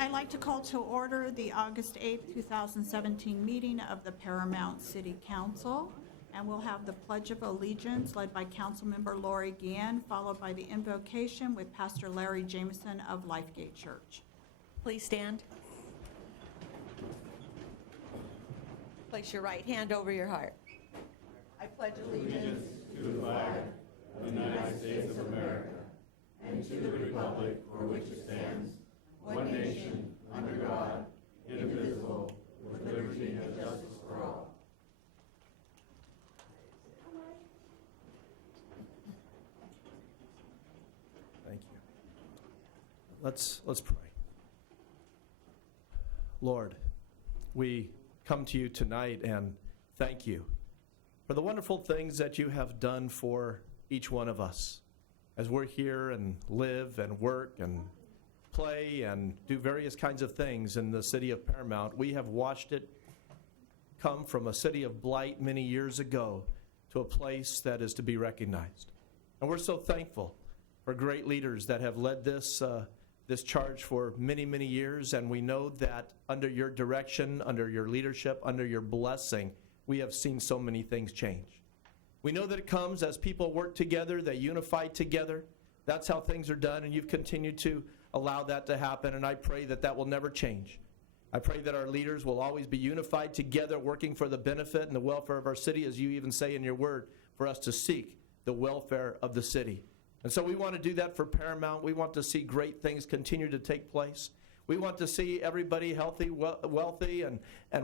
I'd like to call to order the August 8th, 2017 meeting of the Paramount City Council. And we'll have the Pledge of Allegiance led by Councilmember Lori Guillen, followed by the invocation with Pastor Larry Jameson of Lifegate Church. Please stand. Place your right hand over your heart. I pledge allegiance to the flag of the United States of America and to the republic for which it stands, one nation, under God, indivisible, with liberty and justice for all. Thank you. Let's pray. Lord, we come to you tonight and thank you for the wonderful things that you have done for each one of us as we're here and live and work and play and do various kinds of things in the city of Paramount. We have watched it come from a city of blight many years ago to a place that is to be recognized. And we're so thankful for great leaders that have led this charge for many, many years, and we know that under your direction, under your leadership, under your blessing, we have seen so many things change. We know that it comes as people work together, they unify together. That's how things are done, and you've continued to allow that to happen, and I pray that that will never change. I pray that our leaders will always be unified together, working for the benefit and the welfare of our city, as you even say in your word, for us to seek the welfare of the city. And so we want to do that for Paramount. We want to see great things continue to take place. We want to see everybody healthy, wealthy, and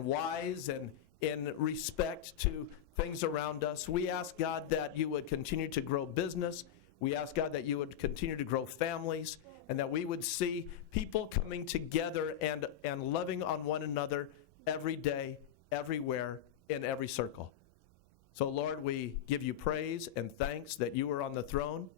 wise, and in respect to things around us. We ask, God, that you would continue to grow business. We ask, God, that you would continue to grow families, and that we would see people coming together and loving on one another every day, everywhere, in every circle. So, Lord, we give you praise and thanks that you are on the throne,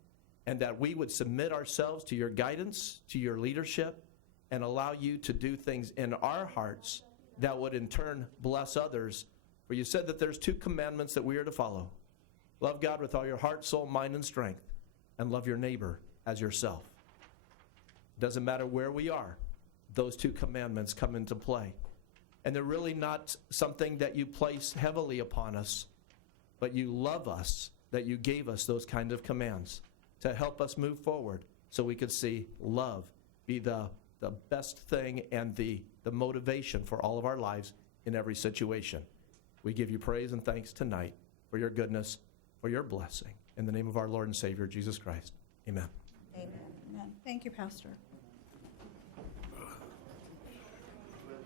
and that we would submit ourselves to your guidance, to your leadership, and allow you to do things in our hearts that would in turn bless others. For you said that there's 2 commandments that we are to follow. Love God with all your heart, soul, mind, and strength, and love your neighbor as yourself. Doesn't matter where we are, those 2 commandments come into play. And they're really not something that you place heavily upon us, but you love us, that you gave us those kind of commands to help us move forward so we could see love be the best thing and the motivation for all of our lives in every situation. We give you praise and thanks tonight for your goodness, for your blessing. In the name of our Lord and Savior, Jesus Christ. Amen. Amen. Amen. Thank you, Pastor.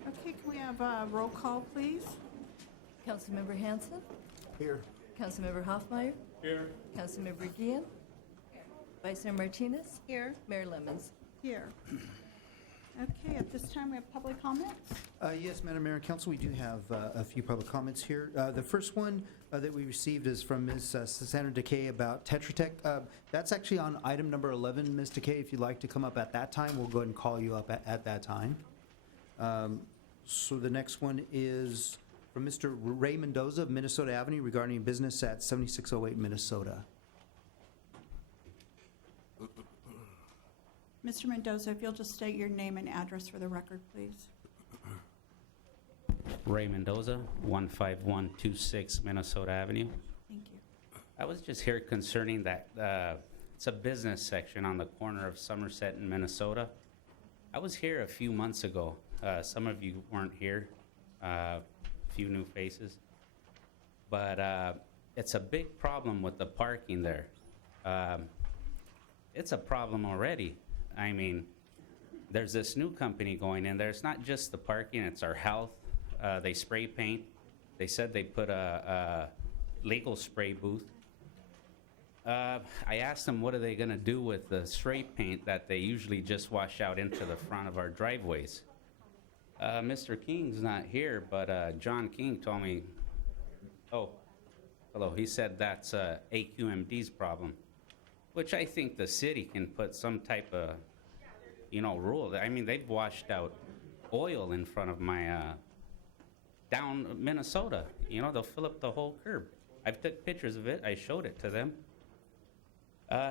Okay, can we have a roll call, please? Councilmember Hanson. Here. Councilmember Hoffmeyer. Here. Councilmember Guillen. Vice Mayor Martinez. Here. Mayor Lemons. Here. Okay, at this time we have public comments. Yes, Madam Mayor and Council, we do have a few public comments here. The first one that we received is from Ms. Sandra Decay about Tetra Tech. That's actually on item number 11, Ms. Decay. If you'd like to come up at that time, we'll go ahead and call you up at that time. So the next one is from Mr. Ray Mendoza of Minnesota Avenue regarding business at 7608 Minnesota. Mr. Mendoza, if you'll just state your name and address for the record, please. Ray Mendoza, 15126 Minnesota Avenue. Thank you. I was just here concerning that it's a business section on the corner of Somerset and Minnesota. I was here a few months ago. Some of you weren't here, a few new faces. But it's a big problem with the parking there. It's a problem already. I mean, there's this new company going in there. It's not just the parking, it's our health. They spray paint. They said they put a legal spray booth. I asked them, what are they gonna do with the spray paint that they usually just wash out into the front of our driveways? Mr. King's not here, but John King told me, oh, hello, he said that's AQMD's problem, which I think the city can put some type of, rule. I mean, they've washed out oil in front of my, down Minnesota. They'll fill up the whole curb. I've took pictures of it. I showed it to them.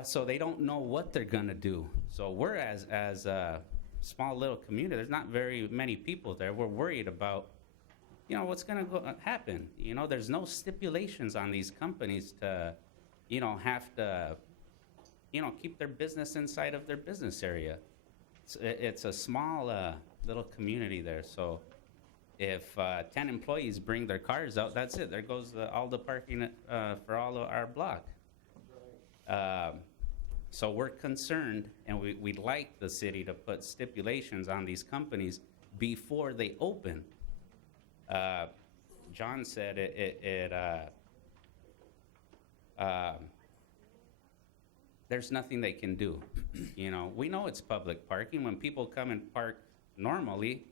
So they don't know what they're gonna do. So we're as small little community. There's not very many people there. We're worried about, you know, what's gonna happen. You know, there's no stipulations on these companies to, you know, have to, you know, keep their business inside of their business area. It's a small little community there, so if 10 employees bring their cars out, that's it. There goes all the parking for all of our block. So we're concerned, and we'd like the city to put stipulations on these companies before they open. John said there's nothing they can do. You know, we know it's public parking when people come and park normally,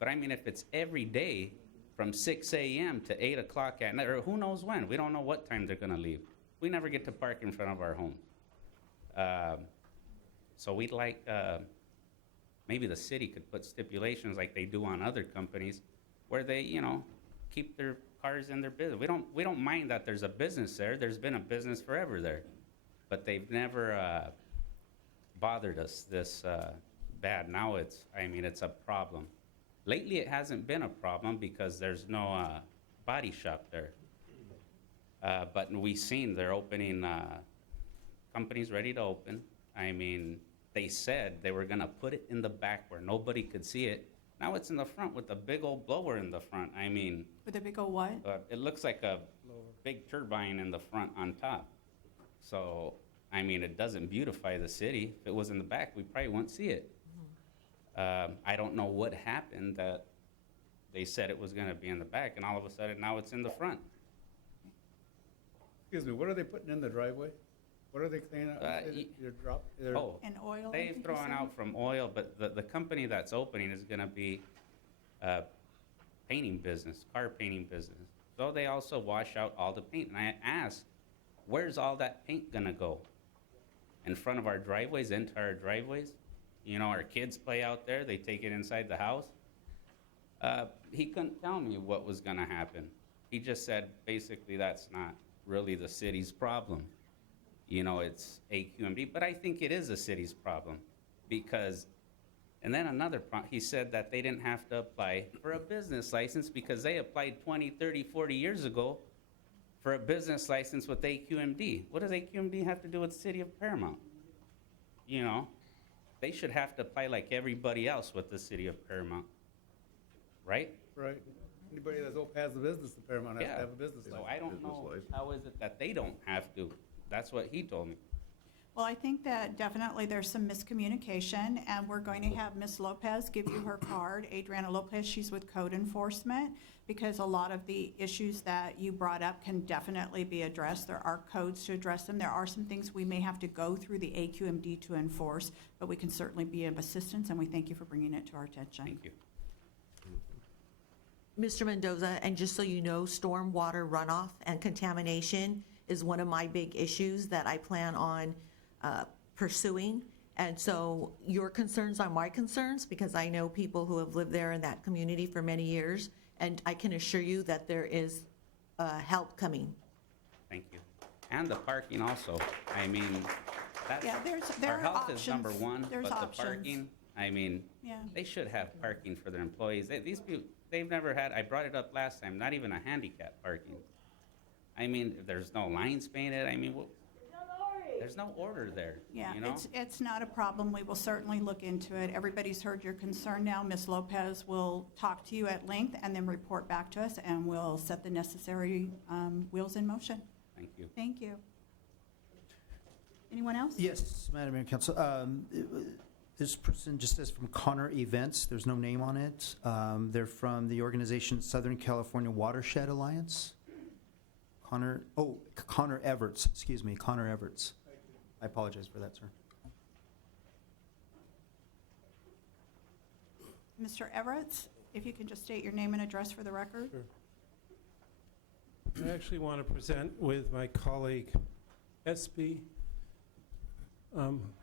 but I mean, if it's every day from 6 a.m. to 8 o'clock at night, or who knows when, we don't know what time they're gonna leave. We never get to park in front of our homes. So we'd like, maybe the city could put stipulations like they do on other companies where they, you know, keep their cars in their business. We don't mind that there's a business there. There's been a business forever there. But they've never bothered us this bad. Now it's a problem. Lately, it hasn't been a problem because there's no body shop there. But we've seen they're opening, companies ready to open. I mean, they said they were gonna put it in the back where nobody could see it. Now it's in the front with a big old blower in the front. I mean, With a big old what? it looks like a big turbine in the front on top. So, I mean, it doesn't beautify the city. If it was in the back, we probably wouldn't see it. I don't know what happened that they said it was gonna be in the back, and all of a sudden now it's in the front. Excuse me, what are they putting in the driveway? What are they cleaning up? Oh, And oil? I they've think you thrown said? out from oil, but the company that's opening is gonna be painting business, car painting business. So they also wash out all the paint. And I asked, where's all that paint gonna go? In front of our driveways, into our driveways? You know, our kids play out there, they take it inside the house. He couldn't tell me what was gonna happen. He just said, basically, that's not really the city's problem. You know, it's AQMD, but I think it is the city's problem because, and then another problem, he said that they didn't have to apply for a business license because they applied 20, 30, 40 years ago for a business license with AQMD. What does AQMD have to do with the city of Paramount? You know, they should have to apply like everybody else with the city of Paramount, right? Right. Anybody that's has a business in Paramount has to Yeah. have a business So license. I don't know, how is it that they don't have to? That's what he told me. Well, I think that definitely there's some miscommunication, and we're going to have Ms. Lopez give you her card. Adriana Lopez, she's with Code Enforcement, because a lot of the issues that you brought up can definitely be addressed. There are codes to address them. There are some things we may have to go through the AQMD to enforce, but we can certainly be of assistance, and we thank you for bringing it to our attention. Thank you. Mr. Mendoza, and just so you know, stormwater runoff and contamination is one of my big issues that I plan on pursuing. And so your concerns are my concerns because I know people who have lived there in that community for many years, and I can assure you that there is help coming. Thank you. And the parking also. I mean, that's, Yeah, there our are health is number options. one, There's but the options. parking, I mean, Yeah. they should have parking for their employees. These people, they've never had, I brought it up last time, not even a handicap parking. I mean, if there's no lines painted, I mean, there's no order there, Yeah, you know? it's not a problem. We will certainly look into it. Everybody's heard your concern now. Ms. Lopez will talk to you at length and then report back to us, and we'll set the necessary wheels in motion. Thank you. Thank you. Anyone else? Yes, Madam Mayor and Council. This person just says from Connor Events. There's no name on it. They're from the organization Southern California Watershed Alliance. Connor Everts, excuse me, Connor Everts. I apologize for that, sir. Mr. Everett, if you can just state your name and address for the record. I actually want to present with my colleague, SB,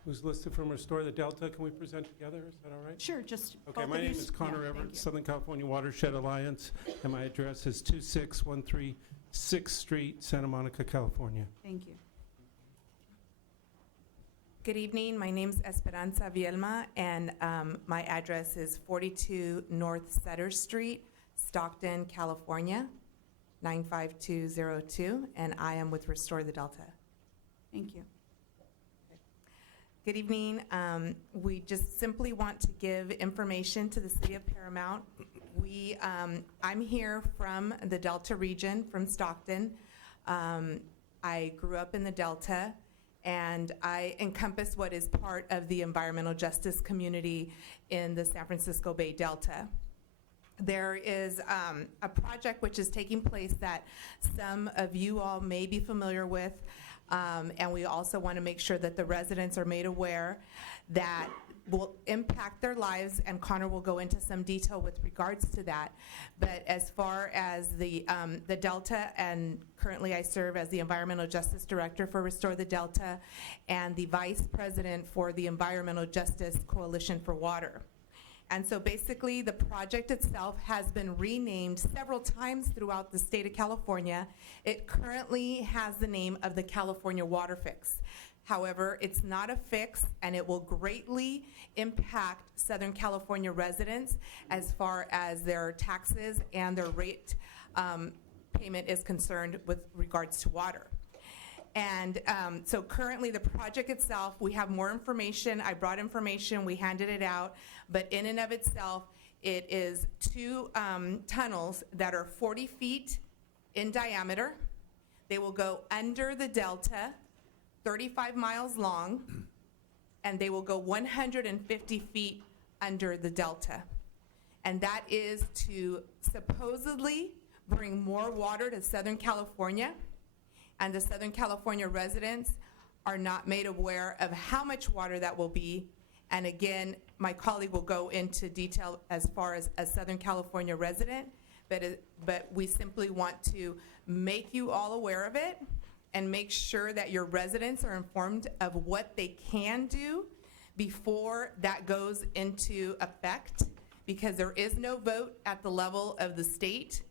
who's listed from Restore the Delta. Can we present together? Is that all right? Sure, just both Okay, of my name you. is Connor Yeah, thank Everett, you. Southern California Watershed Alliance, and my address is 2613 6th Street, Santa Monica, California. Thank you. Good evening. My name's Esperanza Vilma, and my address is 42 North Sutter Street, Stockton, California, 95202, and I am with Restore the Delta. Thank you. Good evening. We just simply want to give information to the city of Paramount. I'm here from the Delta region, from Stockton. I grew up in the Delta, and I encompass what is part of the environmental justice community in the San Francisco Bay Delta. There is a project which is taking place that some of you all may be familiar with, and we also want to make sure that the residents are made aware that will impact their lives, and Connor will go into some detail with regards to that. But as far as the Delta, and currently I serve as the Environmental Justice Director for Restore the Delta and the Vice President for the Environmental Justice Coalition for Water. And so basically the project itself has been renamed several times throughout the state of California. It currently has the name of the California Water Fix. However, it's not a fix, and it will greatly impact Southern California residents as far as their taxes and their rate payment is concerned with regards to water. And so currently the project itself, we have more information. I brought information, we handed it out, but in and of itself, it is two tunnels that are 40 feet in diameter. They will go under the delta, 35 miles long, and they will go 150 feet under the delta. And that is to supposedly bring more water to Southern California, and the Southern California residents are not made aware of how much water that will be. And again, my colleague will go into detail as far as a Southern California resident, but we simply want to make you all aware of it and make sure that your residents are informed of what they can do before that goes into effect, because there is no vote at the level of the state,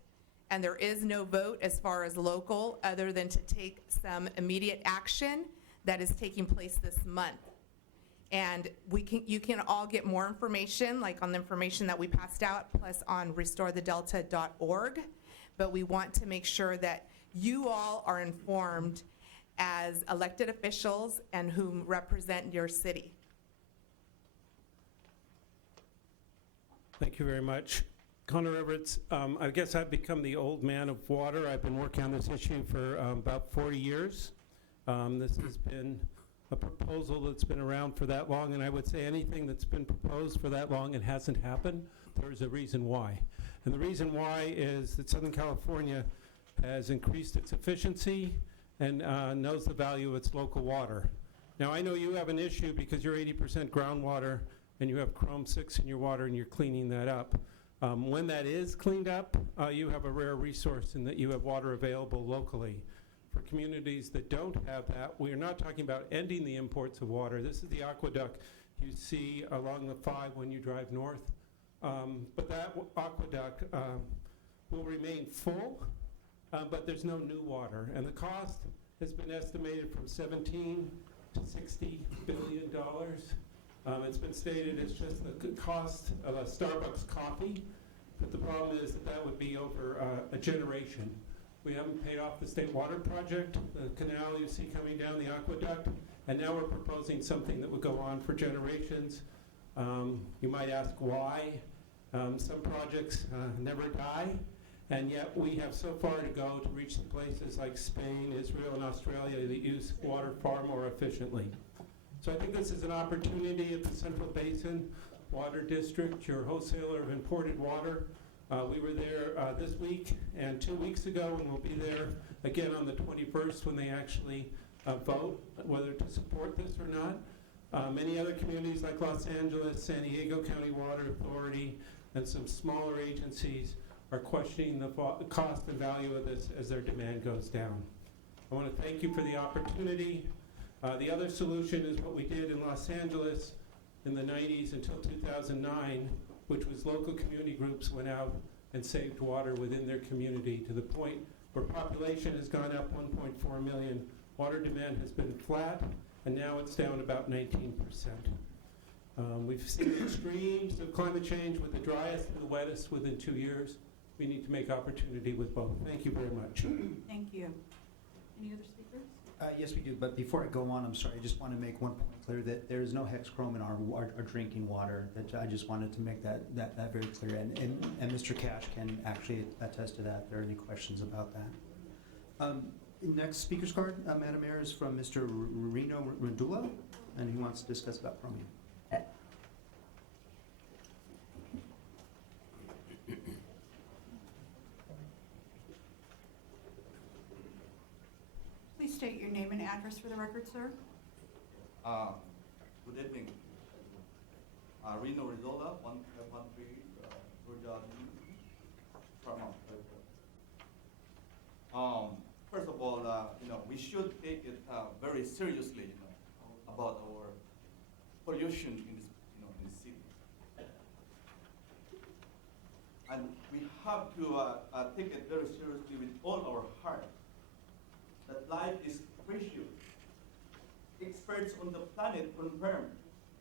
and there is no vote as far as local, other than to take some immediate action that is taking place this month. And you can all get more information, like on the information that we passed out, plus on restorethedelta.org, but we want to make sure that you all are informed as elected officials and whom represent your city. Thank you very much. Connor Everett, I guess I've become the old man of water. I've been working on this issue for about 40 years. This has been a proposal that's been around for that long, and I would say anything that's been proposed for that long and hasn't happened, there's a reason why. And the reason why is that Southern California has increased its efficiency and knows the value of its local water. Now, I know you have an issue because you're 80% groundwater and you have Chrome 6 in your water and you're cleaning that up. When that is cleaned up, you have a rare resource in that you have water available locally. For communities that don't have that, we are not talking about ending the imports of water. This is the aqueduct you see along the 5 when you drive north. But that aqueduct will remain full, but there's no new water. And the cost has been estimated from $17 to $60 billion. It's been stated it's just the cost of a Starbucks coffee, but the problem is that that would be over a generation. We haven't paid off the state water project, the canal you see coming down, the aqueduct, and now we're proposing something that would go on for generations. You might ask why. Some projects never die, and yet we have so far to go to reach the places like Spain, Israel, and Australia that use water far more efficiently. So I think this is an opportunity at the Central Basin Water District, your wholesaler of imported water. We were there this week and 2 weeks ago, and we'll be there again on the 21st when they actually vote whether to support this or not. Many other communities like Los Angeles, San Diego County Water Authority, and some smaller agencies are questioning the cost and value of this as their demand goes down. I want to thank you for the opportunity. The other solution is what we did in Los Angeles in the 90s until 2009, which was local community groups went out and saved water within their community to the point where population has gone up 1.4 million. Water demand has been flat, and now it's down about 19%. We've seen extremes of climate change with the driest and the wettest within 2 years. We need to make opportunity with both. Thank you very much. Thank you. Any other speakers? Yes, we do, but before I go on, I'm sorry, I just want to make one point clear that there is no hexchrome in our drinking water. That I just wanted to make that very clear, and Mr. Cash can actually attest to that if there are any questions about that. Next speaker's card, Madam Mayor, is from Mr. Reno Rendula, and he wants to discuss about chromium. Please state your name and address for the record, sir. Good evening. Reno Rizola, 113 Georgia Paramount. First of all, we should take it very seriously, about our pollution in this city. And we have to take it very seriously with all our heart. That life is precious. Experts on the planet confirm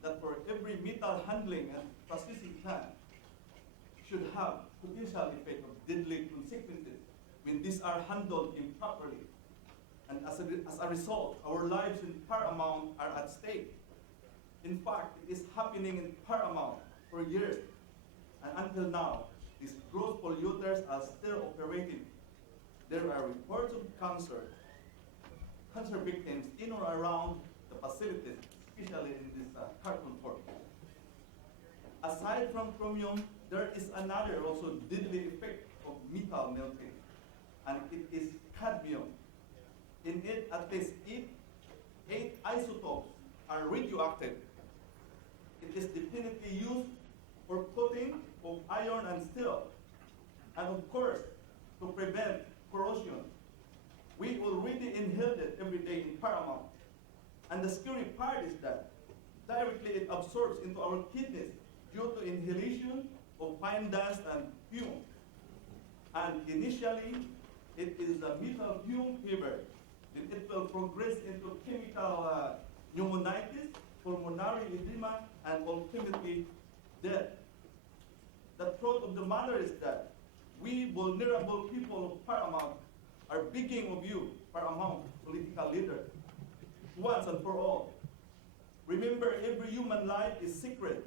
that for every metal handling and processing plant should have potential effect of deadly consequences when these are handled improperly. And as a result, our lives in Paramount are at stake. In fact, it is happening in Paramount for years. And until now, these gross polluters are still operating. There are reports of cancer victims in or around the facilities, especially in this carton port. Aside from chromium, there is another also deadly effect of metal melting, and it is cadmium. In it, at least eight isotopes are radioactive. It is definitely used for coating of iron and steel, and of course, to prevent corrosion. We already inhaled it every day in Paramount. And the scary part is that directly it absorbs into our kidneys due to inhalation of fine dust and fume. And initially, it is a metal fume fever. Then it will progress into chemical pneumonitis, pulmonary edema, and ultimately death. The truth of the matter is that we vulnerable people of Paramount are begging of you, Paramount political leaders, once and for all. Remember, every human life is sacred.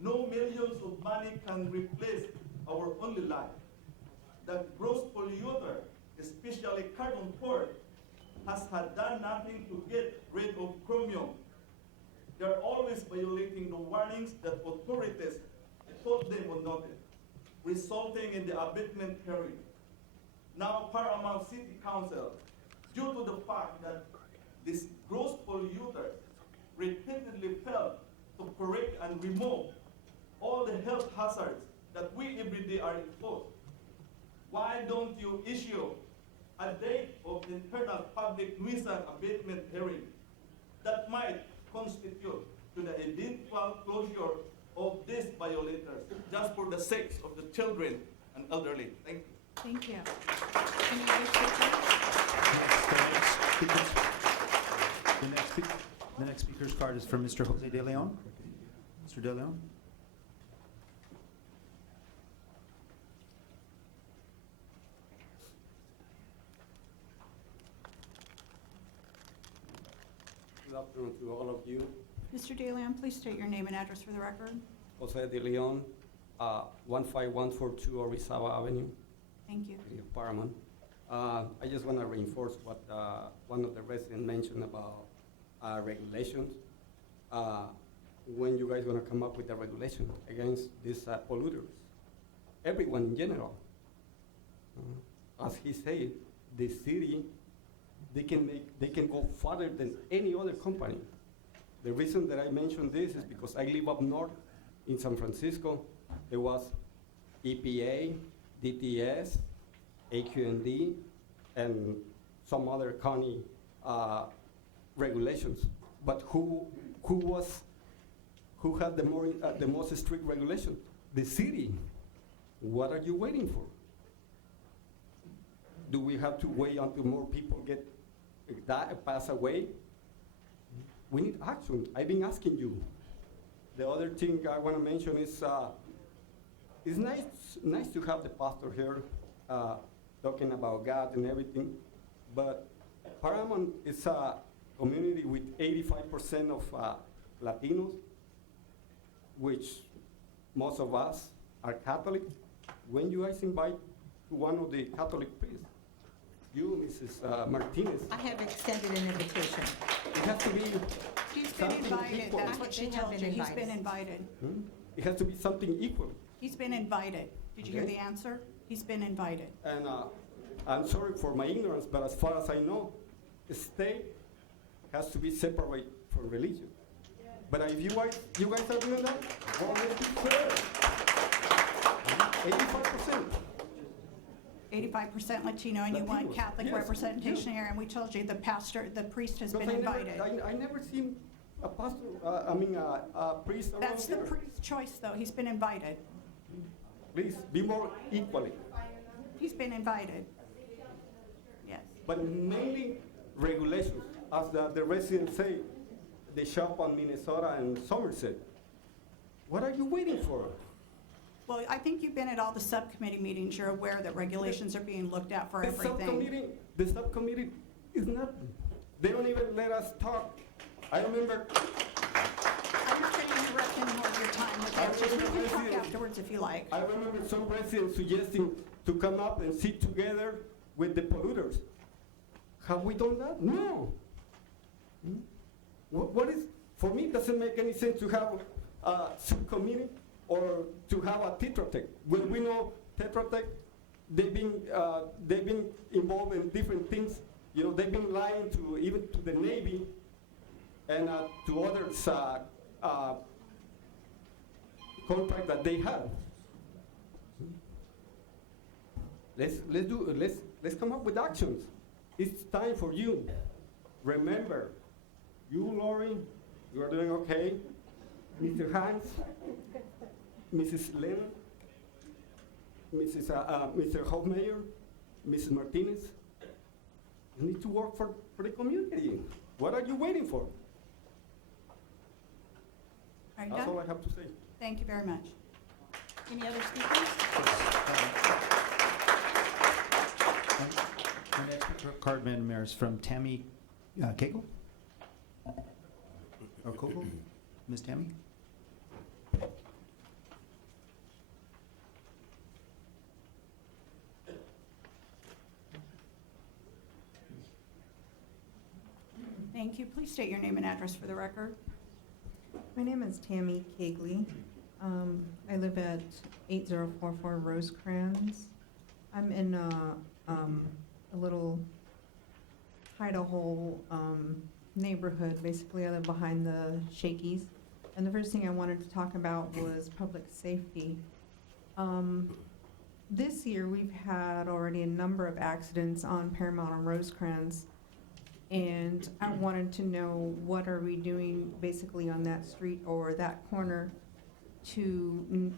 No millions of money can replace our only life. The gross polluter, especially carbon port, has had done nothing to get rid of chromium. They're always violating the warnings that authorities put them on notice, resulting in the abatement hearing. Now, Paramount City Council, due to the fact that these gross polluters repeatedly failed to correct and remove all the health hazards that we every day are exposed, why don't you issue a date of internal public nuisance abatement hearing that might constitute to the eventual closure of these violators, just for the sake of the children and elderly? Thank you. Thank you. Any other speakers? The next speaker's card is from Mr. Jose DeLeon. Mr. DeLeon? Good afternoon to all of you. Mr. DeLeon, please state your name and address for the record. Jose DeLeon, 15142 Orizaba Avenue, Thank you. City of Paramount. I just want to reinforce what one of the residents mentioned about regulations. When you guys going to come up with a regulation against these polluters? Everyone in general. As he said, the city, they can go farther than any other company. The reason that I mention this is because I live up north in San Francisco. There was EPA, DTS, AQND, and some other county regulations. But who had the most strict regulation? The city. What are you waiting for? Do we have to wait until more people pass away? we need action. I've been asking you. The other thing I want to mention is, it's nice to have the pastor here talking about God and everything, but Paramount is a community with 85% of Latinos, which most of us are Catholic. When you guys invite one of the Catholic priests, you, Mrs. Martinez, I have extended an invitation. it has to be He's been something invited, equal. that's what she They have told been you, he's been invited. It has to be something equal. He's been invited. Did you hear Okay. the answer? He's been invited. And I'm sorry for my ignorance, but as far as I know, the state has to be separate from religion. But if you guys are doing that, well, let's be fair. 85%. 85% Latino, and you want Latinos, Catholic yes, representation yeah. here, and we told you the priest has Because been invited. I never seen a pastor, a priest around That's the here. priest's choice, though. He's been invited. Please, be more equally. He's been invited. Yes. But mainly regulations, as the residents say, they shop on Minnesota and Somerset. What are you waiting for? Well, I think you've been at all the subcommittee meetings. You're aware that regulations are being looked at for everything. The subcommittee is not, they don't even let us talk. I remember, I'm not going to interrupt any more of your time with answers. We can talk afterwards if you like. I remember some residents suggesting to come up and sit together with the polluters. Have we done that? No. What is, for me, it doesn't make any sense to have a subcommittee or to have a Tetra Tech. When we know Tetra Tech, they've been involved in different things. You know, they've been lying to even to the Navy and to others contract that they have. Let's come up with actions. It's time for you. Remember, you, Lori, you are doing okay. Mr. Hans, Mrs. Lennon, Mr. Hofmeyer, Mrs. Martinez, you need to work for the community. What are you waiting for? Are you That's done? all I have to say. Thank you very much. Any other speakers? Our next Carmen Mayer is from Tammy Kegley? Or Kogel? Ms. Tammy? Thank you. Please state your name and address for the record. My name is Tammy Kegley. I live at 8044 Rosecrans. I'm in a little hide-a-hole neighborhood. Basically, I live behind the Shakey's. And the first thing I wanted to talk about was public safety. This year, we've had already a number of accidents on Paramount and Rosecrans. And I wanted to know, what are we doing basically on that street or that corner to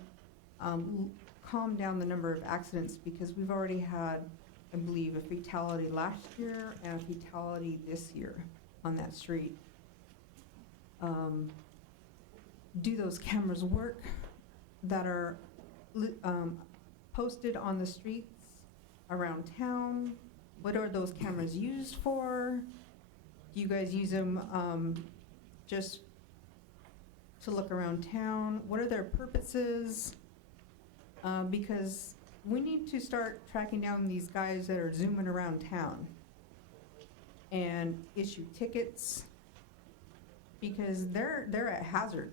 calm down the number of accidents? Because we've already had, I believe, a fatality last year and a fatality this year on that street. Do those cameras work that are posted on the streets around town? What are those cameras used for? Do you guys use them just to look around town? What are their purposes? Because we need to start tracking down these guys that are zooming around town and issue tickets, because they're at hazard.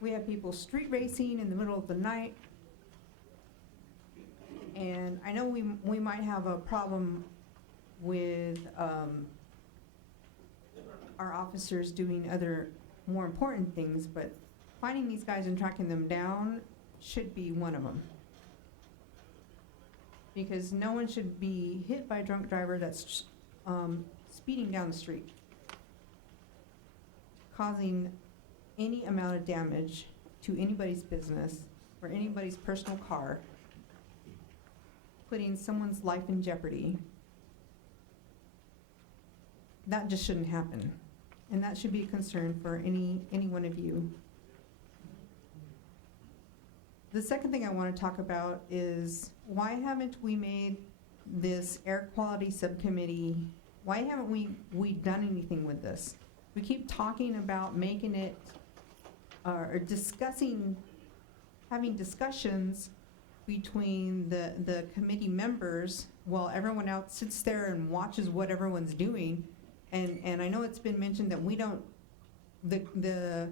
We have people street racing in the middle of the night. And I know we might have a problem with our officers doing other more important things, but finding these guys and tracking them down should be one of them. Because no one should be hit by a drunk driver that's speeding down the street, causing any amount of damage to anybody's business or anybody's personal car, putting someone's life in jeopardy. That just shouldn't happen. and that should be a concern for any one of you. The second thing I want to talk about is why haven't we made this air quality subcommittee, why haven't we done anything with this? We keep talking about making it, or discussing, having discussions between the committee members while everyone else sits there and watches what everyone's doing. And I know it's been mentioned that we don't, the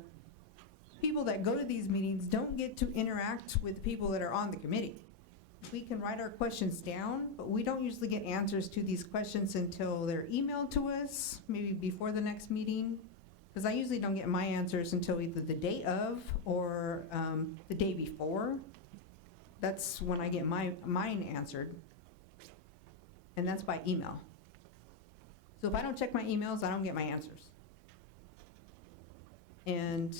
people that go to these meetings don't get to interact with people that are on the committee. We can write our questions down, but we don't usually get answers to these questions until they're emailed to us, maybe before the next meeting. Because I usually don't get my answers until either the day of or the day before. That's when I get mine answered. And that's by email. So if I don't check my emails, I don't get my answers. And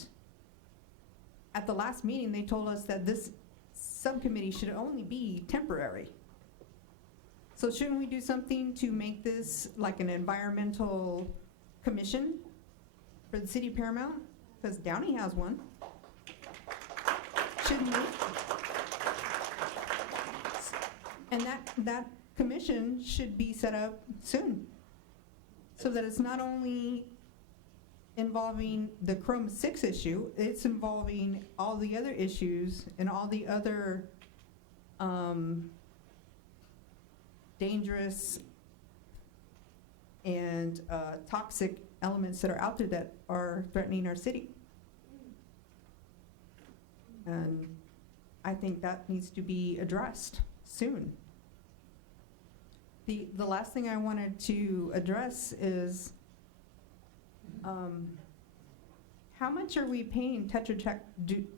at the last meeting, they told us that this subcommittee should only be temporary. So shouldn't we do something to make this like an environmental commission for the city of Paramount? Because Downey has one. Shouldn't we? And that commission should be set up soon, so that it's not only involving the Chrome 6 issue, it's involving all the other issues and all the other dangerous and toxic elements that are out there that are threatening our city. And I think that needs to be addressed soon. The last thing I wanted to address is how much are we paying Tetra Tech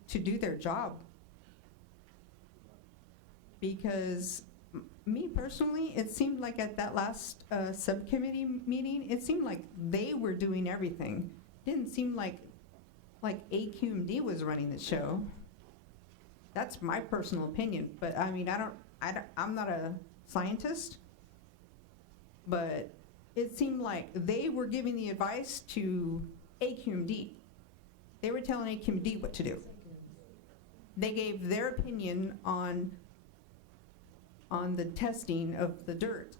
to do their job? Because me personally, it seemed like at that last subcommittee meeting, it seemed like they were doing everything. Didn't seem like AQMD was running the show. That's my personal opinion, but I mean, I'm not a scientist, but it seemed like they were giving the advice to AQMD. They were telling AQMD what to do. They gave their opinion on the testing of the dirt.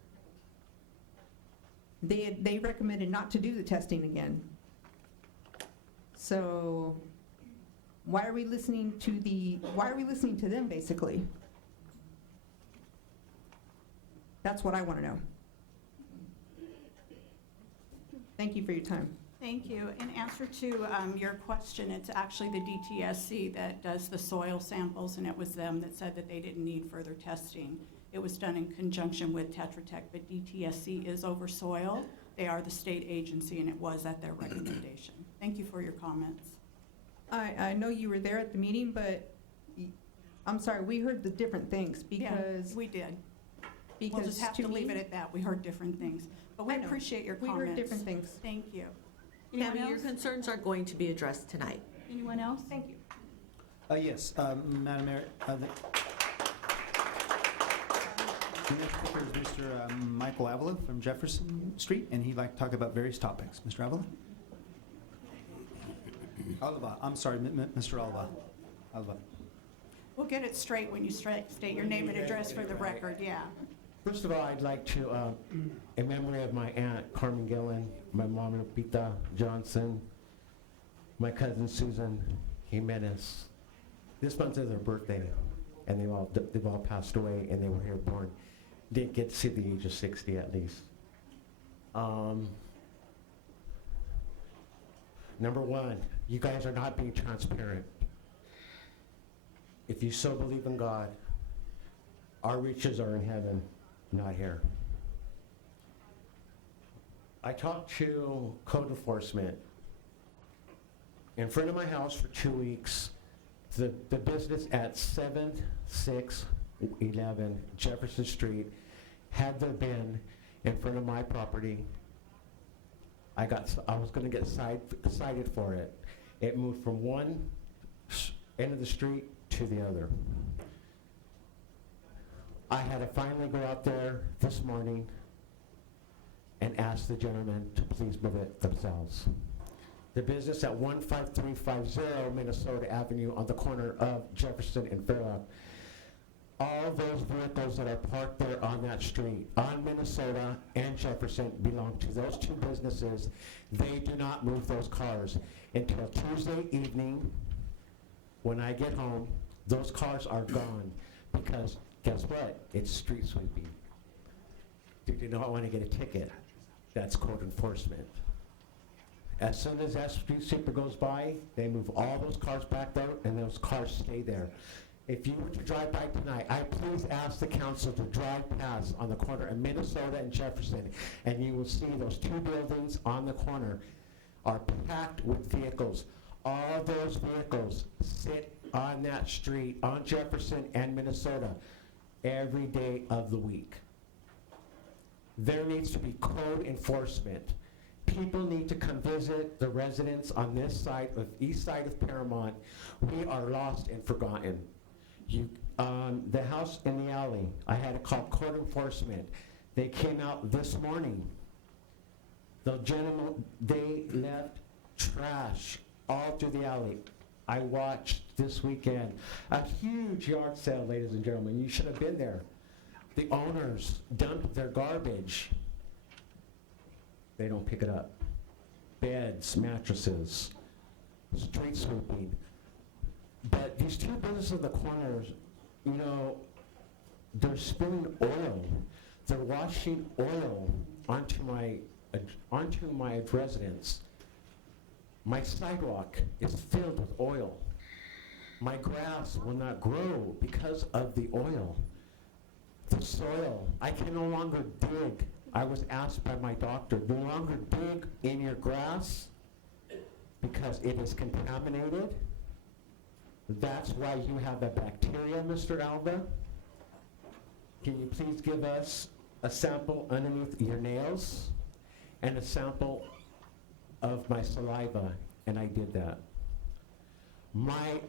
They recommended not to do the testing again. So why are we listening to them, basically? That's what I want to know. Thank you for your time. Thank you. In answer to your question, it's actually the DTSC that does the soil samples, and it was them that said that they didn't need further testing. It was done in conjunction with Tetra Tech, but DTSC is over soil. They are the state agency, and it was at their recommendation. Thank you for your comments. I know you were there at the meeting, but I'm sorry, we heard the different things Yeah, because. we did. Because We'll just have to leave it at that. We heard different things. But we I know. appreciate your We comments. heard different things. Thank you. Anyone Tammy, your else? concerns are going to be addressed tonight. Anyone else? Thank you. Yes, Madam Mayor, the next speaker is Mr. Michael Avila from Jefferson Street, and he'd like to talk about various topics. Mr. Avila? Alva, I'm sorry, Mr. Alva. Alva. We'll get it straight when you state your name and address for the record, yeah. First of all, I'd like to, in memory of my aunt Carmen Gillen, my mom Lupita Johnson, my cousin Susan Jimenez. This month is their birthday, and they've all passed away, and they were here born. Didn't get to see the age of 60 at least. Number one, you guys are not being transparent. If you so believe in God, our riches are in heaven, not here. I talked to code enforcement in front of my house for 2 weeks. The business at 7611 Jefferson Street had their bin in front of my property. I was going to get cited for it. It moved from one end of the street to the other. I had to finally go out there this morning and ask the gentleman to please move it themselves. The business at 15350 Minnesota Avenue on the corner of Jefferson and Fairlock. All those vehicles that are parked there on that street, on Minnesota and Jefferson, belong to those two businesses. They do not move those cars until Tuesday evening. When I get home, those cars are gone because guess what? It's street sweeping. You do not want to get a ticket. That's code enforcement. As soon as that street sweeper goes by, they move all those cars back there, and those cars stay there. If you were to drive by tonight, I please ask the council to drive past on the corner of Minnesota and Jefferson, and you will see those two buildings on the corner are packed with vehicles. All those vehicles sit on that street on Jefferson and Minnesota every day of the week. There needs to be code enforcement. People need to come visit the residents on this side of east side of Paramount. We are lost and forgotten. The house in the alley, I had to call code enforcement. They came out this morning. The gentleman, they left trash all through the alley. I watched this weekend a huge yard sale, ladies and gentlemen. You should have been there. The owners dumped their garbage. They don't pick it up. Beds, mattresses, street sweeping. But these two businesses in the corners, you know, they're spilling oil. They're washing oil onto my residence. My sidewalk is filled with oil. My grass will not grow because of the oil. The soil, I can no longer dig. I was asked by my doctor, no longer dig in your grass because it is contaminated. That's why you have the bacteria, Mr. Alba. Can you please give us a sample underneath your nails and a sample of my saliva? And I did that. My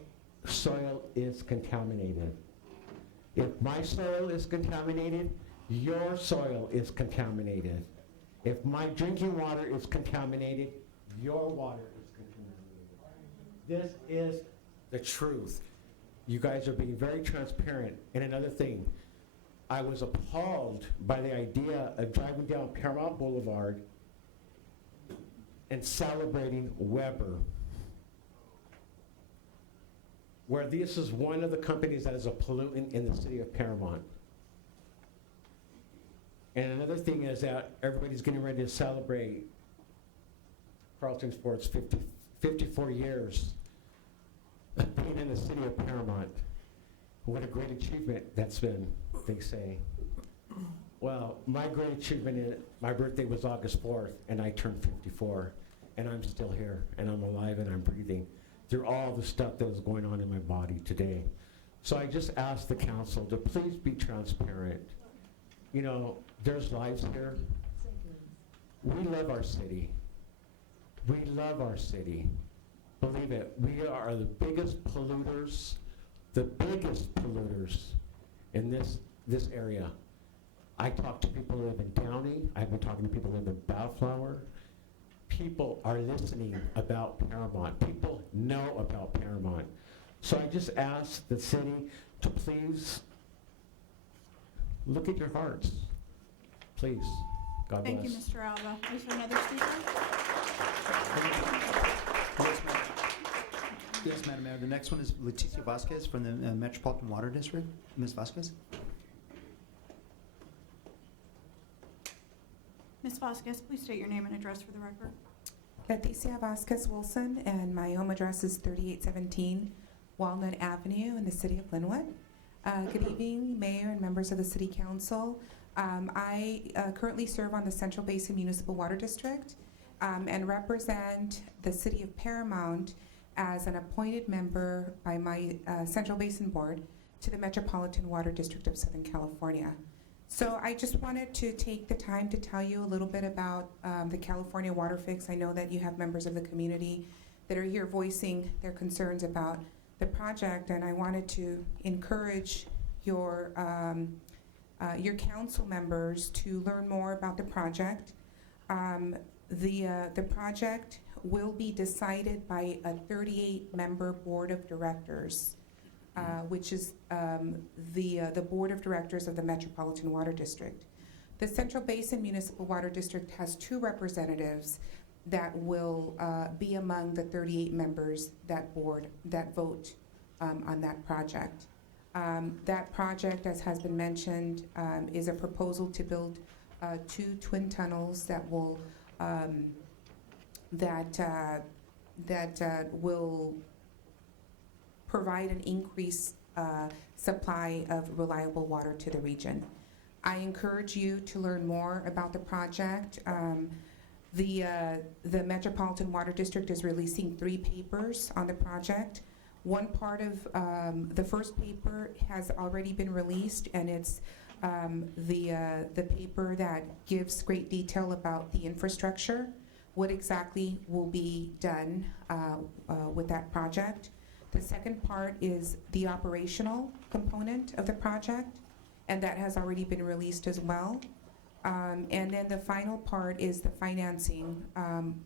soil is contaminated. If my soil is contaminated, your soil is contaminated. If my drinking water is contaminated, your water is contaminated. This is the truth. You guys are being very transparent. And another thing, I was appalled by the idea of driving down Paramount Boulevard and celebrating Weber, where this is one of the companies that is a pollutant in the city of Paramount. And another thing is that everybody's getting ready to celebrate Carlton Sports 54 years of being in the city of Paramount. What a great achievement that's been, they say. Well, my great achievement is, my birthday was August 4th, and I turned 54, and I'm still here, and I'm alive, and I'm breathing through all the stuff that was going on in my body today. So I just ask the council to please be transparent. You know, there's lives here. We love our city. We love our city. Believe it, we are the biggest polluters in this area. I talk to people who live in Downey. I've been talking to people who live in Bellflower. People are listening about Paramount. People know about Paramount. So I just ask the city to please look at your hearts. Please. God bless. Thank you, Mr. Alva. Is there another speaker? Yes, Madam Mayor. The next one is Leticia Vasquez from the Metropolitan Water District. Ms. Vasquez? Ms. Vasquez, please state your name and address for the record. Leticia Vasquez Wilson, and my home address is 3817 Walnut Avenue in the city of Linwood. Good evening, Mayor and members of the City Council. I currently serve on the Central Basin Municipal Water District and represent the City of Paramount as an appointed member by my Central Basin Board to the Metropolitan Water District of Southern California. So I just wanted to take the time to tell you a little bit about the California Water Fix. I know that you have members of the community that are here voicing their concerns about the project, and I wanted to encourage your council members to learn more about the project. The project will be decided by a 38-member board of directors, which is the board of directors of the Metropolitan Water District. The Central Basin Municipal Water District has 2 representatives that will be among the 38 members that board that vote on that project. That project, as has been mentioned, is a proposal to build 2 twin tunnels that will will provide an increased supply of reliable water to the region. I encourage you to learn more about the project. The Metropolitan Water District is releasing 3 papers on the project. One part of the first paper has already been released, and it's the paper that gives great detail about the infrastructure, what exactly will be done with that project. The second part is the operational component of the project, and that has already been released as well. And then the final part is the financing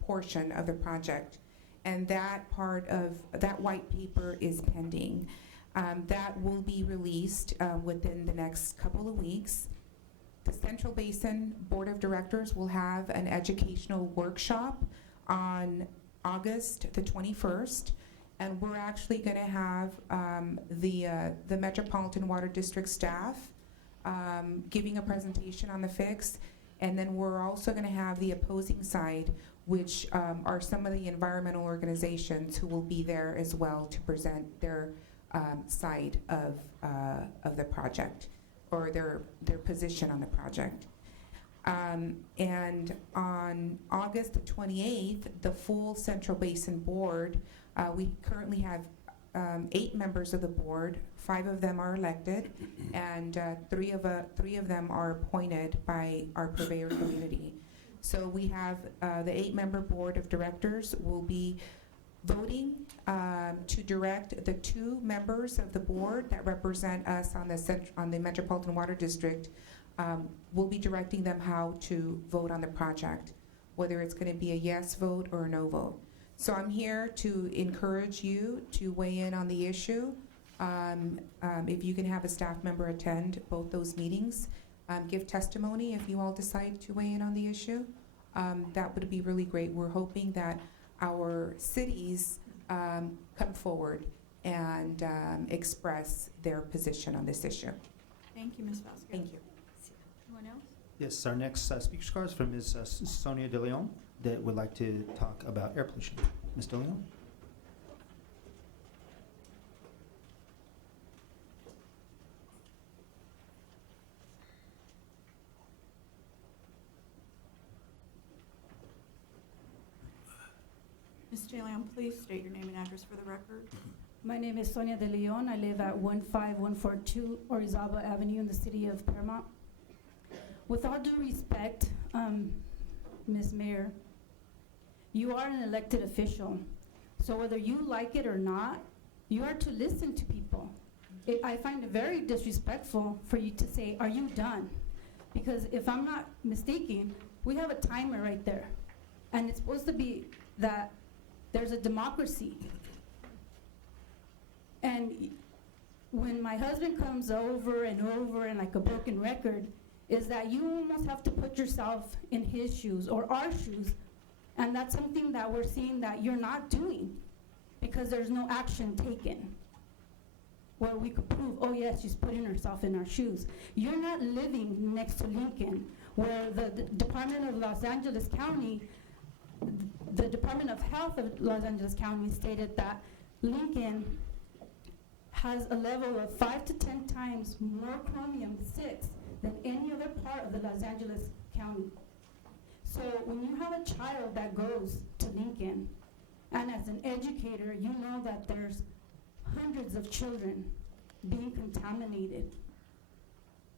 portion of the project. And that part of that white paper is pending. That will be released within the next couple of weeks. The Central Basin Board of Directors will have an educational workshop on August the 21st. And we're actually going to have the Metropolitan Water District staff giving a presentation on the fix. And then we're also going to have the opposing side, which are some of the environmental organizations who will be there as well to present their side of the project, or their position on the project. And on August the 28th, the full Central Basin Board, we currently have 8 members of the board. 5 of them are elected, and 3 of them are appointed by our purveyor community. So we have the 8-member board of directors will be voting to direct the 2 members of the board that represent us on the Metropolitan Water District. We'll be directing them how to vote on the project, whether it's going to be a yes vote or a no vote. So I'm here to encourage you to weigh in on the issue. If you can have a staff member attend both those meetings, give testimony if you all decide to weigh in on the issue, that would be really great. We're hoping that our cities come forward and express their position on this issue. Thank you, Ms. Vasquez. Thank you. Anyone else? Yes, our next speaker's card is from Ms. Sonia DeLeon that would like to talk about air pollution. Ms. DeLeon? Ms. DeLeon, please state your name and address for the record. My name is Sonia DeLeon. I live at 15142 Orizaba Avenue in the city of Paramount. With all due respect, Ms. Mayor, you are an elected official. So whether you like it or not, you are to listen to people. I find it very disrespectful for you to say, "Are you done?" Because if I'm not mistaken, we have a timer right there. And it's supposed to be that there's a democracy. And when my husband comes over and over and like a broken record, is that you almost have to put yourself in his shoes or our shoes. And that's something that we're seeing that you're not doing because there's no action taken where we could prove, oh yes, she's putting herself in our shoes. You're not living next to Lincoln, where the Department of Los Angeles County, the Department of Health of Los Angeles County stated that Lincoln has a level of 5 to 10 times more chromium-6 than any other part of the Los Angeles County. So when you have a child that goes to Lincoln, and as an educator, you know that there's hundreds of children being contaminated.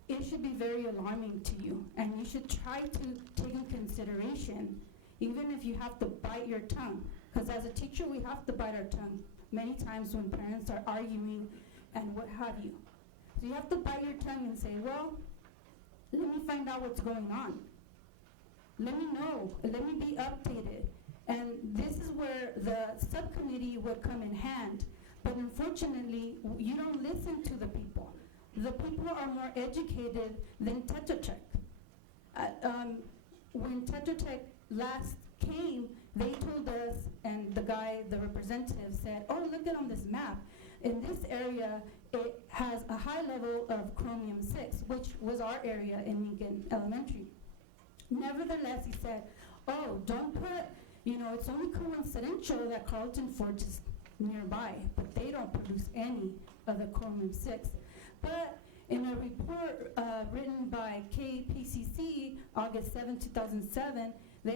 It should be very alarming to you, and you should try to take in consideration, even if you have to bite your tongue, because as a teacher, we have to bite our tongue many times when parents are arguing and what have you. So you have to bite your tongue and say, well, let me find out what's going on. Let me know, let me be updated. And this is where the subcommittee would come in hand. But unfortunately, you don't listen to the people. The people are more educated than Tetra Tech. When Tetra Tech last came, they told us, and the representative said, oh, look at on this map. In this area, it has a high level of chromium-6, which was our area in Lincoln Elementary. Nevertheless, he said, oh, don't put, it's only coincidental that Carlton Forge is nearby, but they don't produce any of the chromium-6. But in a report written by KPCC, August 7, 2007, the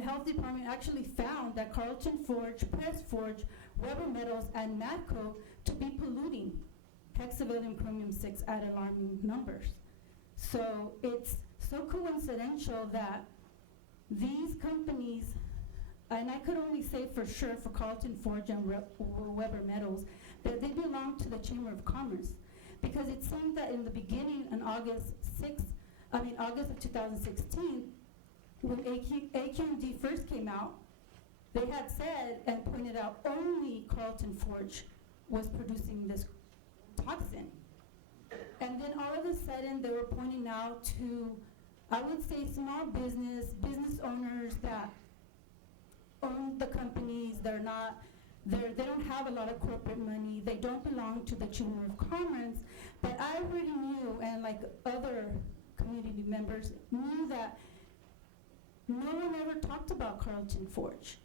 health department actually found that Carlton Forge, Press Forge, Weber Metals, and Matco to be polluting hexavalent chromium-6 at alarming numbers. So it's so coincidental that these companies, and I could only say for sure for Carlton Forge and Weber Metals, that they belong to the Chamber of Commerce. Because it seemed that in the beginning, on August of 2016, when AQMD first came out, they had said and pointed out only Carlton Forge was producing this toxin. And then all of a sudden, they were pointing out to, I would say, small business owners that own the companies. They don't have a lot of corporate money. They don't belong to the Chamber of Commerce. But I already knew, and like other community members, knew that no one ever talked about Carlton Forge.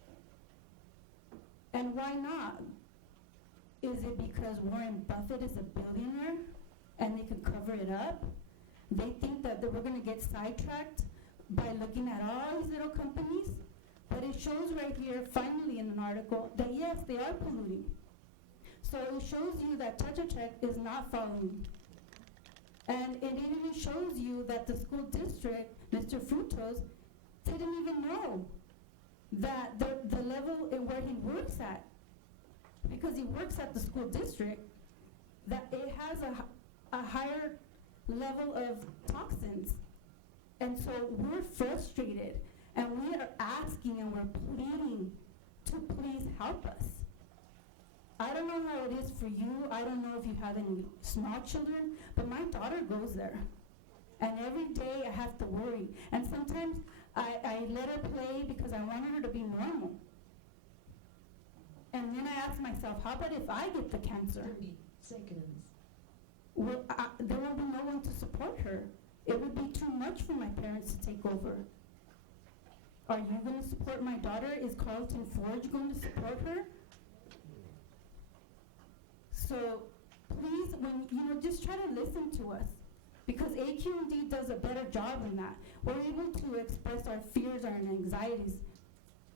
And why not? Is it because Warren Buffett is a billionaire and they can cover it up? They think that we're going to get sidetracked by looking at all these little companies? But it shows right here, finally in an article, that yes, they are polluting. So it shows you that Tetra Tech is not following. And it even shows you that the school district, Mr. Frutos, didn't even know that the level in where he works at, because he works at the school district, that it has a higher level of toxins. And so we're frustrated, and we are asking and we're pleading to please help us. I don't know how it is for you. I don't know if you have any small children, but my daughter goes there. And every day I have to worry. And sometimes I let her play because I want her to be normal. And then I ask myself, how about if I get the cancer? 30 seconds. Well, there will be no one to support her. It would be too much for my parents to take over. Are you going to support my daughter? Is Carlton Forge going to support her? So please, just try to listen to us, because AQMD does a better job than that. We're able to express our fears, our anxieties.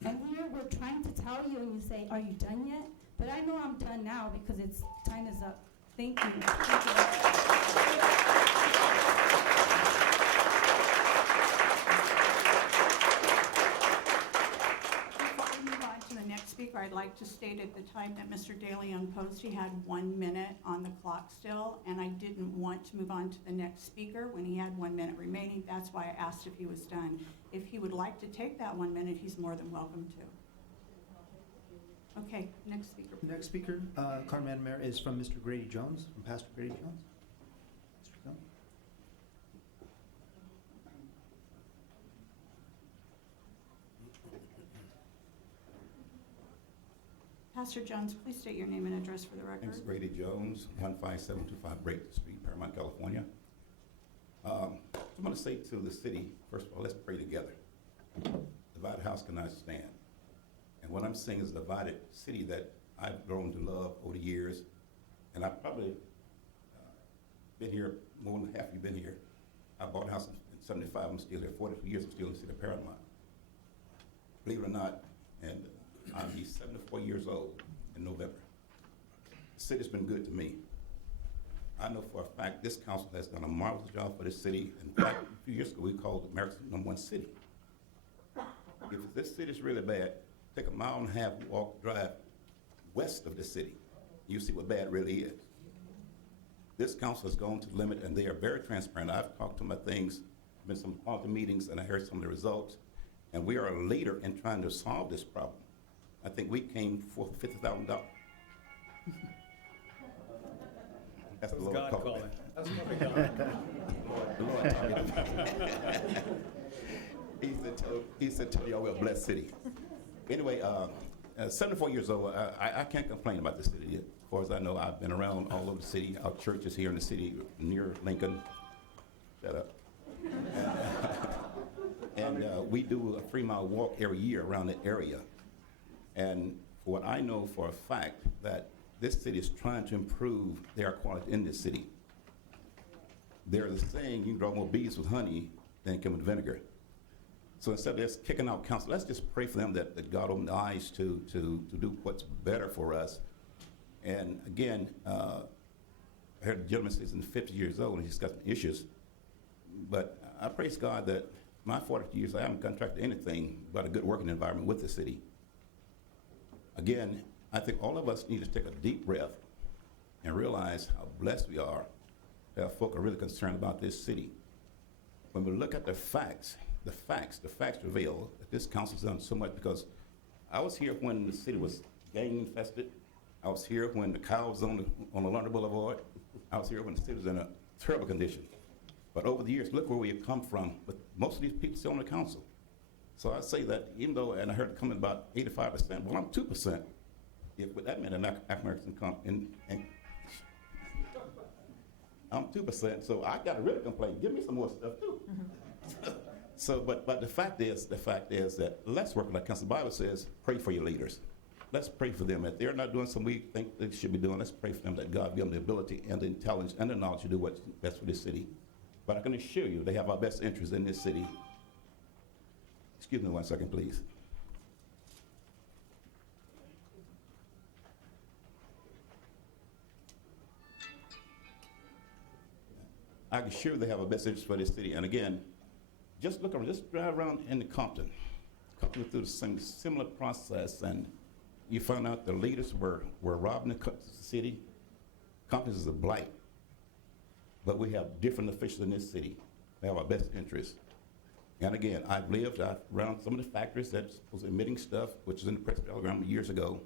And here we're trying to tell you, and you say, are you done yet? But I know I'm done now because time is up. Thank you. Before we move on to the next speaker, I'd like to state at the time that Mr. DeLeon posed, he had 1 minute on the clock still, and I didn't want to move on to the next speaker when he had 1 minute remaining. That's why I asked if he was done. If he would like to take that 1 minute, he's more than welcome to. Okay, next speaker. Next speaker, Carmen Mayer, is from Mr. Grady Jones, from Pastor Grady Jones. Mr. Jones. Pastor Jones, please state your name and address for the record. Thanks, Grady Jones, 15725 Break Street, Paramount, California. I want to say to the city, first of all, let's pray together. Divided house cannot stand. And what I'm saying is a divided city that I've grown to love over the years. And I've probably been here more than half of you been here. I bought a house in 75, I'm still here. 42 years, I'm still in the city of Paramount. Believe it or not, and I'll be 74 years old in November. The city's been good to me. I know for a fact this council has done a marvelous job for this city. In fact, a few years ago, we called America's #1 city. If this city's really bad, take a mile and a half walk, drive west of the city. You see what bad really is. This council has gone to the limit, and they are very transparent. I've talked to my things, been some quality meetings, and I heard some of the results. And we are a leader in trying to solve this problem. I think we came for $50,000. That's the Lord calling. That's probably God. The Lord talking to me. He said, tell y'all we're a blessed city. Anyway, 74 years old, I can't complain about the city. As far as I know, I've been around all over the city. Our church is here in the city near Lincoln. Shut up. And we do a 3-mile walk every year around the area. And for what I know for a fact, that this city is trying to improve the air quality in this city. There's a saying, you can draw more bees with honey than come with vinegar. So instead of just kicking out council, let's just pray for them that God open the eyes to do what's better for us. And again, I heard the gentleman says he's 50 years old and he's got issues. But I praise God that my 40 years, I haven't contracted anything but a good working environment with the city. Again, I think all of us need to take a deep breath and realize how blessed we are that folk are really concerned about this city. When we look at the facts reveal that this council's done so much, because I was here when the city was gang infested. I was here when the cows on the London Boulevard. I was here when the city was in a terrible condition. But over the years, look where we have come from, with most of these people still on the council. So I say that even though, and I heard it coming about 85%, well, I'm 2%. If that meant an African come in, and I'm 2%, so I gotta really complain. Give me some more stuff too. So, but the fact is that let's work like council. The Bible says, pray for your leaders. Let's pray for them. If they're not doing something we think they should be doing, let's pray for them that God give them the ability and the intelligence and the knowledge to do what's best for this city. But I can assure you, they have our best interests in this city. Excuse me 1 second, please. I can assure they have our best interest for this city. And again, just look around, just drive around in the Compton went through the same similar process, and you found out the leaders were robbing the city. Compton is a blight. But we have different officials in this city. They have our best interests. And again, I've lived around some of the factories that was emitting stuff, which is in the press telegram years ago.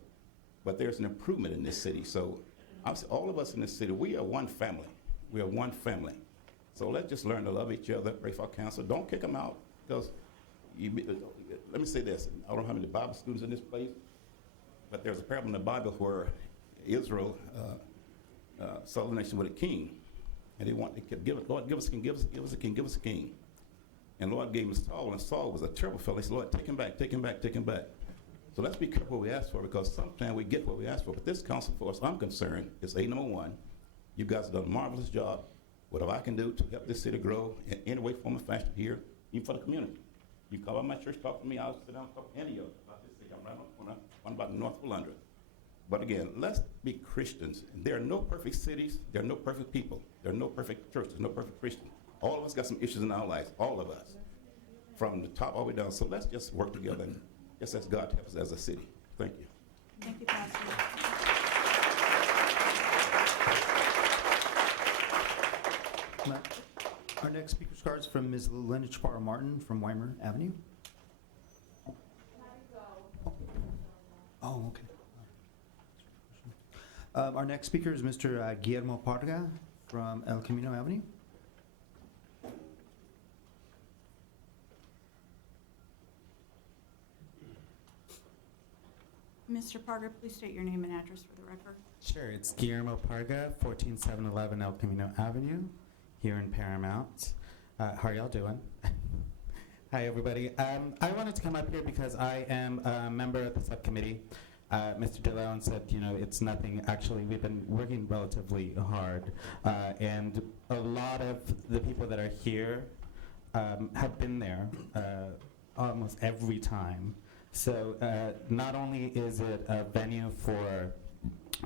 But there's an improvement in this city. So obviously, all of us in this city, we are one family. We are one family. So let's just learn to love each other, pray for our council. Don't kick them out, because let me say this. I don't know how many Bible students in this place, but there's a parable in the Bible where Israel saw the nation with a king. And they kept giving, Lord, give us a king, give us a king, give us a king. And the Lord gave him Saul, and Saul was a terrible fellow. He said, Lord, take him back, take him back, take him back. So let's be careful what we ask for, because sometimes we get what we ask for. But this council, for us, I'm concerned, is number one. You guys have done a marvelous job. Whatever I can do to help this city grow in any way, form, or fashion here, even for the community. You come by my church, talk to me, I'll sit down and talk to any of you about this city. I'm right on the corner, one about North Willandra. But again, let's be Christians. There are no perfect cities. There are no perfect people. There are no perfect churches, no perfect Christians. All of us got some issues in our lives, all of us, from the top all the way down. So let's just work together and just ask God to help us as a city. Thank you. Thank you, Pastor. Our next speaker's card is from Ms. Linda Chaparro Martin from Weimer Avenue. Oh, okay. Our next speaker is Mr. Guillermo Varga from El Camino Avenue. Mr. Parga, please state your name and address for the record. Sure, it's Guillermo Varga, 14711 El Camino Avenue, here in Paramount. How are y'all doing? Hi, everybody. I wanted to come up here because I am a member of the subcommittee. Mr. DeLeon said, you know, it's nothing. Actually, we've been working relatively hard, and a lot of the people that are here have been there almost every time. So not only is it a venue for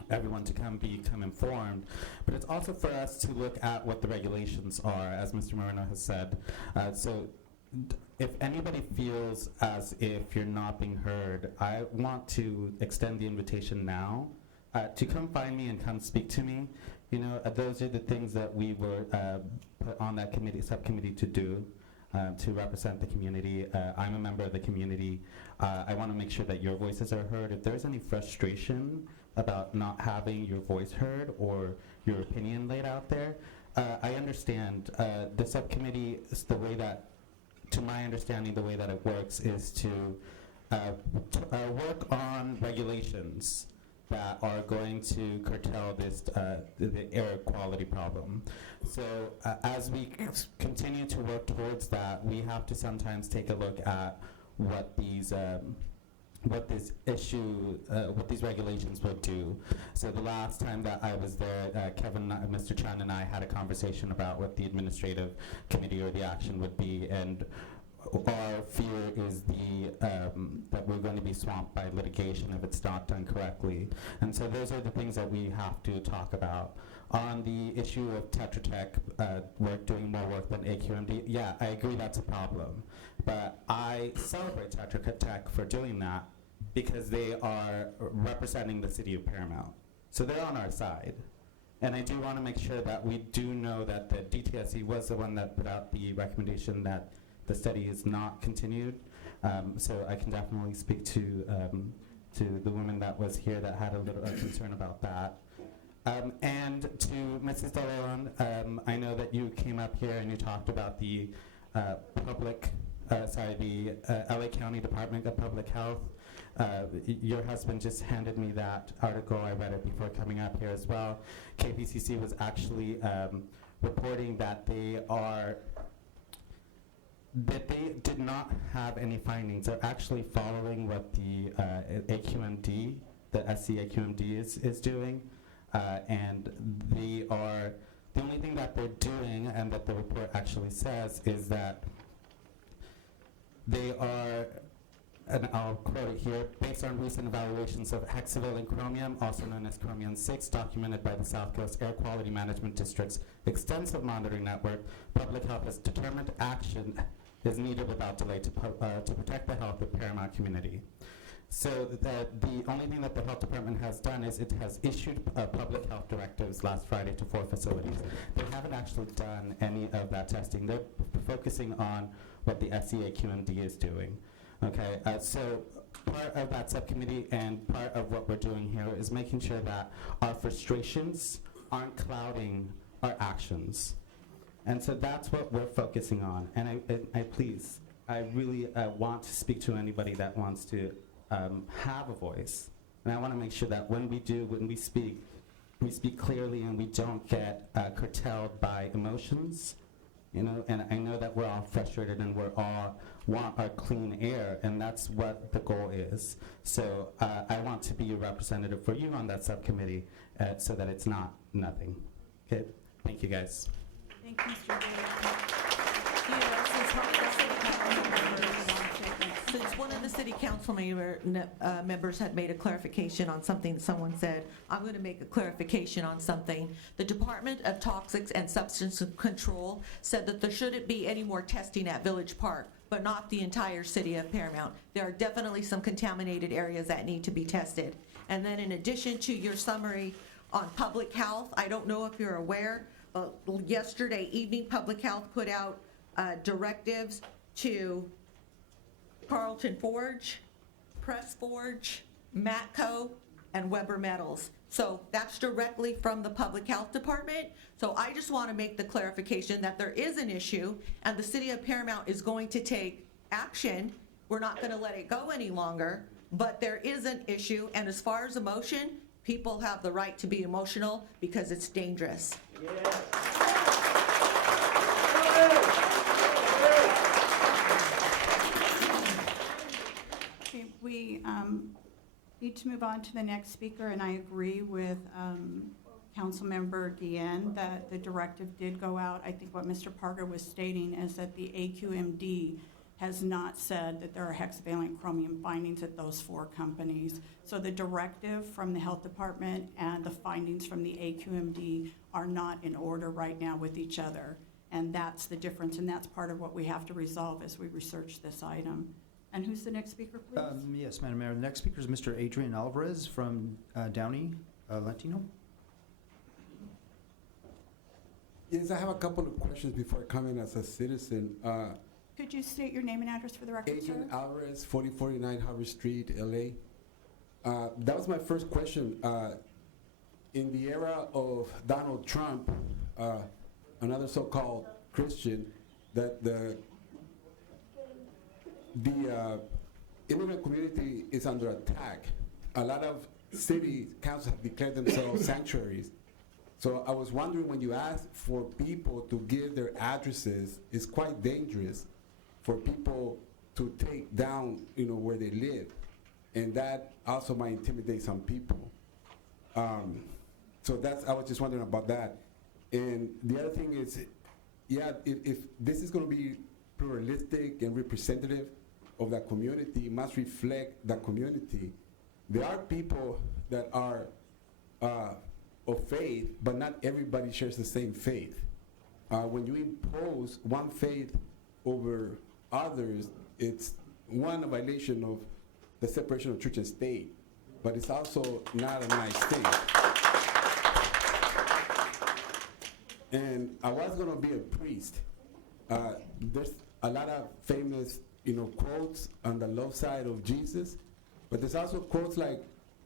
everyone to become informed, but it's also for us to look at what the regulations are, as Mr. Moreno has said. So if anybody feels as if you're not being heard, I want to extend the invitation now to come find me and come speak to me. You know, those are the things that we were put on that subcommittee to do. to represent the community. I'm a member of the community. I want to make sure that your voices are heard. If there's any frustration about not having your voice heard or your opinion laid out there, I understand. The subcommittee is the way that, to my understanding, the way that it works is to work on regulations that are going to curtail this the air quality problem. So as we continue to work towards that, we have to sometimes take a look at what these regulations will do. So the last time that I was there, Kevin, Mr. Chan and I had a conversation about what the administrative committee or the action would be, and our fear is that we're going to be swamped by litigation if it's not done correctly. And so those are the things that we have to talk about. On the issue of Tetra Tech doing more work than AQMD, yeah, I agree that's a problem. But I celebrate Tetra Tech for doing that because they are representing the city of Paramount. So they're on our side. And I do want to make sure that we do know that the DTSC was the one that put out the recommendation that the study is not continued. So I can definitely speak to the woman that was here that had a little concern about that. And to Mrs. DeLeon, I know that you came up here and you talked about the LA County Department of Public Health. Your husband just handed me that article. I read it before coming up here as well. KPCC was actually reporting that they did not have any findings. They're actually following what the AQMD, the SCAQMD is doing, and the only thing that they're doing, and that the report actually says, is that they are, and I'll quote it here, based on recent evaluations of hexavalent and chromium, also known as chromium-6, documented by the South Coast Air Quality Management District's extensive monitoring network, public health has determined action is needed without delay to protect the health of Paramount community. So the only thing that the health department has done is it has issued public health directives last Friday to 4 facilities. They haven't actually done any of that testing. They're focusing on what the SCAQMD is doing. Okay, so part of that subcommittee and part of what we're doing here is making sure that our frustrations aren't clouding our actions. And so that's what we're focusing on. And I really want to speak to anybody that wants to have a voice. And I want to make sure that when we speak clearly and we don't get curtailed by emotions. You know, and I know that we're all frustrated and we're all want our clean air, and that's what the goal is. So I want to be a representative for you on that subcommittee so that it's not nothing. Okay, thank you guys. Thank you, Mr. Daly. Since one of the city council members had made a clarification on something someone said, I'm going to make a clarification on something. The Department of Toxics and Substance Control said that there shouldn't be any more testing at Village Park, but not the entire city of Paramount. There are definitely some contaminated areas that need to be tested. And then in addition to your summary on public health, I don't know if you're aware, but yesterday evening, Public Health put out directives to Carlton Forge, Press Forge, Matco, and Weber Metals. So that's directly from the Public Health Department. So I just want to make the clarification that there is an issue and the city of Paramount is going to take action. We're not going to let it go any longer, but there is an issue. And as far as emotion, people have the right to be emotional because it's dangerous. Okay, we need to move on to the next speaker, and I agree with Councilmember Guillen that the directive did go out. I think what Mr. Parker was stating is that the AQMD has not said that there are hexavalent chromium findings at those 4 companies. So the directive from the health department and the findings from the AQMD are not in order right now with each other. And that's the difference, and that's part of what we have to resolve as we research this item. And who's the next speaker, please? Yes, Madam Mayor. The next speaker is Mr. Adrian Alvarez from Downey Latino. Yes, I have a couple of questions before I come in as a citizen. Could you state your name and address for the record, sir? Agent Alvarez, 4049 Harvard Street, LA. That was my first question. In the era of Donald Trump, another so-called Christian, that the immigrant community is under attack. A lot of city councils have declared themselves sanctuaries. So I was wondering, when you ask for people to give their addresses, it's quite dangerous for people to take down, where they live. And that also might intimidate some people. So I was just wondering about that. And the other thing is, if this is going to be pluralistic and representative of that community, it must reflect that community. There are people that are of faith, but not everybody shares the same faith. When you impose one faith over others, it's one, a violation of the separation of church and state, but it's also not a nice thing. And I was going to be a priest. There's a lot of famous, quotes on the love side of Jesus, but there's also quotes like,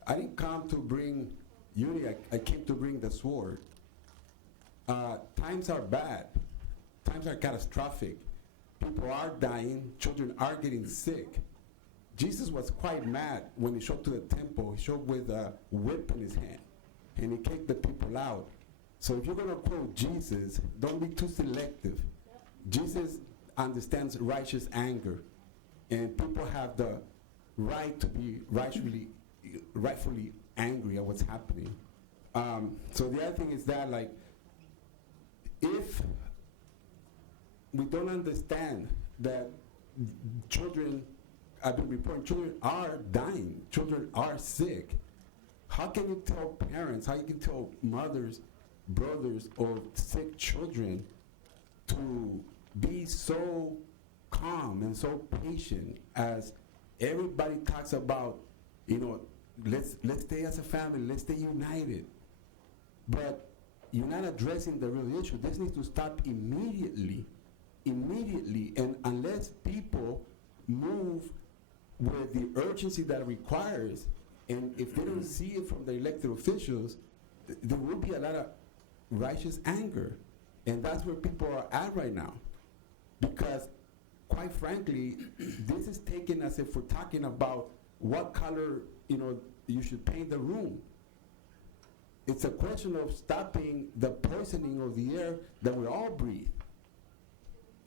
I didn't come to bring unity, I came to bring the sword. Times are bad. Times are catastrophic. People are dying. Children are getting sick. Jesus was quite mad when he showed to the temple. He showed with a whip in his hand, and he kicked the people out. So if you're going to quote Jesus, don't be too selective. Jesus understands righteous anger, and people have the right to be rightfully angry at what's happening. So the other thing is that, like, if we don't understand that children, I've been reporting, children are dying, children are sick, how can you tell parents, how you can tell mothers, brothers of sick children to be so calm and so patient as everybody talks about, let's stay as a family, let's stay united. But you're not addressing the real issue. This needs to stop immediately, and unless people move with the urgency that it requires, and if they don't see it from the elected officials, there will be a lot of righteous anger. And that's where people are at right now. Because, quite frankly, this is taken as if we're talking about what color, you should paint the room. It's a question of stopping the poisoning of the air that we all breathe.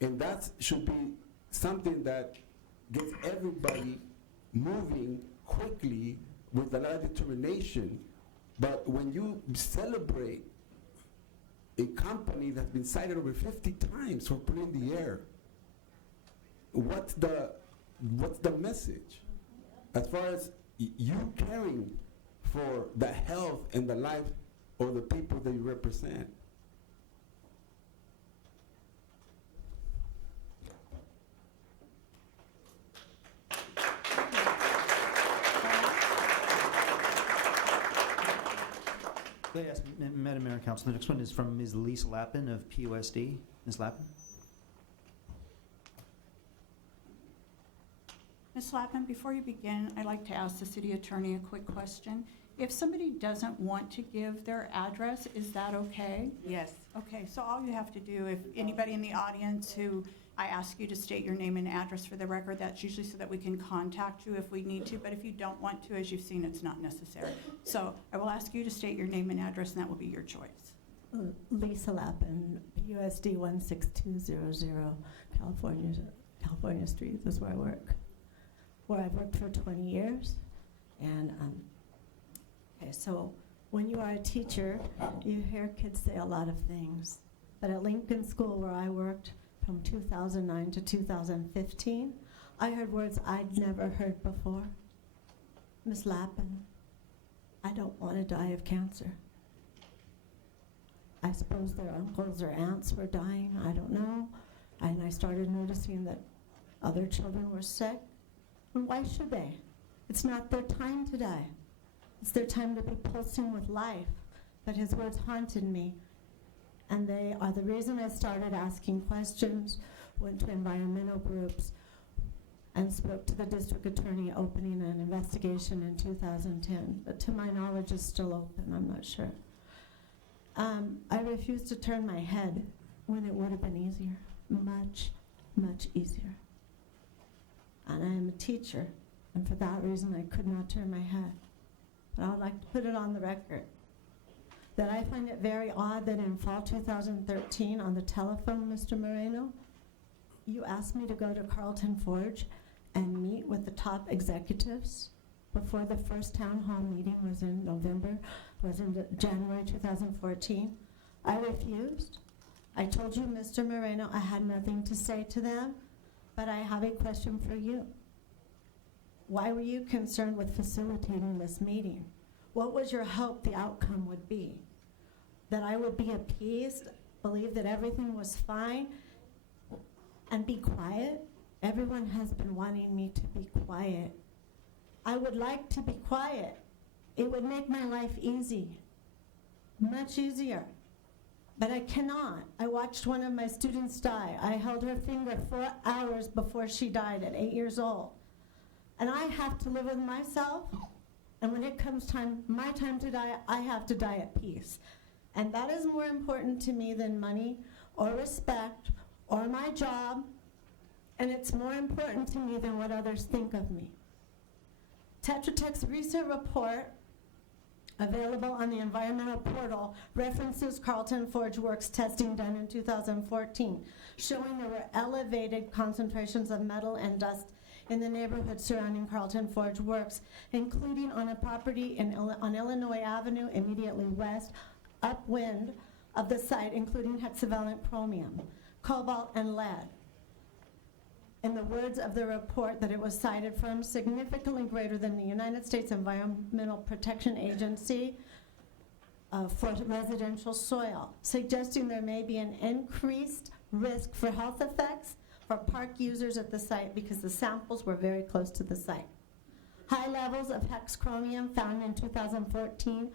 And that should be something that gets everybody moving quickly with a lot of determination. But when you celebrate a company that's been cited over 50 times for polluting the air, what's the message? As far as you caring for the health and the life of the people that you represent. Yes, Madam Mayor and Council, the next one is from Ms. Lisa Lappin of PUSD. Ms. Lappin? Ms. Lappin, before you begin, I'd like to ask the city attorney a quick question. If somebody doesn't want to give their address, is that okay? Yes. Okay, so all you have to do, if anybody in the audience who I ask you to state your name and address for the record, that's usually so that we can contact you if we need to, but if you don't want to, as you've seen, it's not necessary. So I will ask you to state your name and address, and that will be your choice. Lisa Lappin, USD 16200, California Street, is where I work, where I've worked for 20 years. And okay, so when you are a teacher, you hear kids say a lot of things. But at Lincoln School, where I worked from 2009 to 2015, I heard words I'd never heard before. Ms. Lappin, I don't want to die of cancer. I suppose their uncles or aunts were dying, I don't know. And I started noticing that other children were sick. And why should they? It's not their time to die. It's their time to be pulsing with life. But his words haunted me. And they are the reason I started asking questions, went to environmental groups, and spoke to the district attorney opening an investigation in 2010. But to my knowledge, it's still open, I'm not sure. I refused to turn my head when it would have been easier, much, much easier. And I am a teacher, and for that reason, I could not turn my head. But I would like to put it on the record that I find it very odd that in fall 2013, on the telephone, Mr. Moreno, you asked me to go to Carlton Forge and meet with the top executives before the first town hall meeting was in January 2014. I refused. I told you, Mr. Moreno, I had nothing to say to them, but I have a question for you. Why were you concerned with facilitating this meeting? What was your hope the outcome would be? That I would be appeased, believe that everything was fine, and be quiet? Everyone has been wanting me to be quiet. I would like to be quiet. It would make my life easy, much easier. But I cannot. I watched one of my students die. I held her finger 4 hours before she died at 8 years old. And I have to live with myself. And when it comes time, my time to die, I have to die at peace. And that is more important to me than money or respect or my job. And it's more important to me than what others think of me. Tetra Tech's recent report, available on the environmental portal, references Carlton Forge Works testing done in 2014, showing there were elevated concentrations of metal and dust in the neighborhood surrounding Carlton Forge Works, including on a property on Illinois Avenue immediately west, upwind of the site, including hexavalent chromium, cobalt, and lead. In the words of the report that it was cited from, significantly greater than the United States Environmental Protection Agency for residential soil, suggesting there may be an increased risk for health effects for park users at the site because the samples were very close to the site. High levels of hex chromium found in 2014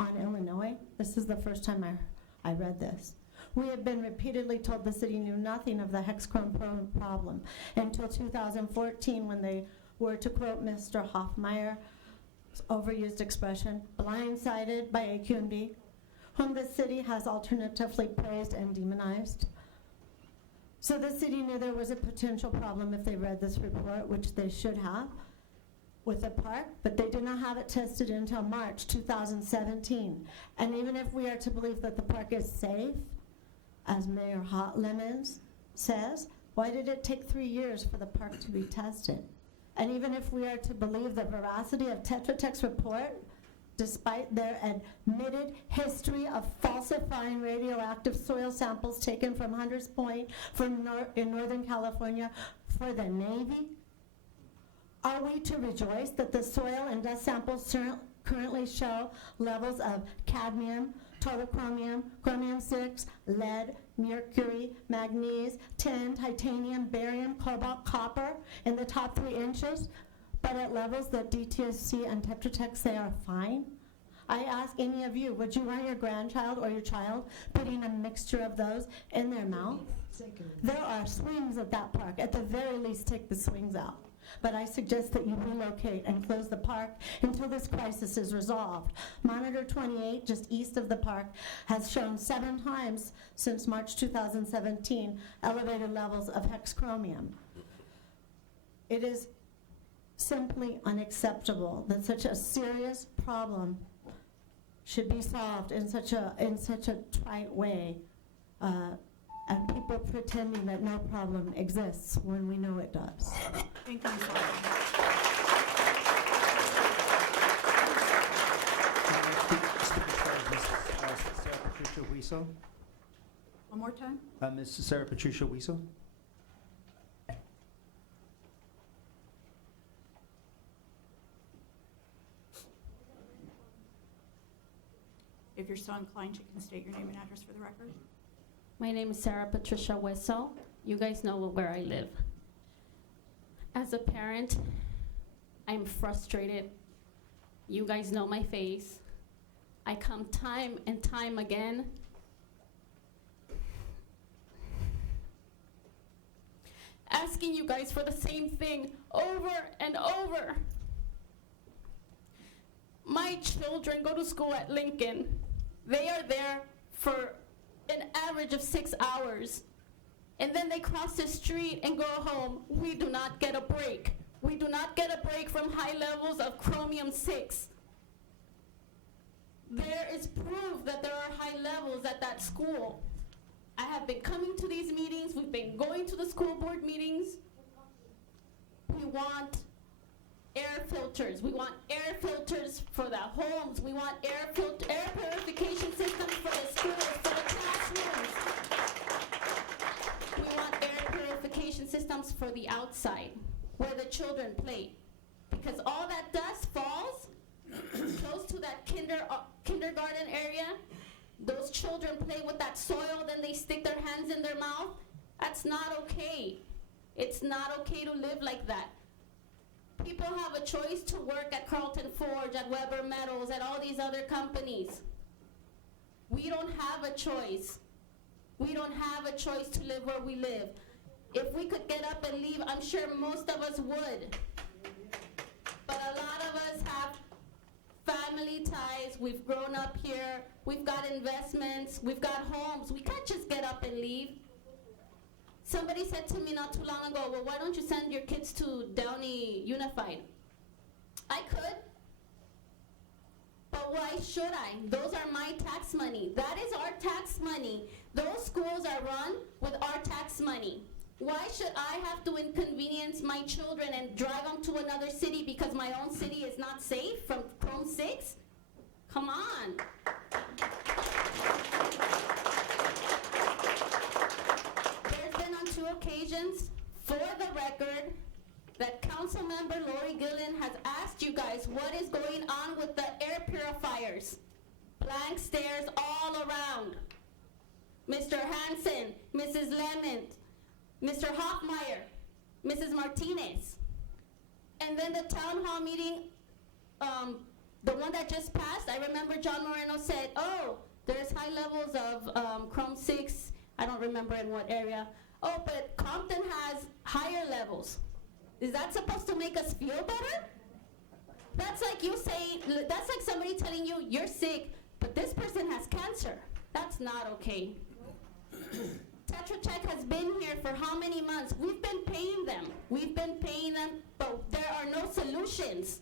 on Illinois. This is the first time I read this. We have been repeatedly told the city knew nothing of the hexchrome problem until 2014 when they were, to quote Mr. Hoffmeyer's overused expression, blindsided by AQ&B, whom the city has alternatively praised and demonized. So the city knew there was a potential problem if they read this report, which they should have, with the park, but they did not have it tested until March 2017. And even if we are to believe that the park is safe, as Mayor Hot Lemons says, why did it take 3 years for the park to be tested? And even if we are to believe the veracity of Tetra Tech's report, despite their admitted history of falsifying radioactive soil samples taken from Hunters Point in Northern California for the Navy, are we to rejoice that the soil and dust samples currently show levels of cadmium, toluchromium, chromium-6, lead, mercury, manganese, tin, titanium, barium, cobalt, copper in the top 3 inches, but at levels that DTSC and Tetra Tech say are fine? I ask any of you, would you want your grandchild or your child putting a mixture of those in their mouth? There are swings at that park. At the very least, take the swings out. But I suggest that you relocate and close the park until this crisis is resolved. Monitor 28, just east of the park, has shown 7 times since March 2017 elevated levels of hexchromium. It is simply unacceptable that such a serious problem should be solved in such a trite way, and people pretending that no problem exists when we know it does. Thank you, Ms. Sarah Patricia Wiesel. One more time? Ms. Sarah Patricia Wiesel. If you're so inclined, you can state your name and address for the record. My name is Sarah Patricia Wessel. You guys know where I live. As a parent, I'm frustrated. You guys know my face. I come time and time again. asking you guys for the same thing over and over. My children go to school at Lincoln. They are there for an average of 6 hours. And then they cross the street and go home. We do not get a break. We do not get a break from high levels of chromium-6. There is proof that there are high levels at that school. I have been coming to these meetings. We've been going to the school board meetings. We want air filters. We want air filters for the homes. We want air purification systems for the schools, for the classrooms. We want air purification systems for the outside, where the children play. Because all that dust falls close to that kindergarten area. Those children play with that soil, then they stick their hands in their mouth. That's not okay. It's not okay to live like that. People have a choice to work at Carlton Forge, at Weber Metals, at all these other companies. We don't have a choice. We don't have a choice to live where we live. If we could get up and leave, I'm sure most of us would. But a lot of us have family ties. We've grown up here. We've got investments. We've got homes. We can't just get up and leave. Somebody said to me not too long ago, well, why don't you send your kids to Downey Unified? I could. But why should I? Those are my tax money. That is our tax money. Those schools are run with our tax money. Why should I have to inconvenience my children and drive them to another city because my own city is not safe from Chrome 6? Come on. There's been on 2 occasions, for the record, that Councilmember Lori Gillen has asked you guys what is going on with the air purifiers. Blank stares all around. Mr. Hansen, Mrs. Lement, Mr. Hoffmeyer, Mrs. Martinez. And then the town hall meeting, the one that just passed, I remember John Moreno said, oh, there's high levels of Chrome 6, I don't remember in what area. Oh, but Compton has higher levels. Is that supposed to make us feel better? That's like you saying, that's like somebody telling you, you're sick, but this person has cancer. That's not okay. Tetra Tech has been here for how many months? We've been paying them. We've been paying them, but there are no solutions.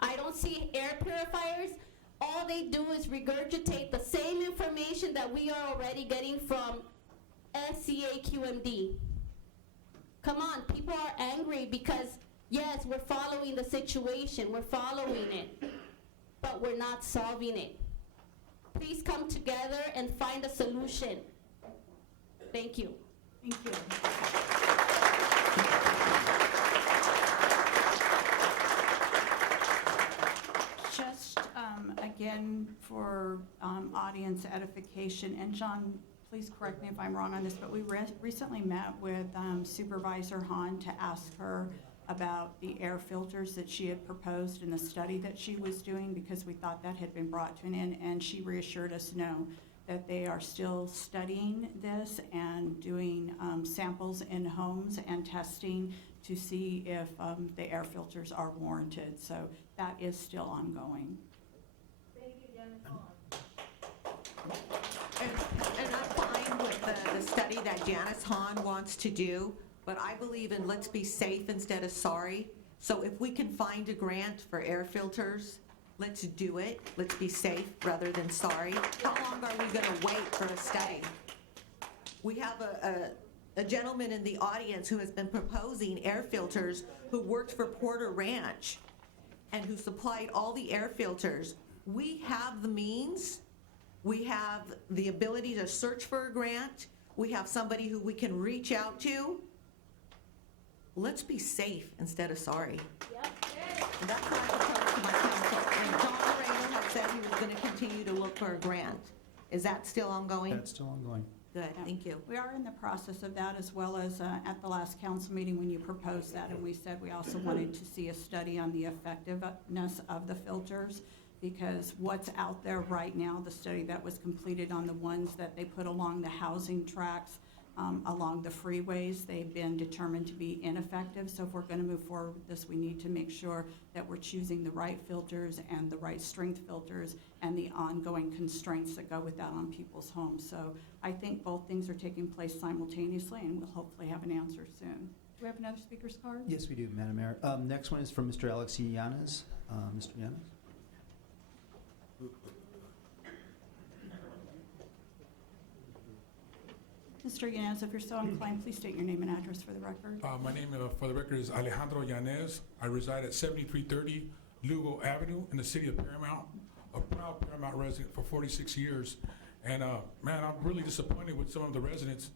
I don't see air purifiers. All they do is regurgitate the same information that we are already getting from SCAQMD. Come on, people are angry because, yes, we're following the situation, we're following it, but we're not solving it. Please come together and find a solution. Thank you. Thank you. Just again, for audience edification, and John, please correct me if I'm wrong on this, but we recently met with Supervisor Hahn to ask her about the air filters that she had proposed in the study that she was doing, because we thought that had been brought to an end, and she reassured us no, that they are still studying this and doing samples in homes and testing to see if the air filters are warranted. So that is still ongoing. And I'm fine with the study that Janice Hahn wants to do, but I believe in let's be safe instead of sorry. So if we can find a grant for air filters, let's do it. Let's be safe rather than sorry. How long are we going to wait for a study? We have a gentleman in the audience who has been proposing air filters, who worked for Porter Ranch and who supplied all the air filters. We have the means. We have the ability to search for a grant. We have somebody who we can reach out to. Let's be safe instead of sorry. Yep. And that's what I proposed to my council. And John Moreno had said he was going to continue to look for a grant. Is that still ongoing? That's still ongoing. Good, thank you. We are in the process of that, as well as at the last council meeting when you proposed that, and we said we also wanted to see a study on the effectiveness of the filters, because what's out there right now, the study that was completed on the ones that they put along the housing tracts, along the freeways. They've been determined to be ineffective, so if we're going to move forward with this, we need to make sure that we're choosing the right filters and the right strength filters and the ongoing constraints that go with that on people's homes. So I think both things are taking place simultaneously, and we'll hopefully have an answer soon. Do we have another speaker's card? Yes, we do, Madam Mayor. Next one is from Mr. Alex Yanes. Mr. Yanes? Mr. Yanez, if you're so inclined, please state your name and address for the record. My name for the record is Alejandro Yanez. I reside at 7330 Lugo Avenue in the city of Paramount, a proud Paramount resident for 46 years. And man, I'm really disappointed with some of the residents.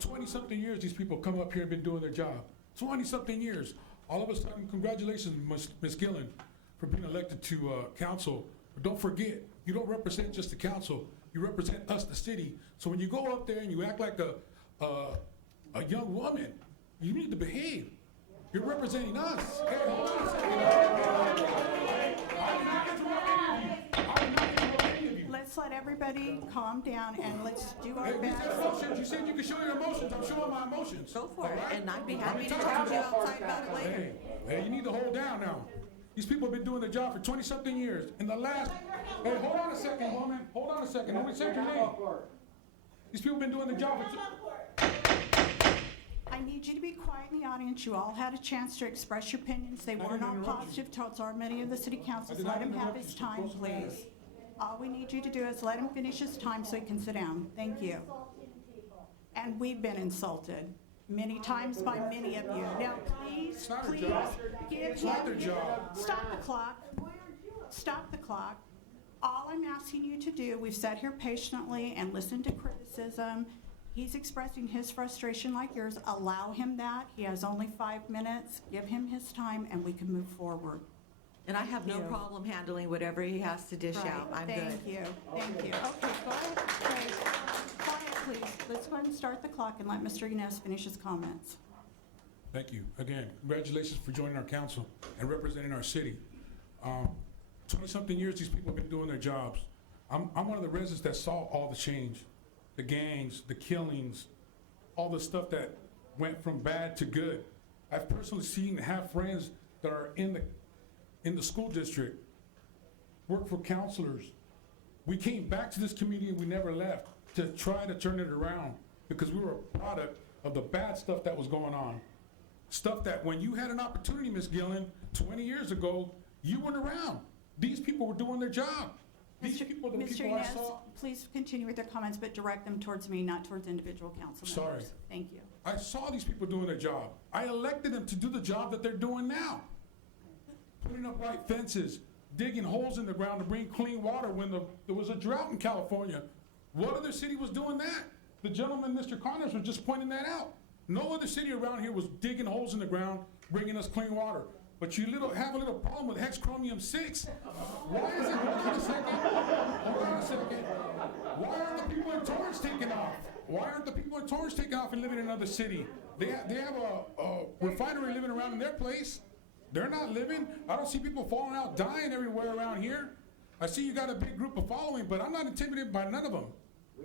20-something years these people come up here and been doing their job. 20-something years. All of a sudden, congratulations, Ms. Gillen, for being elected to council. But don't forget, you don't represent just the council. You represent us, the city. So when you go up there and you act like a young woman, you need to behave. You're representing us. Hey, hold on a second. I did not interrupt any of you. Let's let everybody calm down and let's do our Hey, we best. said emotions. You said you could show your emotions. I'm showing my emotions. Go for it, All right? and I'd be How happy many to times talk to you have I- outside about it later. Hey, you need to hold down now. These people have been doing their job for 20-something years. In the last, hey, hold on a second, woman. Hold on a second. Nobody said your name. These people have been doing their job for. I need you to be quiet in the audience. You all had a chance to express your opinions. They were not positive towards our many of the city councils. Let him have his time, please. All we need you to do is let him finish his time so he can sit down. Thank you. And we've been insulted many times by many of you. Now, please, please give him. Stop the clock. Stop the clock. All I'm asking you to do, we've sat here patiently and listened to criticism. He's expressing his frustration like yours. Allow him that. He has only 5 minutes. Give him his time and we can move forward. And I have no Thank you. problem handling whatever he has to dish Right. out. I'm good. Thank you. Thank you. Okay, go ahead. Okay. Quiet, please. Let's go ahead and start the clock and let Mr. Yanez finish his comments. Thank you. Again, congratulations for joining our council and representing our city. 20-something years these people have been doing their jobs. I'm one of the residents that saw all the change, the gangs, the killings, all the stuff that went from bad to good. I've personally seen and have friends that are in the school district, work for counselors. We came back to this community and we never left to try to turn it around because we were a product of the bad stuff that was going on. Stuff that when you had an opportunity, Ms. Gillen, 20 years ago, you weren't around. These people were doing their job. These people are the Mr. people I Yanez, saw. please continue with your comments, but direct them towards me, not towards individual council members. Sorry. Thank you. I saw these people doing their job. I elected them to do the job that they're doing now. Putting up white fences, digging holes in the ground to bring clean water when there was a drought in California. What other city was doing that? The gentleman, Mr. Connors, was just pointing that out. No other city around here was digging holes in the ground, bringing us clean water. But you have a little problem with hexchromium-6. Why is it? Hold on a second. Hold on a second. Why aren't the people in Torrance taking off? Why aren't the people in Torrance taking off and living in another city? They have a refinery living around in their place. They're not living. I don't see people falling out, dying everywhere around here. I see you got a big group of following, but I'm not intimidated by none of them.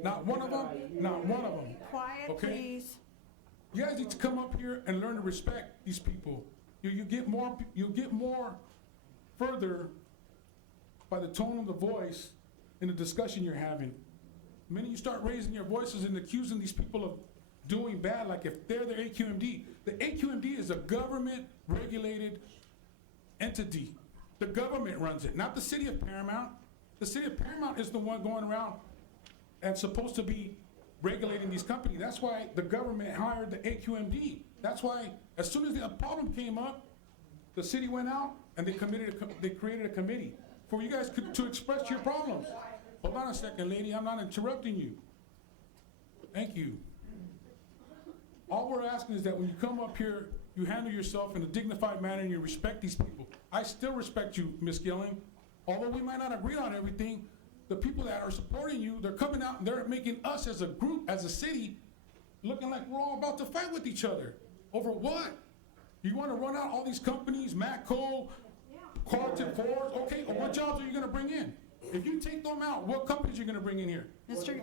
Not one of them. Not one of them. Quiet, Okay? please. You guys need to come up here and learn to respect these people. You get more further by the tone of the voice in the discussion you're having. The minute you start raising your voices and accusing these people of doing bad, like if they're the AQMD. The AQMD is a government-regulated entity. The government runs it, not the city of Paramount. The city of Paramount is the one going around and supposed to be regulating these companies. That's why the government hired the AQMD. That's why as soon as the problem came up, the city went out and they created a committee for you guys to express your problems. Hold on a second, lady. I'm not interrupting you. Thank you. All we're asking is that when you come up here, you handle yourself in a dignified manner and you respect these people. I still respect you, Ms. Gillen. Although we might not agree on everything, the people that are supporting you, they're coming out and they're making us as a group, as a city, looking like we're all about to fight with each other. Over what? You want to run out all these companies, Matco, Quality Force, okay, what jobs are you going to bring in? If you take them out, what companies are you gonna bring in here? Mr.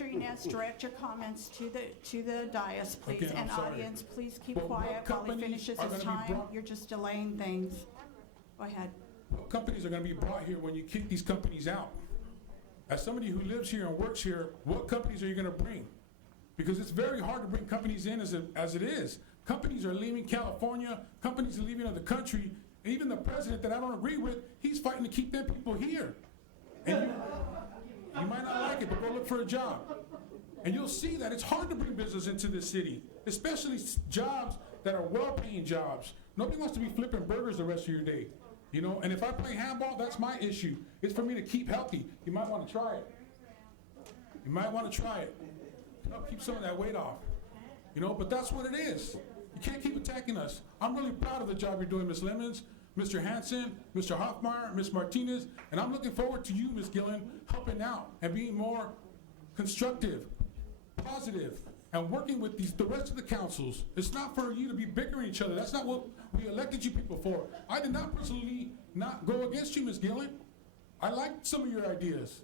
Yanez, direct your comments to the dais, please. Okay, I'm And sorry. audience, please keep But what quiet while he companies finishes are his gonna be time. brought- You're just delaying things. Go ahead. What companies are gonna be brought here when you kick these companies out? As somebody who lives here and works here, what companies are you gonna bring? Because it's very hard to bring companies in as it is. Companies are leaving California, companies are leaving the country, and even the president that I don't agree with, he's fighting to keep them people here. And you might not like it, but go look for a job. And you'll see that it's hard to bring business into this city, especially jobs that are well-paying jobs. Nobody wants to be flipping burgers the rest of your day, you know? And if I play handball, that's my issue. It's for me to keep healthy. You might want to try it. You might want to try it. Help keep some of that weight off, you know? But that's what it is. You can't keep attacking us. I'm really proud of the job you're doing, Ms. Lemons, Mr. Hansen, Mr. Hoffmeyer, Ms. Martinez, and I'm looking forward to you, Ms. Gillen, helping out and being more constructive, positive, and working with the rest of the councils. It's not for you to be bickering each other. That's not what we elected you people for. I did not personally not go against you, Ms. Gillen. I liked some of your ideas,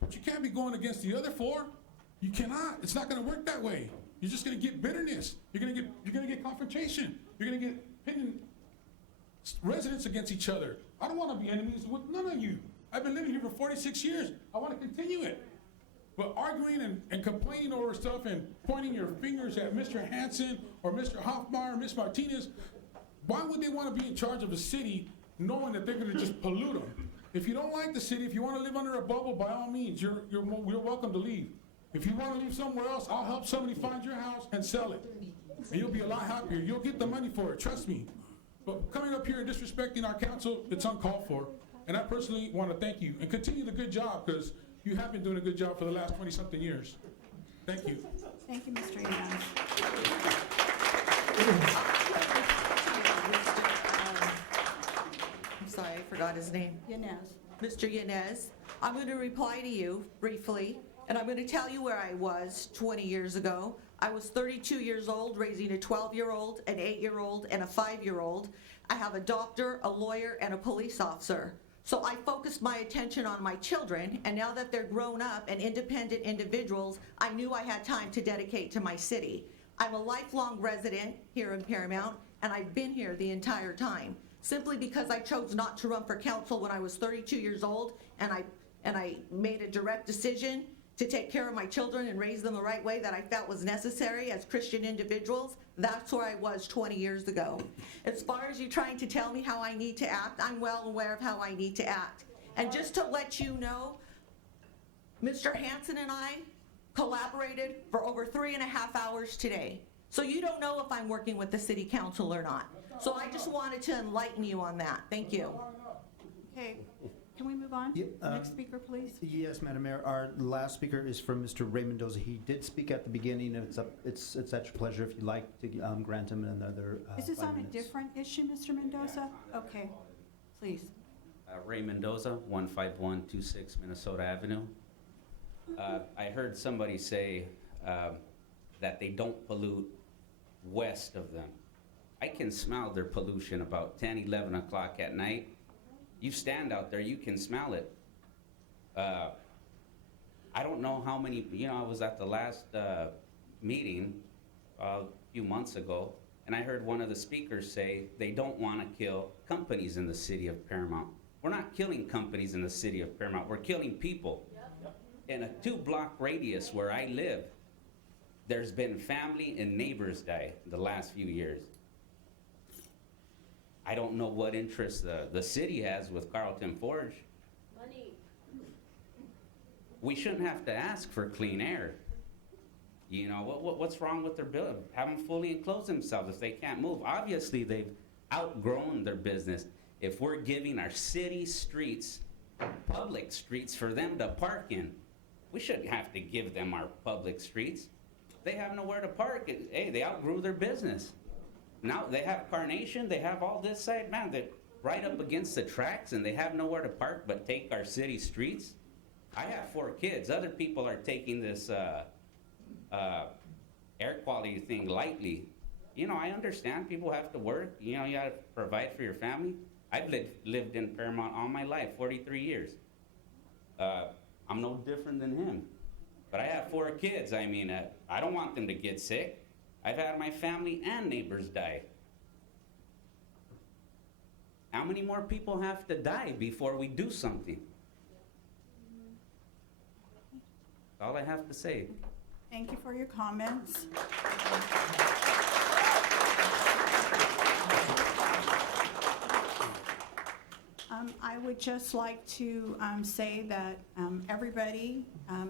but you can't be going against the other four. You cannot. It's not going to work that way. You're just going to get bitterness. You're going to get confrontation. You're going to get pitting residents against each other. I don't want to be enemies with none of you. I've been living here for 46 years. I want to continue it. But arguing and complaining over stuff and pointing your fingers at Mr. Hansen or Mr. Hoffmeyer or Ms. Martinez, why would they want to be in charge of a city knowing that they're going to just pollute them? If you don't like the city, if you want to live under a bubble, by all means, you're welcome to leave. If you want to leave somewhere else, I'll help somebody find your house and sell it. And you'll be a lot happier. You'll get the money for it, trust me. But coming up here and disrespecting our council, it's uncalled for. And I personally want to thank you and continue the good job, because you have been doing a good job for the last 20-something years. Thank you. Thank you, Mr. Yanez. I'm sorry, I forgot his name. Yanez. Mr. Yanez, I'm going to reply to you briefly, and I'm going to tell you where I was 20 years ago. I was 32 years old, raising a 12-year-old, an 8-year-old, and a 5-year-old. I have a doctor, a lawyer, and a police officer. So I focused my attention on my children, and now that they're grown up and independent individuals, I knew I had time to dedicate to my city. I'm a lifelong resident here in Paramount, and I've been here the entire time, simply because I chose not to run for council when I was 32 years old, and I made a direct decision to take care of my children and raise them the right way that I felt was necessary as Christian individuals. That's where I was 20 years ago. As far as you trying to tell me how I need to act, I'm well aware of how I need to act. And just to let you know, Mr. Hansen and I collaborated for over 3.5 hours today. So you don't know if I'm working with the city council or not. So I just wanted to enlighten you on that. Thank you. Okay, can we move on? Yeah, Next speaker, please. Yes, Madam Mayor. Our last speaker is from Mr. Ray Mendoza. He did speak at the beginning, and it's at your pleasure if you'd like to grant him another Is this 5 on a minutes. different issue, Mr. Mendoza? Okay, please. Ray Mendoza, 15126 Minnesota Avenue. I heard somebody say that they don't pollute west of them. I can smell their pollution about 10, 11 o'clock at night. You stand out there, you can smell it. I don't know how many, I was at the last meeting a few months ago, and I heard one of the speakers say they don't want to kill companies in the city of Paramount. We're not killing companies in the city of Paramount, we're killing people. In a 2-block radius where I live, there's been family and neighbors die the last few years. I don't know what interest the city has with Carlton Forge. Money. We shouldn't have to ask for clean air. What's wrong with their building? Have them fully enclose themselves if they can't move. Obviously, they've outgrown their business. If we're giving our city streets, public streets for them to park in, we shouldn't have to give them our public streets. They have nowhere to park. Hey, they outgrew their business. Now they have Carnation, they have all this side, man, they're right up against the tracks, and they have nowhere to park but take our city streets. I have 4 kids. Other people are taking this air quality thing lightly. I understand people have to work. You got to provide for your family. I've lived in Paramount all my life, 43 years. I'm no different than him. But I have 4 kids. I mean, I don't want them to get sick. I've had my family and neighbors die. How many more people have to die before we do something? That's all I have to say. Thank you for your comments. I would just like to say that everybody,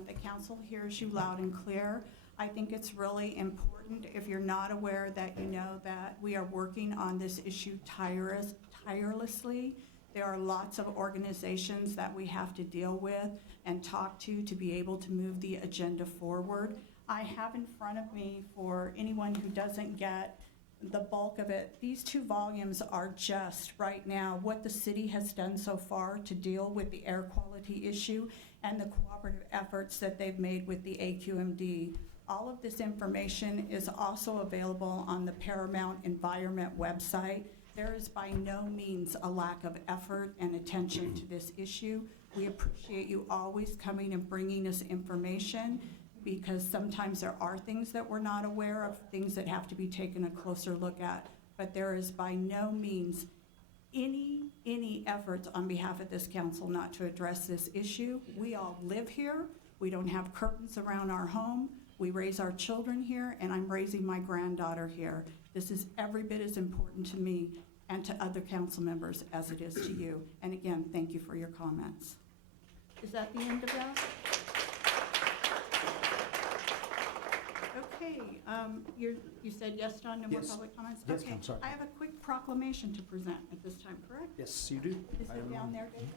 the council hears you loud and clear. I think it's really important, if you're not aware, that you know that we are working on this issue tirelessly. There are lots of organizations that we have to deal with and talk to be able to move the agenda forward. I have in front of me, for anyone who doesn't get the bulk of it, these 2 volumes are just right now what the city has done so far to deal with the air quality issue and the cooperative efforts that they've made with the AQMD. All of this information is also available on the Paramount Environment website. There is by no means a lack of effort and attention to this issue. We appreciate you always coming and bringing us information, because sometimes there are things that we're not aware of, things that have to be taken a closer look at. But there is by no means any efforts on behalf of this council not to address this issue. We all live here. We don't have curtains around our home. We raise our children here, and I'm raising my granddaughter here. This is every bit as important to me and to other council members as it is to you. And again, thank you for your comments. Is that the end of that? Okay, you said yes, Don, no more Yes. public comments? Yes, Okay. I'm sorry. I have a quick proclamation to present at this time, correct? Yes, you do. Is it down there, David?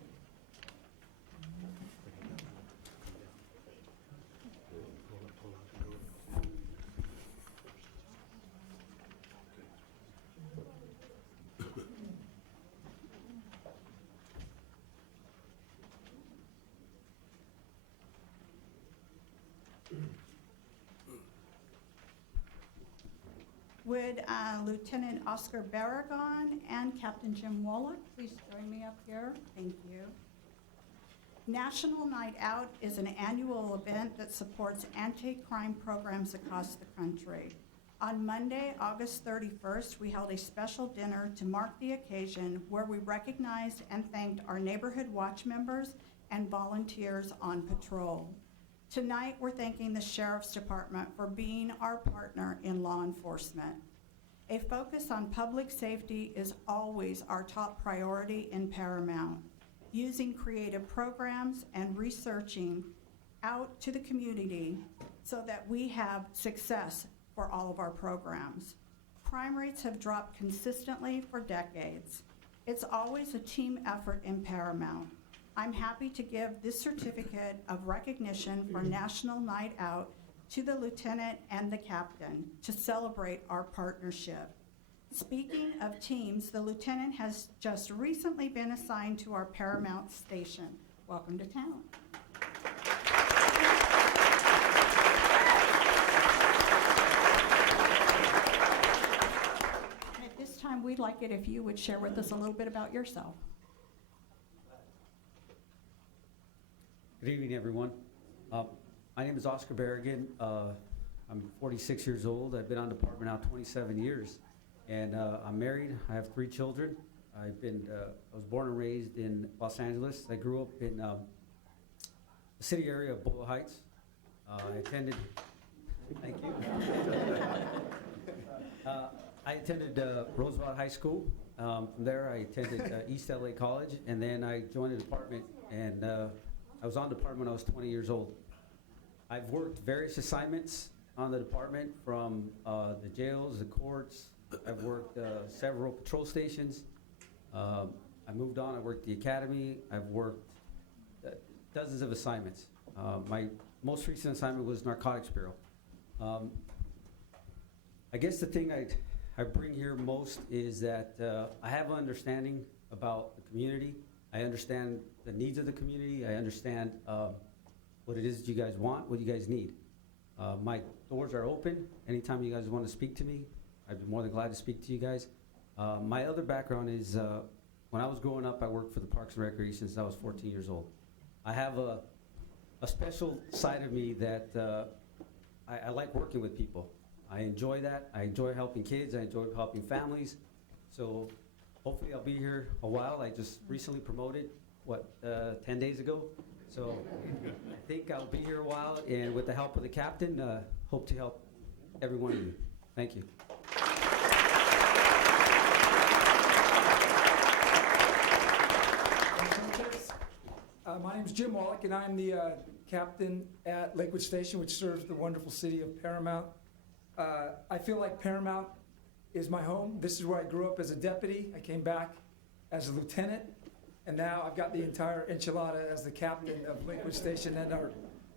Would Lieutenant Oscar Barragon and Captain Jim Wallach please join me up here? Thank you. National Night Out is an annual event that supports anti-crime programs across the country. On Monday, August 31st, we held a special dinner to mark the occasion, where we recognized and thanked our neighborhood watch members and volunteers on patrol. Tonight, we're thanking the Sheriff's Department for being our partner in law enforcement. A focus on public safety is always our top priority in Paramount. Using creative programs and researching out to the community so that we have success for all of our programs. Crime rates have dropped consistently for decades. It's always a team effort in Paramount. I'm happy to give this certificate of recognition for National Night Out to the lieutenant and the captain to celebrate our partnership. Speaking of teams, the lieutenant has just recently been assigned to our Paramount station. Welcome to town. At this time, we'd like it if you would share with us a little bit about yourself. Good evening, everyone. My name is Oscar Barragan. I'm 46 years old. I've been on department now 27 years. And I'm married. I have 3 children. I was born and raised in Los Angeles. I grew up in the city area of Boyle Heights. I attended, thank you. I attended Roosevelt High School. From there, I attended East LA College, and then I joined the department, and I was on department when I was 20 years old. I've worked various assignments on the department, from the jails, the courts. I've worked several patrol stations. I moved on, I worked the academy. I've worked dozens of assignments. My most recent assignment was Narcotics Bureau. I guess the thing I bring here most is that I have an understanding about the community. I understand the needs of the community. I understand what it is that you guys want, what you guys need. My doors are open. Anytime you guys want to speak to me, I'd be more than glad to speak to you guys. My other background is When I was growing up, I worked for the Parks and Recreation since I was 14 years old. I have a special side of me that I like working with people. I enjoy that. I enjoy helping kids. I enjoy helping families. So hopefully I'll be here a while. I just recently promoted, 10 days ago. So I think I'll be here a while, and with the help of the captain, hope to help every one of you. Thank you. My name's Jim Wallach, and I'm the captain at Lakewood Station, which serves the wonderful city of Paramount. I feel like Paramount is my home. This is where I grew up as a deputy. I came back as a lieutenant, and now I've got the entire enchilada as the captain of Lakewood Station and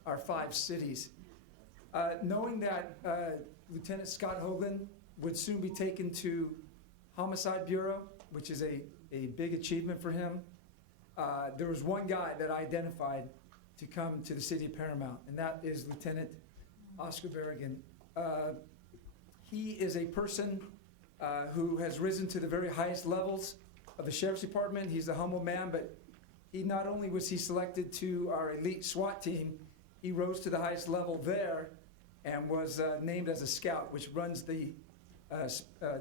our 5 cities. Knowing that Lieutenant Scott Hoagland would soon be taken to Homicide Bureau, which is a big achievement for him, there was one guy that I identified to come to the city of Paramount, and that is Lieutenant Oscar Berrigan. He is a person who has risen to the very highest levels of the Sheriff's Department. He's a humble man, but he not only was he selected to our elite SWAT team, he rose to the highest level there and was named as a scout, which runs the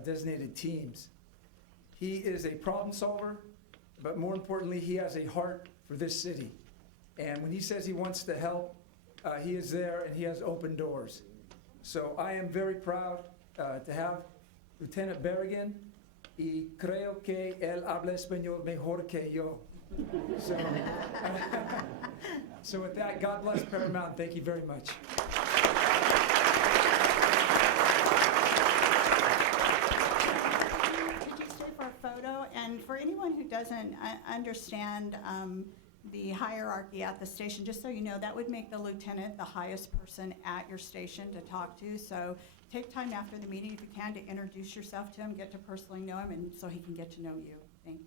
designated teams. He is a problem solver, but more importantly, he has a heart for this city. And when he says he wants to help, he is there and he has open doors. So I am very proud to have Lieutenant Berrigan, y creo que él habla español mejor que yo. So with that, God bless Paramount. Thank you very much. Could you stay for a photo? And for anyone who doesn't understand the hierarchy at the station, just so you know, that would make the lieutenant the highest person at your station to talk to. So take time after the meeting, if you can, to introduce yourself to him, get to personally know him, and so he can get to know you. Thanks.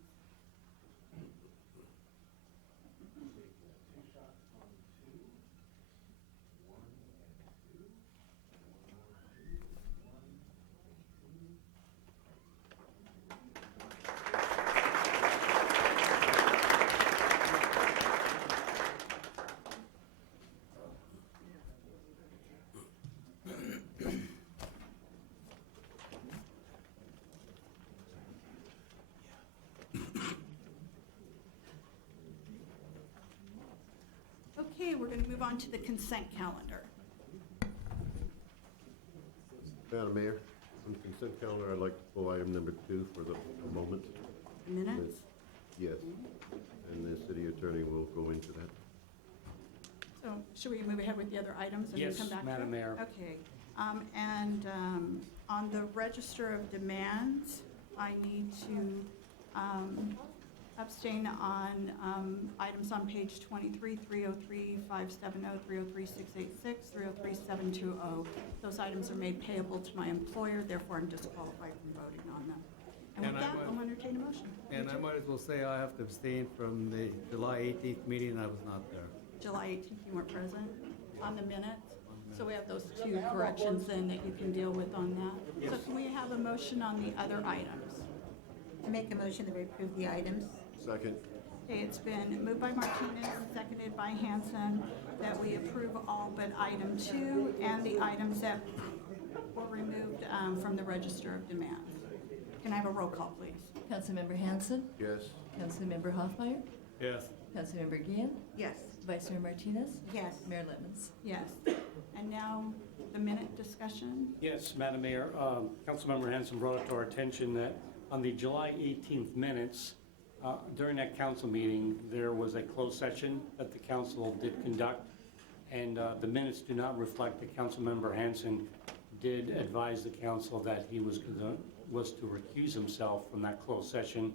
Okay, we're going to move on to the consent calendar. Madam Mayor, on the consent calendar, I'd like to pull item number 2 for the moment. Minutes? Yes, and the city attorney will go into that. So should we move ahead with the other items and then Yes, come back to it? Madam Mayor. Okay. On the register of demands, I need to abstain on items on page 23, 303, 570, 303, 686, 303, 720. Those items are made payable to my employer, therefore I'm disqualified from voting on them. And with that, I'll entertain a motion. And I might as well say I have to abstain from the July 18th meeting. I was not there. July 18th, you weren't present on the minutes? So we have those 2 corrections then that you can deal with on that. So can we have a motion on the other items? I make a motion that we approve the items. Second. Okay, it's been moved by Martinez, seconded by Hanson, that we approve all but item 2 and the items that were removed from the register of demands. Can I have a roll call, please? Councilmember Hanson? Yes. Councilmember Hoffmeyer? Yes. Councilmember Guillen? Yes. Vice Mayor Martinez? Yes. Mayor Littmans? Yes. And now the minute discussion. Yes, Madam Mayor, Councilmember Hanson brought it to our attention that on the July 18th minutes, during that council meeting, there was a closed session that the council did conduct, and the minutes do not reflect that Councilmember Hanson did advise the council that he was to recuse himself from that closed session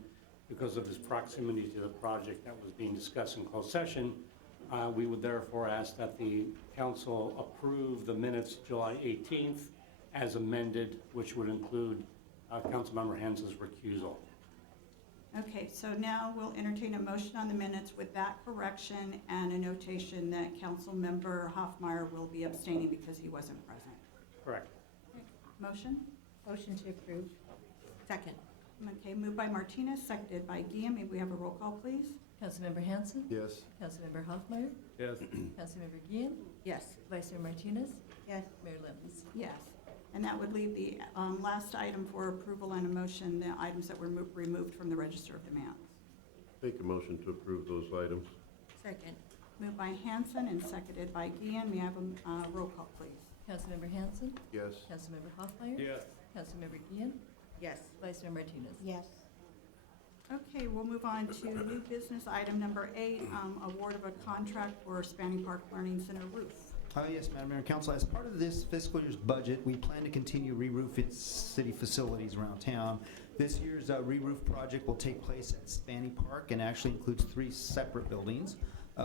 because of his proximity to the project that was being discussed in closed session. We would therefore ask that the council approve the minutes July 18th as amended, which would include Councilmember Hanson's recusal. Okay, so now we'll entertain a motion on the minutes with that correction and a notation that Councilmember Hoffmeyer will be abstaining because he wasn't present. Correct. Motion? Motion to approve. Second. Okay, moved by Martinez, seconded by Guillen. May we have a roll call, please? Councilmember Hanson? Yes. Councilmember Hoffmeyer? Yes. Councilmember Guillen? Yes. Vice Mayor Martinez? Yes. Mayor Lemons? Yes. And that would leave the last item for approval and a motion, the items that were removed from the register of demands. Make a motion to approve those items. Second. Moved by Hanson and seconded by Guillen. May I have a roll call, please? Councilmember Hanson? Yes. Councilmember Hoffmeyer? Yes. Councilmember Guillen? Yes. Vice Mayor Martinez? Yes. Okay, we'll move on to new business, item number 8, award of a contract for Spanning Park Learning Center roof. Yes, Madam Mayor and Council, as part of this fiscal year's budget, we plan to continue re-roofing city facilities around town. This year's re-roof project will take place at Spanning Park and actually includes 3 separate buildings.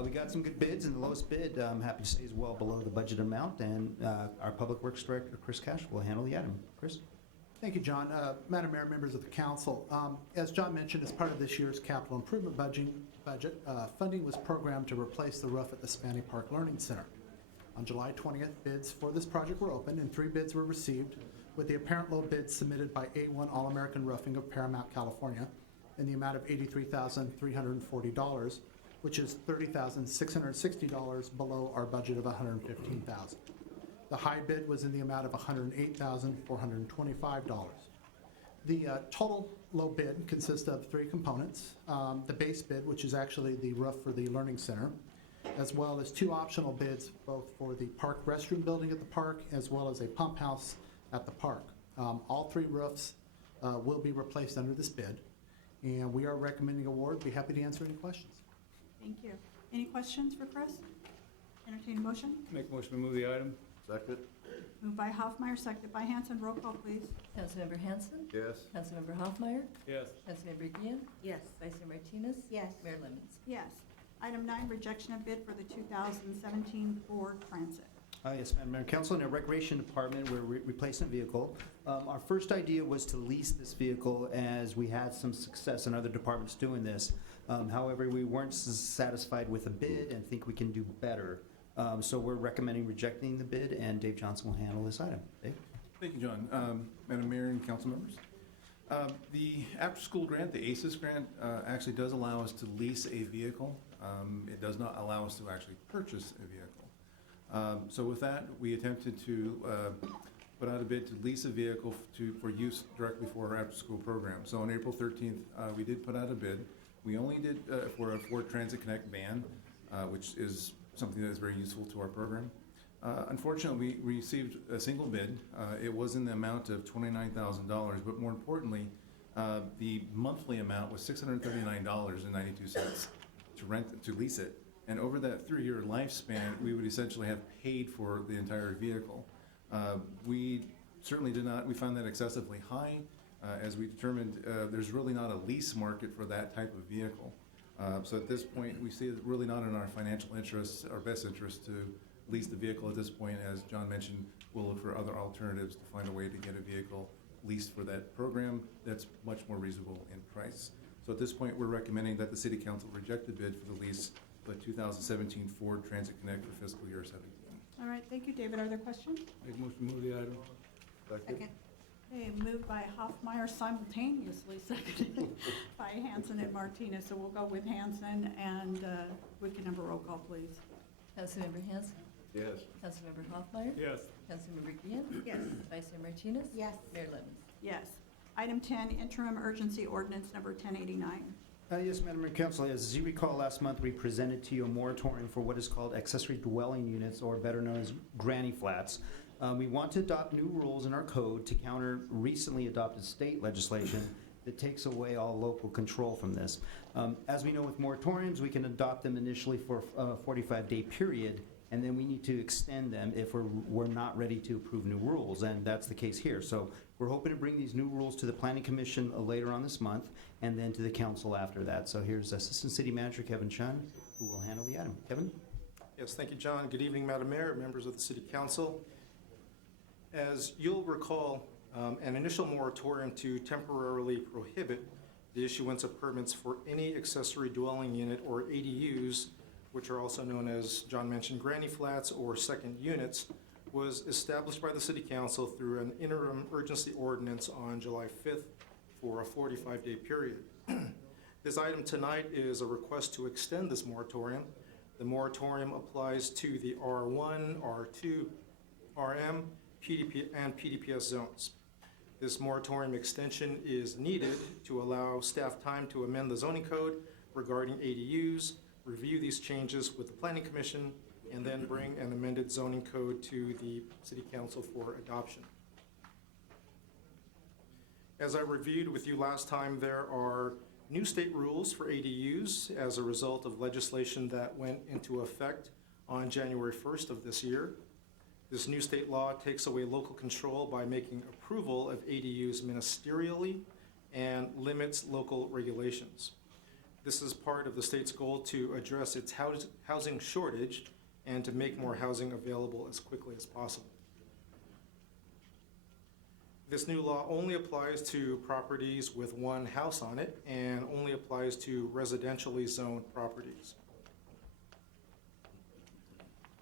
We got some good bids, and the lowest bid, I'm happy to say, is well below the budget amount, and our Public Works Director, Chris Cash, will handle the item. Chris? Thank you, John. Madam Mayor, members of the council, as John mentioned, as part of this year's capital improvement budget, funding was programmed to replace the roof at the Spanning Park Learning Center. On July 20th, bids for this project were opened, and 3 bids were received, with the apparent low bid submitted by A1 All-American Roofing of Paramount, California, in the amount of $83,340, which is $30,660 below our budget of $115,000. The high bid was in the amount of $108,425. The total low bid consists of 3 components. The base bid, which is actually the roof for the Learning Center, as well as 2 optional bids, both for the park restroom building at the park, as well as a pump house at the park. All 3 roofs will be replaced under this bid, and we are recommending award. Be happy to answer any questions. Thank you. Any questions for Chris? Entertain a motion? Make a motion to move the item. Second. Moved by Hoffmeyer, seconded by Hanson. Roll call, please. Councilmember Hanson? Yes. Councilmember Hoffmeyer? Yes. Councilmember Guillen? Yes. Vice Mayor Martinez? Yes. Mayor Lemons? Yes. Item 9, rejection of bid for the 2017 Ford Transit. Yes, Madam Mayor and Council, in our Recreation Department, we're replacing a vehicle. Our first idea was to lease this vehicle, as we had some success in other departments doing this. However, we weren't satisfied with the bid and think we can do better. So we're recommending rejecting the bid, and Dave Johnson will handle this item. Dave? Thank you, John. Madam Mayor and council members. The after-school grant, the ACES grant, actually does allow us to lease a vehicle. It does not allow us to actually purchase a vehicle. So with that, we attempted to put out a bid to lease a vehicle for use directly for our after-school program. So on April 13th, we did put out a bid. We only did for a Ford Transit Connect van, which is something that is very useful to our program. Unfortunately, we received a single bid. It was in the amount of $29,000, but more importantly, the monthly amount was $639.92 to lease it. And over that 3-year lifespan, we would essentially have paid for the entire vehicle. We certainly did not, we found that excessively high, as we determined there's really not a lease market for that type of vehicle. So at this point, we see it really not in our financial interests, our best interest to lease the vehicle at this point. As John mentioned, we'll look for other alternatives to find a way to get a vehicle leased for that program that's much more reasonable in price. So at this point, we're recommending that the City Council reject the bid for the lease of the 2017 Ford Transit Connect for fiscal year 17. All right, thank you, David. Are there questions? Make a motion to move the item. Second. Okay, moved by Hoffmeyer, simultaneously seconded by Hanson and Martinez. So we'll go with Hanson, and we can have a roll call, please. Councilmember Hanson? Yes. Councilmember Hoffmeyer? Yes. Councilmember Guillen? Yes. Vice Mayor Martinez? Yes. Mayor Lemons? Yes. Item 10, interim urgency ordinance number 1089. Yes, Madam Mayor and Council, as you recall, last month we presented to you a moratorium for what is called accessory dwelling units, or better known as granny flats. We want to adopt new rules in our code to counter recently adopted state legislation that takes away all local control from this. As we know with moratoriums, we can adopt them initially for a 45-day period, and then we need to extend them if we're not ready to approve new rules, and that's the case here. So we're hoping to bring these new rules to the Planning Commission later on this month, and then to the council after that. So here's Assistant City Manager Kevin Chun, who will handle the item. Kevin? Yes, thank you, John. Good evening, Madam Mayor, members of the City Council. As you'll recall, an initial moratorium to temporarily prohibit the issuance of permits for any accessory dwelling unit, or ADUs, which are also known as, John mentioned, granny flats or second units, was established by the City Council through an interim urgency ordinance on July 5th for a 45-day period. This item tonight is a request to extend this moratorium. The moratorium applies to the R1, R2, RM, PDP, and PDPS zones. This moratorium extension is needed to allow staff time to amend the zoning code regarding ADUs, review these changes with the Planning Commission, and then bring an amended zoning code to the City Council for adoption. As I reviewed with you last time, there are new state rules for ADUs as a result of legislation that went into effect on January 1st of this year. This new state law takes away local control by making approval of ADUs ministerially and limits local regulations. This is part of the state's goal to address its housing shortage and to make more housing available as quickly as possible. This new law only applies to properties with one house on it and only applies to residentially zoned properties.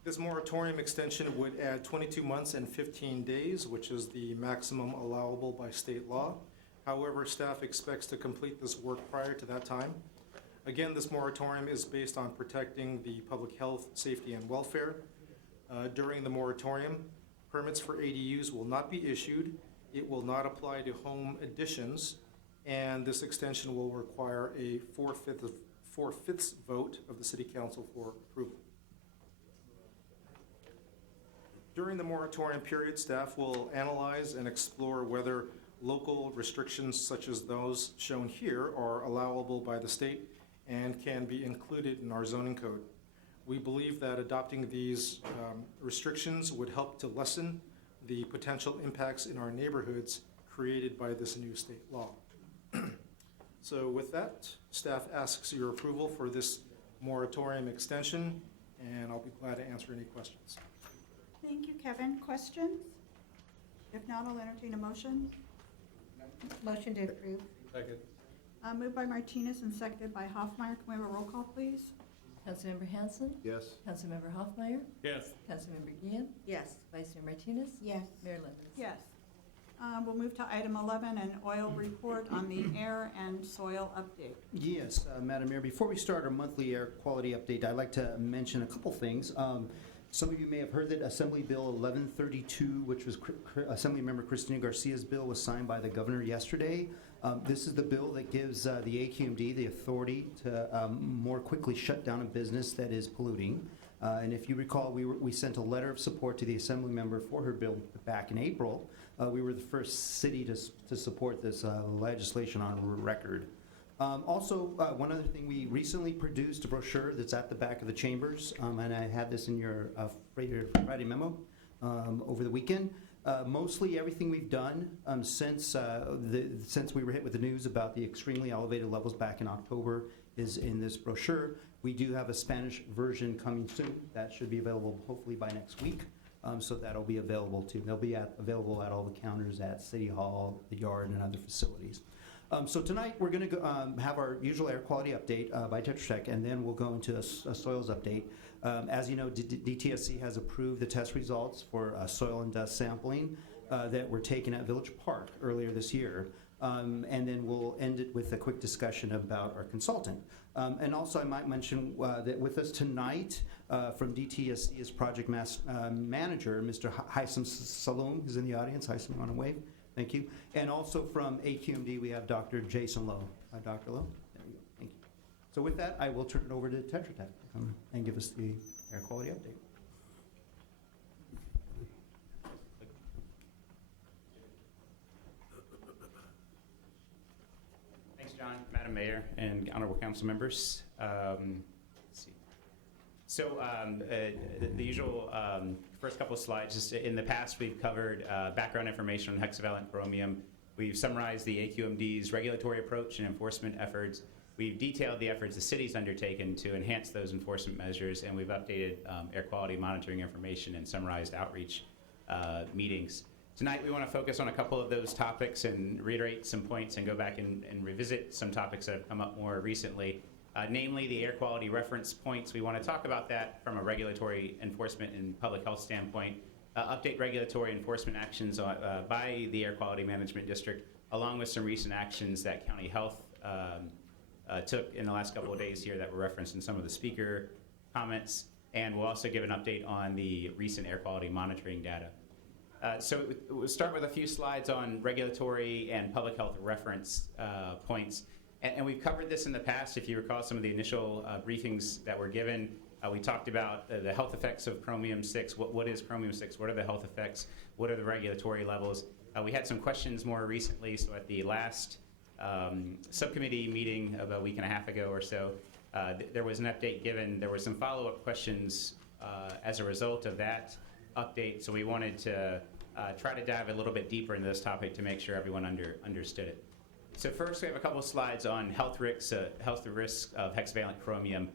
This moratorium extension would add 22 months and 15 days, which is the maximum allowable by state law. However, staff expects to complete this work prior to that time. Again, this moratorium is based on protecting the public health, safety, and welfare. During the moratorium, permits for ADUs will not be issued. It will not apply to home additions, and this extension will require a four-fifths vote of the City Council for approval. During the moratorium period, staff will analyze and explore whether local restrictions such as those shown here are allowable by the state and can be included in our zoning code. We believe that adopting these restrictions would help to lessen the potential impacts in our neighborhoods created by this new state law. So with that, staff asks your approval for this moratorium extension, and I'll be glad to answer any questions. Thank you, Kevin. Questions? If not, I'll entertain a motion. Motion to approve. Second. Moved by Martinez and seconded by Hoffmeyer. Can we have a roll call, please? Councilmember Hanson? Yes. Councilmember Hoffmeyer? Yes. Councilmember Guillen? Yes. Vice Mayor Martinez? Yes. Mayor Lopez? Yes. We'll move to item 11, an oil report on the air and soil update. Yes, Madam Mayor, before we start our monthly air quality update, I'd like to mention a couple things. Some of you may have heard that Assembly Bill 1132, which was Assemblymember Cristina Garcia's bill, was signed by the governor yesterday. This is the bill that gives the AQMD the authority to more quickly shut down a business that is polluting. And if you recall, we sent a letter of support to the Assembly member for her bill back in April. We were the first city to support this legislation on record. Also, one other thing, we recently produced a brochure that's at the back of the chambers, and I had this in your Friday memo over the weekend. Mostly everything we've done since we were hit with the news about the extremely elevated levels back in October is in this brochure. We do have a Spanish version coming soon. That should be available hopefully by next week. So that'll be available too. They'll be available at all the counters at City Hall, the Yard, and other facilities. So tonight we're going to have our usual air quality update by Tetra Tech, and then we'll go into a soils update. As you know, DTSC has approved the test results for soil and dust sampling that were taken at Village Park earlier this year. And then we'll end it with a quick discussion about our consultant. And also I might mention that with us tonight from DTSC is project manager, Mr. Haitham Saloom, who's in the audience. Haitham, you want to wave? Thank you. And also from AQMD, we have Dr. Jason Lowe. Dr. Lowe, there you go. Thank you. So with that, I will turn it over to Tetra Tech and give us the air quality update. Thanks, John, Madam Mayor, and honorable council members. Let's see. So the usual first couple of slides, just in the past we've covered background information on hexavalent chromium. We've summarized the AQMD's regulatory approach and enforcement efforts. We've detailed the efforts the city's undertaken to enhance those enforcement measures, and we've updated air quality monitoring information and summarized outreach meetings. Tonight we want to focus on a couple of those topics and reiterate some points and go back and revisit some topics that have come up more recently. Namely the air quality reference points. We want to talk about that from a regulatory enforcement and public health standpoint, update regulatory enforcement actions by the Air Quality Management District along with some recent actions that County Health took in the last couple of days here that were referenced in some of the speaker comments. And we'll also give an update on the recent air quality monitoring data. So we'll start with a few slides on regulatory and public health reference points. And we've covered this in the past. If you recall some of the initial briefings that were given, we talked about the health effects of chromium-6. What is chromium-6? What are the health effects? What are the regulatory levels? We had some questions more recently. So at the last subcommittee meeting of a week and a half ago or so, there was an update given. There were some follow-up questions as a result of that update. So we wanted to try to dive a little bit deeper into this topic to make sure everyone understood it. So first, we have a couple of slides on health risks of hexavalent chromium.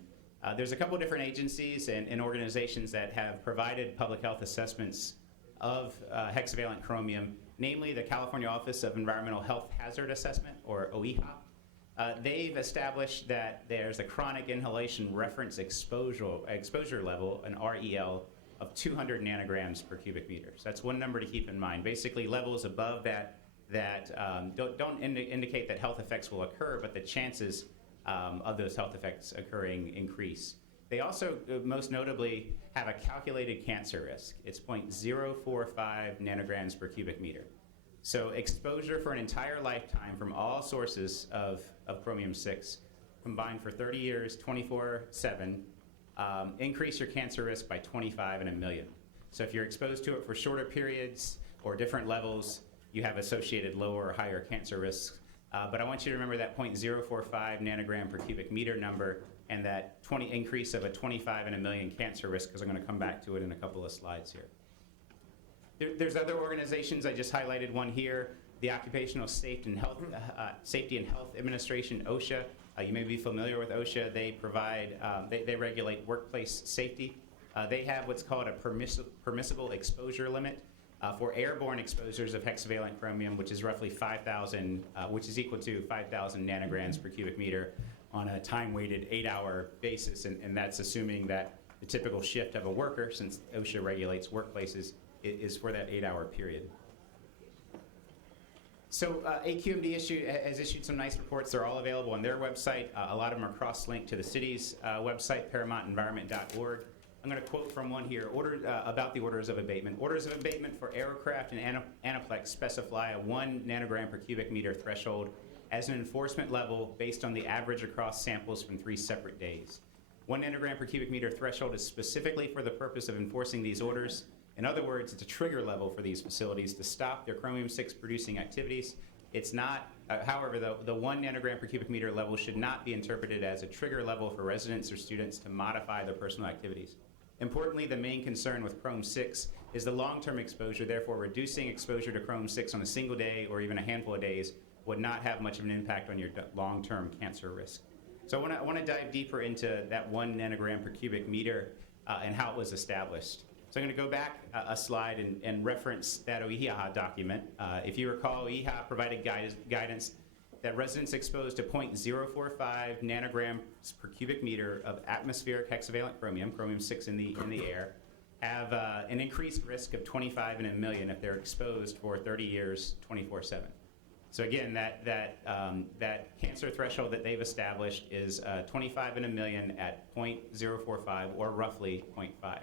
There's a couple of different agencies and organizations that have provided public health assessments of hexavalent chromium, namely the California Office of Environmental Health Hazard Assessment, or OEHA. They've established that there's a chronic inhalation reference exposure level, an REL, of 200 nanograms per cubic meter. So that's one number to keep in mind. Basically, levels above that don't indicate that health effects will occur, but the chances of those health effects occurring increase. They also, most notably, have a calculated cancer risk. It's 0.045 nanograms per cubic meter. So exposure for an entire lifetime from all sources of chromium-6, combined for 30 years, 24/7, increase your cancer risk by 25 in a million. So if you're exposed to it for shorter periods or different levels, you have associated lower or higher cancer risks. But I want you to remember that 0.045 nanogram per cubic meter number and that increase of a 25 in a million cancer risk, because I'm going to come back to it in a couple of slides here. There's other organizations. I just highlighted one here, the Occupational Safety and Health Administration, OSHA. You may be familiar with OSHA. They provide, they regulate workplace safety. They have what's called a permissible exposure limit for airborne exposures of hexavalent chromium, which is roughly 5,000, which is equal to 5,000 nanograms per cubic meter on a time-weighted 8-hour basis, and that's assuming that the typical shift of a worker, since OSHA regulates workplaces, is for that 8-hour period. So AQMD has issued some nice reports. They're all available on their website. A lot of them are cross-linked to the city's website, ParamountEnvironment.org. I'm going to quote from one here, about the orders of abatement. Orders of abatement for aircraft and anaplex specify a 1 nanogram per cubic meter threshold as an enforcement level based on the average across samples from 3 separate days. 1 nanogram per cubic meter threshold is specifically for the purpose of enforcing these orders. In other words, it's a trigger level for these facilities to stop their chromium-6 producing activities. It's not, however, the 1 nanogram per cubic meter level should not be interpreted as a trigger level for residents or students to modify their personal activities. Importantly, the main concern with chromium-6 is the long-term exposure. Therefore, reducing exposure to chromium-6 on a single day or even a handful of days would not have much of an impact on your long-term cancer risk. So I want to dive deeper into that 1 nanogram per cubic meter and how it was established. So I'm going to go back a slide and reference that OEHA document. If you recall, OEHA provided guidance that residents exposed to 0.045 nanograms per cubic meter of atmospheric hexavalent chromium, chromium-6 in the air, have an increased risk of 25 in a million if they're exposed for 30 years, 24/7. So again, that cancer threshold that they've established is 25 in a million at 0.045 or roughly 0.5.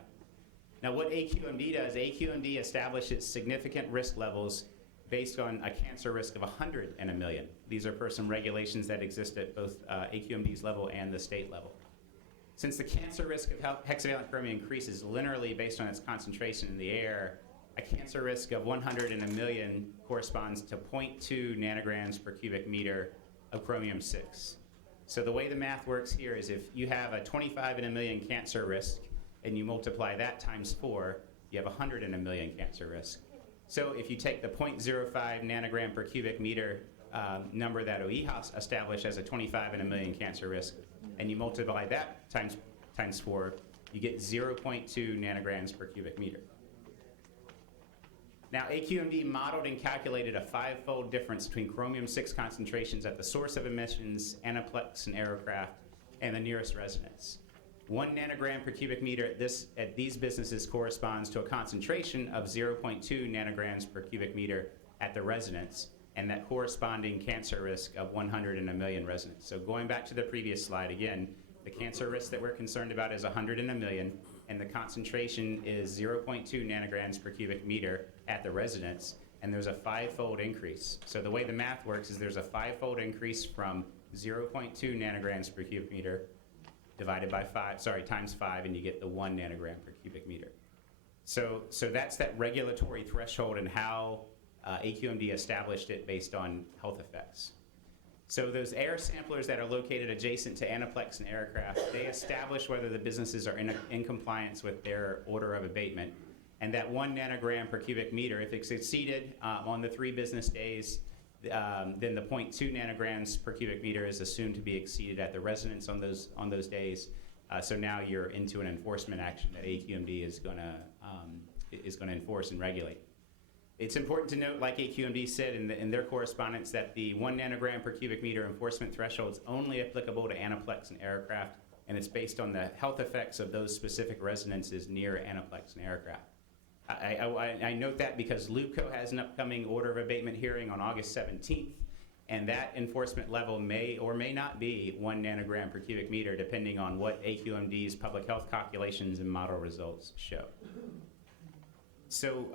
Now what AQMD does, AQMD establishes significant risk levels based on a cancer risk of 100 in a million. These are per some regulations that exist at both AQMD's level and the state level. Since the cancer risk of hexavalent chromium increases linearly based on its concentration in the air, a cancer risk of 100 in a million corresponds to 0.2 nanograms per cubic meter of chromium-6. So the way the math works here is if you have a 25 in a million cancer risk and you multiply that times 4, you have 100 in a million cancer risk. So if you take the 0.05 nanogram per cubic meter number that OEHA established as a 25 in a million cancer risk, and you multiply that times 4, you get 0.2 nanograms per cubic meter. Now, AQMD modeled and calculated a 5-fold difference between chromium-6 concentrations at the source of emissions, anaplex, and aircraft, and the nearest residence. 1 nanogram per cubic meter at these businesses corresponds to a concentration of 0.2 nanograms per cubic meter at the residence, and that corresponding cancer risk of 100 in a million residents. So going back to the previous slide again, the cancer risk that we're concerned about is 100 in a million, and the concentration is 0.2 nanograms per cubic meter at the residence, and there's a 5-fold increase. So the way the math works is there's a 5-fold increase from 0.2 nanograms per cubic meter divided by times 5, and you get the 1 nanogram per cubic meter. So that's that regulatory threshold and how AQMD established it based on health effects. So those air samplers that are located adjacent to Anaplex and aircraft, they establish whether the businesses are in compliance with their order of abatement. And that 1 nanogram per cubic meter, if it's exceeded on the 3 business days, then the 0.2 nanograms per cubic meter is assumed to be exceeded at the residence on those days. So now you're into an enforcement action that AQMD is going to enforce and regulate. It's important to note, like AQMD said in their correspondence, that the 1 nanogram per cubic meter enforcement threshold is only applicable to Anaplex and aircraft, and it's based on the health effects of those specific residences near Anaplex and aircraft. I note that because LUBCO has an upcoming order of abatement hearing on August 17th, and that enforcement level may or may not be 1 nanogram per cubic meter, depending on what AQMD's public health calculations and model results show. So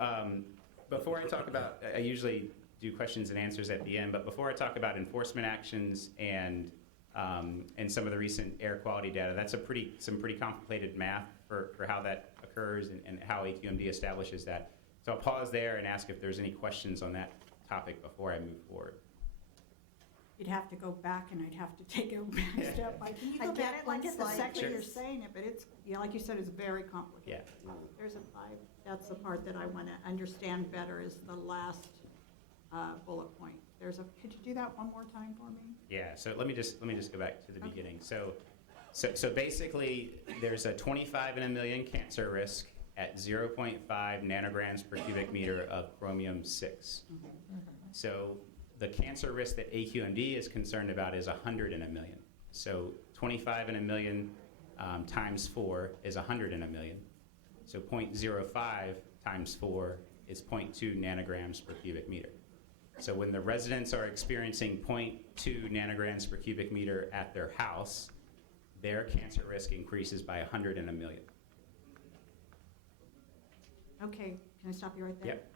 before I talk about, I usually do questions and answers at the end, but before I talk about enforcement actions and some of the recent air quality data, that's some pretty complicated math for how that occurs and how AQMD establishes that. So I'll pause there and ask if there's any questions on that topic before I move forward. You'd have to go back, and I'd have to take it back step by. Can you go back one slide? I get the second you're saying it, but it's, like you said, it's very complicated. Yeah. There's a 5. That's the part that I want to understand better, is the last bullet point. Could you do that one more time for me? Yeah. So let me just go back to the beginning. So basically, there's a 25 in a million cancer risk at 0.5 nanograms per cubic meter of chromium-6. So the cancer risk that AQMD is concerned about is 100 in a million. So 25 in a million times 4 is 100 in a million. So 0.05 times 4 is 0.2 nanograms per cubic meter. So when the residents are experiencing 0.2 nanograms per cubic meter at their house, their cancer risk increases by 100 in a million. Okay, can I stop you right there? Yep.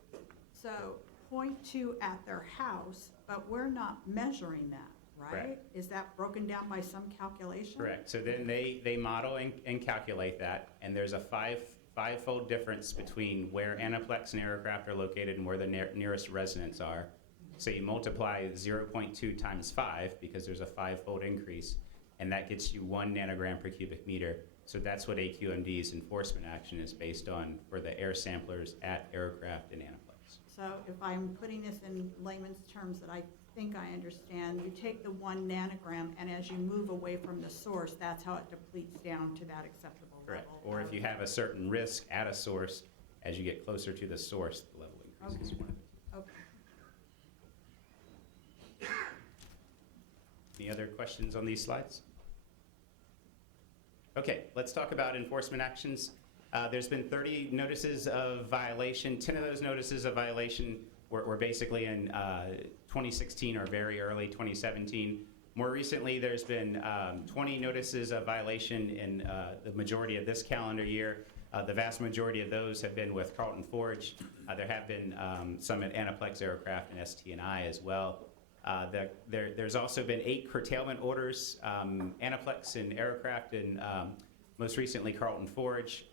So 0.2 at their house, but we're not measuring that, right? Correct. Is that broken down by some calculation? Correct. So then they model and calculate that, and there's a five-fold difference between where Anaplex and aircraft are located and where the nearest residents are. So you multiply 0.2 times 5, because there's a 5-fold increase, and that gets you 1 nanogram per cubic meter. So that's what AQMD's enforcement action is based on for the air samplers at aircraft and Anaplex. So if I'm putting this in layman's terms that I think I understand, you take the 1 nanogram, and as you move away from the source, that's how it depletes down to that acceptable Correct. level. Or if you have a certain risk at a source, as you get closer to the source, the level increases. Okay. Okay. Any other questions on these slides? Okay, let's talk about enforcement actions. There's been 30 notices of violation. 10 of those notices of violation were basically in 2016 or very early 2017. More recently, there's been 20 notices of violation in the majority of this calendar year. The vast majority of those have been with Carlton Forge. There have been some at Anaplex Aircraft and ST&I as well. There's also been 8 curtailment orders, Anaplex and Aircraft, and most recently Carlton Forge.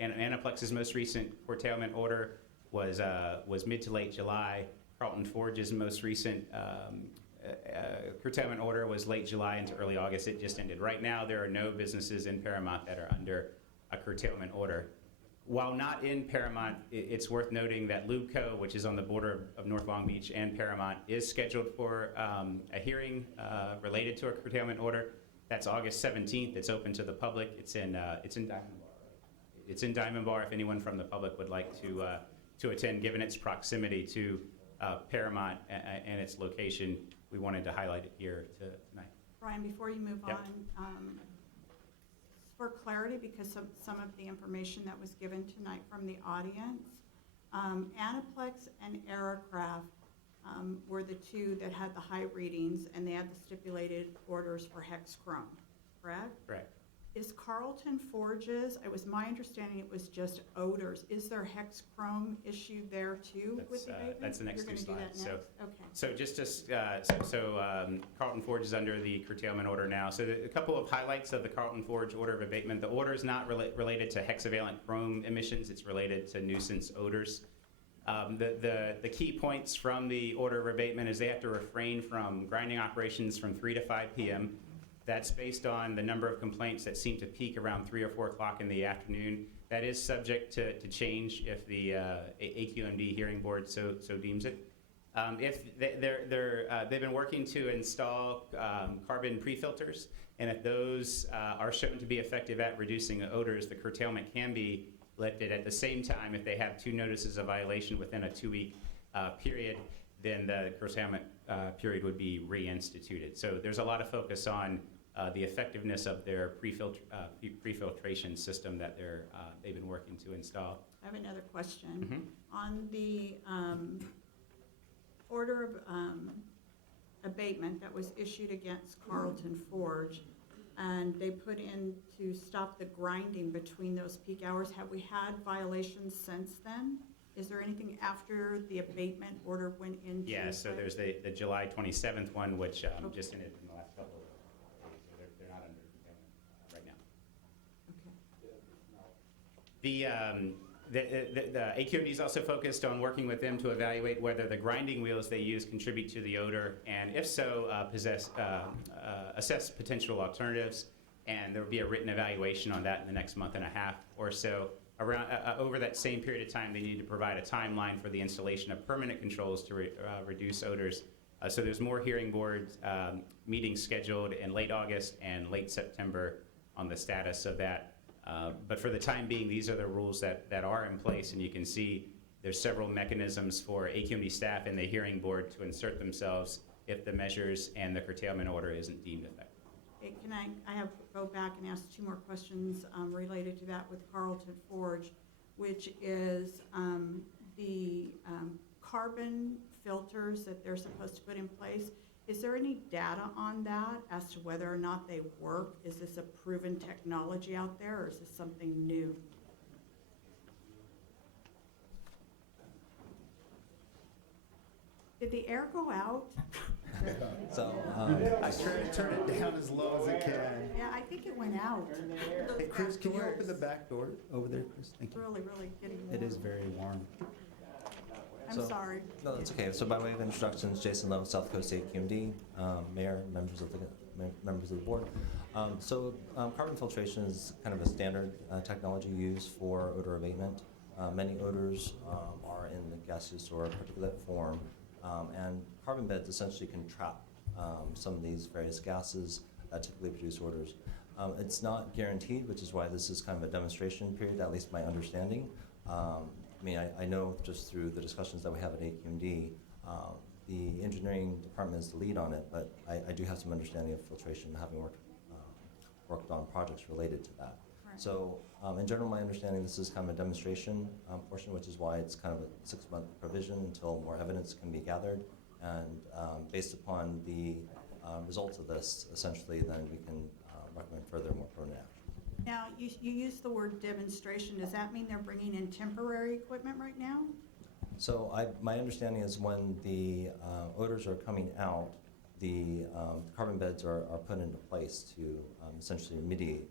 Anaplex's most recent curtailment order was mid to late July. Carlton Forge's most recent curtailment order was late July into early August. It just ended. Right now, there are no businesses in Paramount that are under a curtailment order. While not in Paramount, it's worth noting that LUBCO, which is on the border of North Long Beach and Paramount, is scheduled for a hearing related to a curtailment order. That's August 17th. It's open to the public. It's in Diamond Bar. It's in Diamond Bar if anyone from the public would like to attend. Given its proximity to Paramount and its location, we wanted to highlight it here tonight. Brian, before you move Yep. on, for clarity, because some of the information that was given tonight from the audience, Anaplex and Aircraft were the two that had the high readings, and they had the stipulated orders for hex chrome, correct? Correct. Is Carlton Forges, it was my understanding it was just odors. Is there hex chrome issued there too with the abatement? That's the next two You're gonna slides. do that next? Okay. So just Carlton Forge is under the curtailment order now. So a couple of highlights of the Carlton Forge order of abatement. The order is not related to hexavalent chrome emissions. It's related to nuisance odors. The key points from the order of abatement is they have to refrain from grinding operations from 3 to 5 p.m. That's based on the number of complaints that seem to peak around 3 or 4 o'clock in the afternoon. That is subject to change if the AQMD hearing board so deems it. If they've been working to install carbon pre-filters, and if those are shown to be effective at reducing odors, the curtailment can be lifted. At the same time, if they have 2 notices of violation within a 2-week period, then the curtailment period would be reinstituted. So there's a lot of focus on the effectiveness of their pre-filtration system that they've been working to install. I have another question. Mm-hmm. On the order of abatement that was issued against Carlton Forge, and they put in to stop the grinding between those peak hours, have we had violations since then? Is there anything after the abatement order went into? Yeah, so effect? there's the July 27th one, which just ended in the last couple of days, so they're not under curtailment right now. The AQMD is also focused on working with them to evaluate whether the grinding wheels they use contribute to the odor, and if so, assess potential alternatives, and there will be a written evaluation on that in the next month and a half or so. Over that same period of time, they need to provide a timeline for the installation of permanent controls to reduce odors. So there's more hearing board meetings scheduled in late August and late September on the status of that. But for the time being, these are the rules that are in place, and you can see there's several mechanisms for AQMD staff and the hearing board to insert themselves if the measures and the curtailment order isn't deemed effective. Can I go back and ask 2 more questions related to that with Carlton Forge, which is the carbon filters that they're supposed to put in place. Is there any data on that as to whether or not they work? Is this a proven technology out there, or is this something new? Did the air go out? So I try to turn it down as low as it can. Yeah, I think it went out. Hey, Chris, can you open the back door over there, Chris? Thank you. Really getting warm. It is very warm. I'm sorry. No, that's okay. So by way of introductions, Jason Lowe, South Coast AQMD, Mayor, members of the board. Carbon filtration is kind of a standard technology used for odor abatement. Many odors are in the gaseous or particulate form, and carbon beds essentially can trap some of these various gases that typically produce odors. It's not guaranteed, which is why this is kind of a demonstration period, at least my understanding. I know just through the discussions that we have at AQMD, the engineering department is the lead on it, but I do have some understanding of filtration, having worked on projects related to that. Right. So in general, my understanding, this is kind of a demonstration portion, which is why it's kind of a 6-month provision until more evidence can be gathered. And based upon the results of this, essentially, then we can recommend further more permanent action. Now, you use the word demonstration. Does that mean they're bringing in temporary equipment right now? So my understanding is when the odors are coming out, the carbon beds are put into place to essentially remediate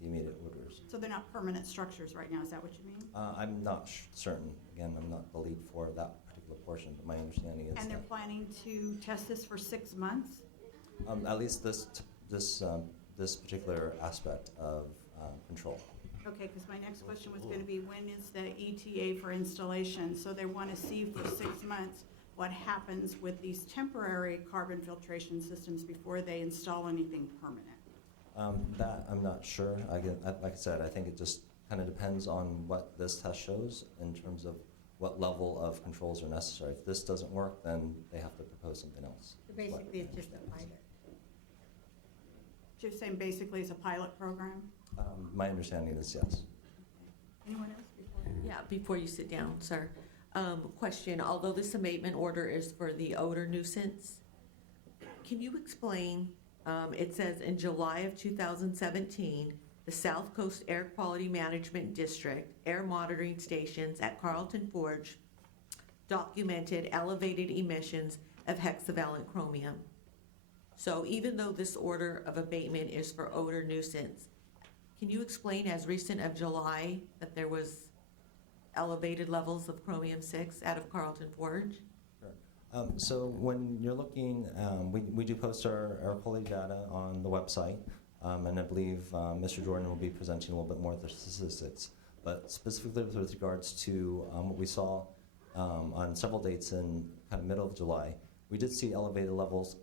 the immediate odors. So they're not permanent structures right now, is that what you mean? I'm not certain. Again, I'm not the lead for that particular portion, but my understanding is And they're planning to test this for 6 months? at least this particular aspect of control. Okay, because my next question was going to be, when is the ETA for installation? So they want to see for 6 months what happens with these temporary carbon filtration systems before they install anything permanent. That I'm not sure. Again, like I said, I think it just kind of depends on what this test shows in terms of what level of controls are necessary. If this doesn't work, then they have to propose something else. So basically, it's just a pilot. You're saying basically it's a pilot program? My understanding is yes. Anyone else before? Yeah, before you sit down, sir. Question, although this abatement order is for the odor nuisance, can you explain, it says in July of 2017, the South Coast Air Quality Management District air monitoring stations at Carlton Forge documented elevated emissions of hexavalent chromium. So even though this order of abatement is for odor nuisance, can you explain as recent of July that there was elevated levels of chromium-6 out of Carlton Forge? Sure. So when you're looking, we do post our quality data on the website, and I believe Mr. Jordan will be presenting a little bit more of the statistics. But specifically with regards to what we saw on several dates in kind of middle of July, we did see elevated levels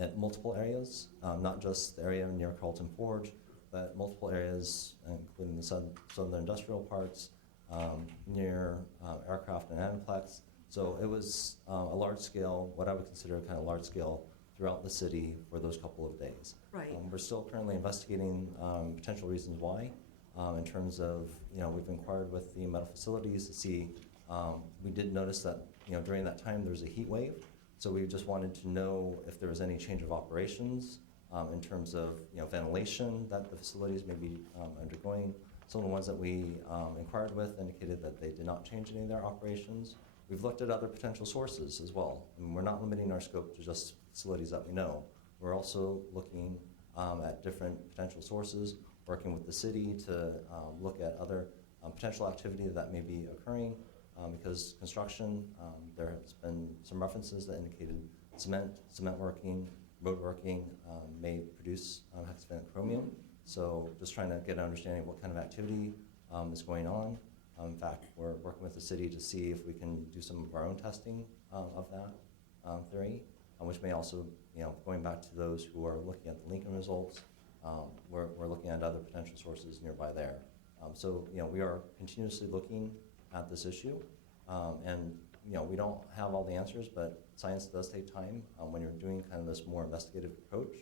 at multiple areas, not just the area near Carlton Forge, but multiple areas, including the southern industrial parts, near aircraft and Anaplex. So it was a large scale, what I would consider kind of large scale throughout the city for those couple of days. Right. We're still currently investigating potential reasons why. In terms of, we've inquired with the medical facilities to see, we did notice that, during that time there was a heat wave. So we just wanted to know if there was any change of operations in terms of, ventilation that the facilities may be undergoing. Some of the ones that we inquired with indicated that they did not change any of their operations. We've looked at other potential sources as well. I mean, we're not limiting our scope to just facilities that we know. We're also looking at different potential sources, working with the city to look at other potential activity that may be occurring because construction, there has been some references that indicated cement working, road working may produce hexavalent chromium. So just trying to get an understanding of what kind of activity is going on. In fact, we're working with the city to see if we can do some of our own testing of that theory, which may also, going back to those who are looking at the Lincoln results, we're looking at other potential sources nearby there. So, we are continuously looking at this issue, and, we don't have all the answers, but science does take time when you're doing kind of this more investigative approach.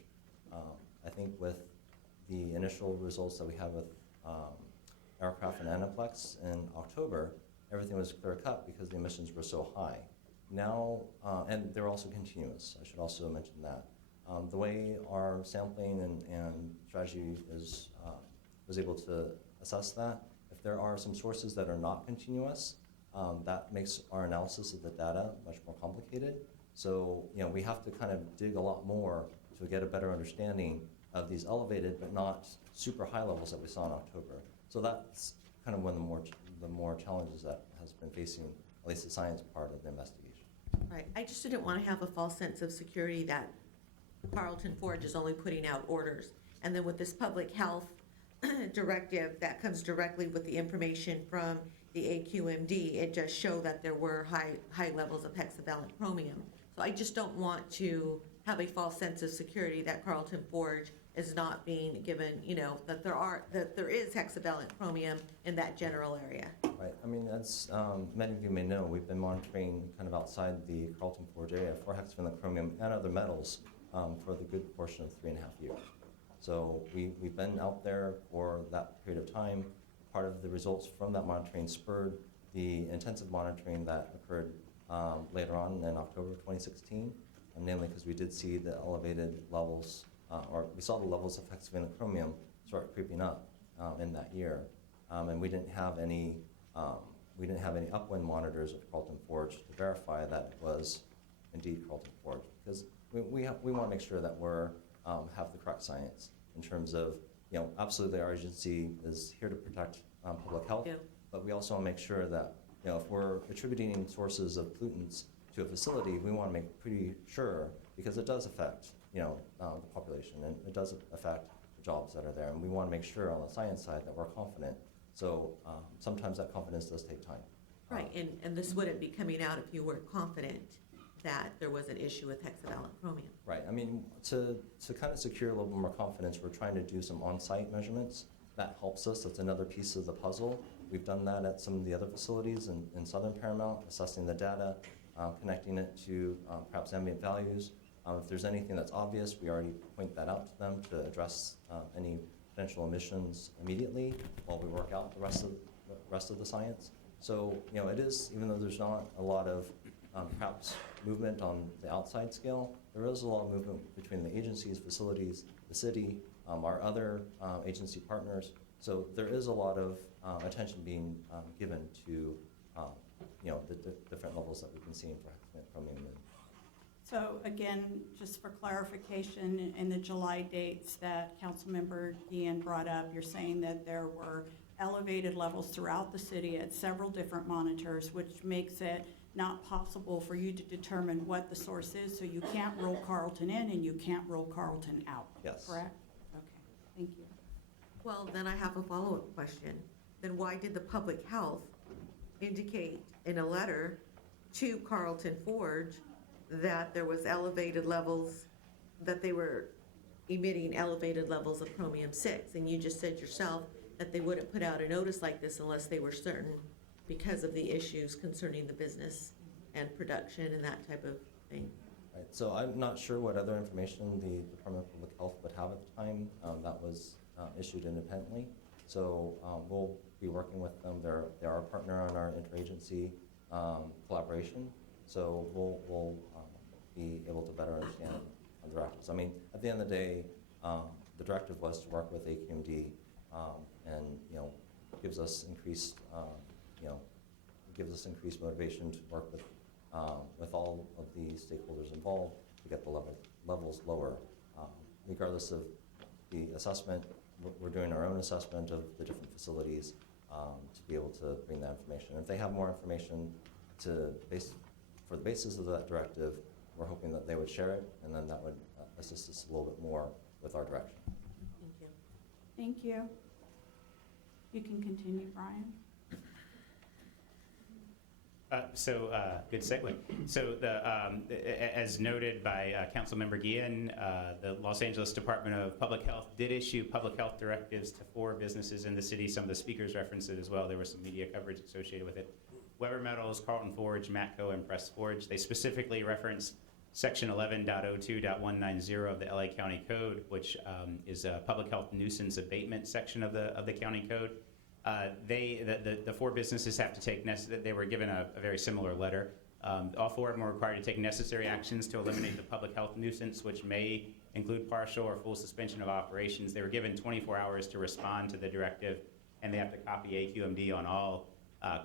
I think with the initial results that we have with aircraft and Anaplex in October, everything was clear cut because the emissions were so high. Now, and they're also continuous, I should also mention that. The way our sampling and strategy was able to assess that, if there are some sources that are not continuous, that makes our analysis of the data much more complicated. So, we have to kind of dig a lot more to get a better understanding of these elevated but not super high levels that we saw in October. So that's kind of one of the more challenges that has been facing at least the science part of the investigation. Right. I just didn't want to have a false sense of security that Carlton Forge is only putting out orders. And then with this public health directive that comes directly with the information from the AQMD, it does show that there were high levels of hexavalent chromium. So I just don't want to have a false sense of security that Carlton Forge is not being given, that there is hexavalent chromium in that general area. Right. I mean, as many of you may know, we've been monitoring kind of outside the Carlton Forge area for hexavalent chromium and other metals for the good portion of 3.5 years. So we've been out there for that period of time. Part of the results from that monitoring spurred the intensive monitoring that occurred later on in October of 2016, namely because we did see the elevated levels, or we saw the levels of hexavalent chromium start creeping up in that year, and we didn't have any upwind monitors of Carlton Forge to verify that it was indeed Carlton Forge, because we want to make sure that we're have the correct science in terms of, absolutely our agency is here to protect public health, but we also want to make sure that, if we're attributing sources of pollutants to a facility, we want to make pretty sure, because it does affect, the population, and it does affect the jobs that are there, and we want to make sure on the science side that we're confident. So sometimes that confidence does take time. Right, and this wouldn't be coming out if you weren't confident that there was an issue with hexavalent chromium. Right. I mean, to kind of secure a little bit more confidence, we're trying to do some on-site measurements. That helps us. That's another piece of the puzzle. We've done that at some of the other facilities in Southern Paramount, assessing the data, connecting it to perhaps ambient values. If there's anything that's obvious, we already point that out to them to address any potential emissions immediately while we work out the rest of the science. So, it is, even though there's not a lot of perhaps movement on the outside scale, there is a lot of movement between the agencies, facilities, the city, our other agency partners. So there is a lot of attention being given to, the different levels that we've been seeing from the moon. So again, just for clarification, in the July dates that Councilmember Guillen brought up, you're saying that there were elevated levels throughout the city at several different monitors, which makes it not possible for you to determine what the source is, so you can't roll Carlton in and you can't roll Carlton out. Yes. Correct? Okay, thank you. Well, then I have a follow-up question. Then why did the public health indicate in a letter to Carlton Forge that there was elevated levels, that they were emitting elevated levels of chromium-6? And you just said yourself that they wouldn't put out a notice like this unless they were certain, because of the issues concerning the business and production and that type of thing. Right, so I'm not sure what other information the Department of Public Health would have at the time. That was issued independently. So we'll be working with them. They're our partner on our interagency collaboration. So we'll be able to better understand the directives. I mean, at the end of the day, the directive was to work with AQMD and, gives us increased, motivation to work with all of the stakeholders involved to get the levels lower. Regardless of the assessment, we're doing our own assessment of the different facilities to be able to bring that information. If they have more information for the basis of that directive, we're hoping that they would share it, and then that would assist us a little bit more with our direction. Thank you. Thank you. You can continue, Brian. Good segue. So as noted by Councilmember Guillen, the Los Angeles Department of Public Health did issue public health directives to 4 businesses in the city. Some of the speakers referenced it as well. There was some media coverage associated with it. Weber Metals, Carlton Forge, Matco, and Press Forge. They specifically referenced Section 11.02.190 of the LA County Code, which is a public health nuisance abatement section of the county code. The 4 businesses have to take, they were given a very similar letter. All 4 of them are required to take necessary actions to eliminate the public health nuisance, which may include partial or full suspension of operations. They were given 24 hours to respond to the directive, and they have to copy AQMD on all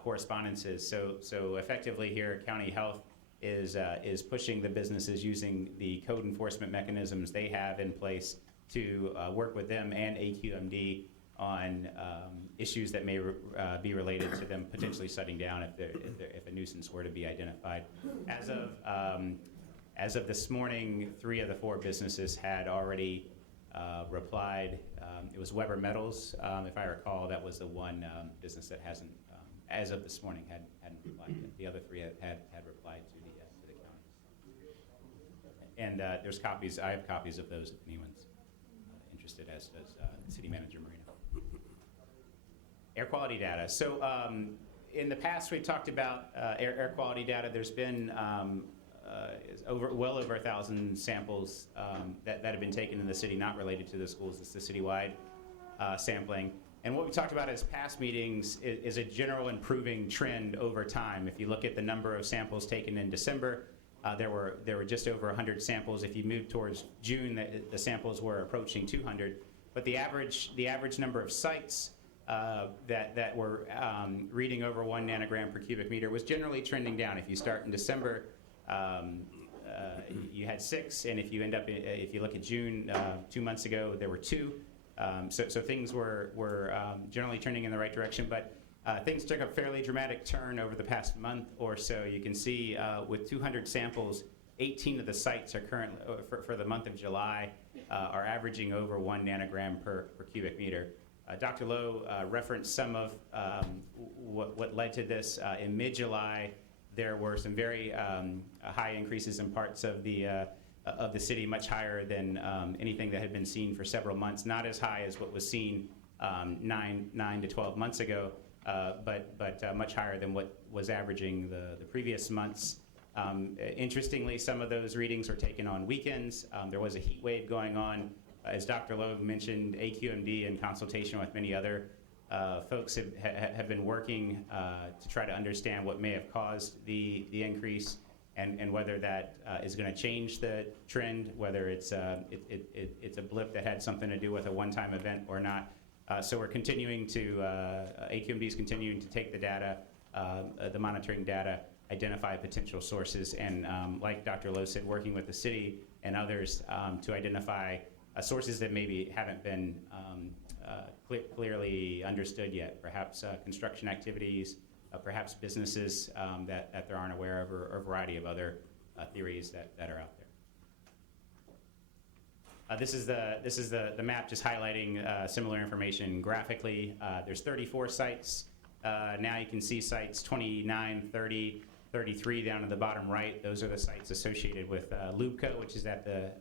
correspondences. So effectively here, County Health is pushing the businesses using the code enforcement mechanisms they have in place to work with them and AQMD on issues that may be related to them potentially shutting down if a nuisance were to be identified. As of this morning, 3 of the 4 businesses had already replied. It was Weber Metals, if I recall. That was the one business that hasn't, as of this morning, hadn't replied yet. The other 3 had replied to the county. And there's copies. I have copies of those if anyone's interested, as does City Manager Marino. Air quality data. So in the past, we've talked about air quality data. There's been well over 1,000 samples that have been taken in the city, not related to the schools. It's the citywide sampling. And what we talked about as past meetings is a general improving trend over time. If you look at the number of samples taken in December, there were just over 100 samples. If you move towards June, the samples were approaching 200. But the average number of sites that were reading over 1 nanogram per cubic meter was generally trending down. If you start in December, you had 6, and if you look at June 2 months ago, there were 2. So things were generally trending in the right direction, but things took a fairly dramatic turn over the past month or so. You can see with 200 samples, 18 of the sites are currently, for the month of July, are averaging over 1 nanogram per cubic meter. Dr. Lowe referenced some of what led to this. In mid-July, there were some very high increases in parts of the city, much higher than anything that had been seen for several months. Not as high as what was seen 9 to 12 months ago, but much higher than what was averaging the previous months. Interestingly, some of those readings were taken on weekends. There was a heat wave going on. As Dr. Lowe mentioned, AQMD, in consultation with many other folks have been working to try to understand what may have caused the increase and whether that is going to change the trend, whether it's a blip that had something to do with a one-time event or not. So we're continuing to, AQMD is continuing to take the data, the monitoring data, identify potential sources, and like Dr. Lowe said, working with the city and others to identify sources that maybe haven't been clearly understood yet, perhaps construction activities, perhaps businesses that they aren't aware of, or a variety of other theories that are out there. This is the map just highlighting similar information graphically. There's 34 sites. Now you can see sites 29, 30, 33 down in the bottom right. Those are the sites associated with Lubco, which is at the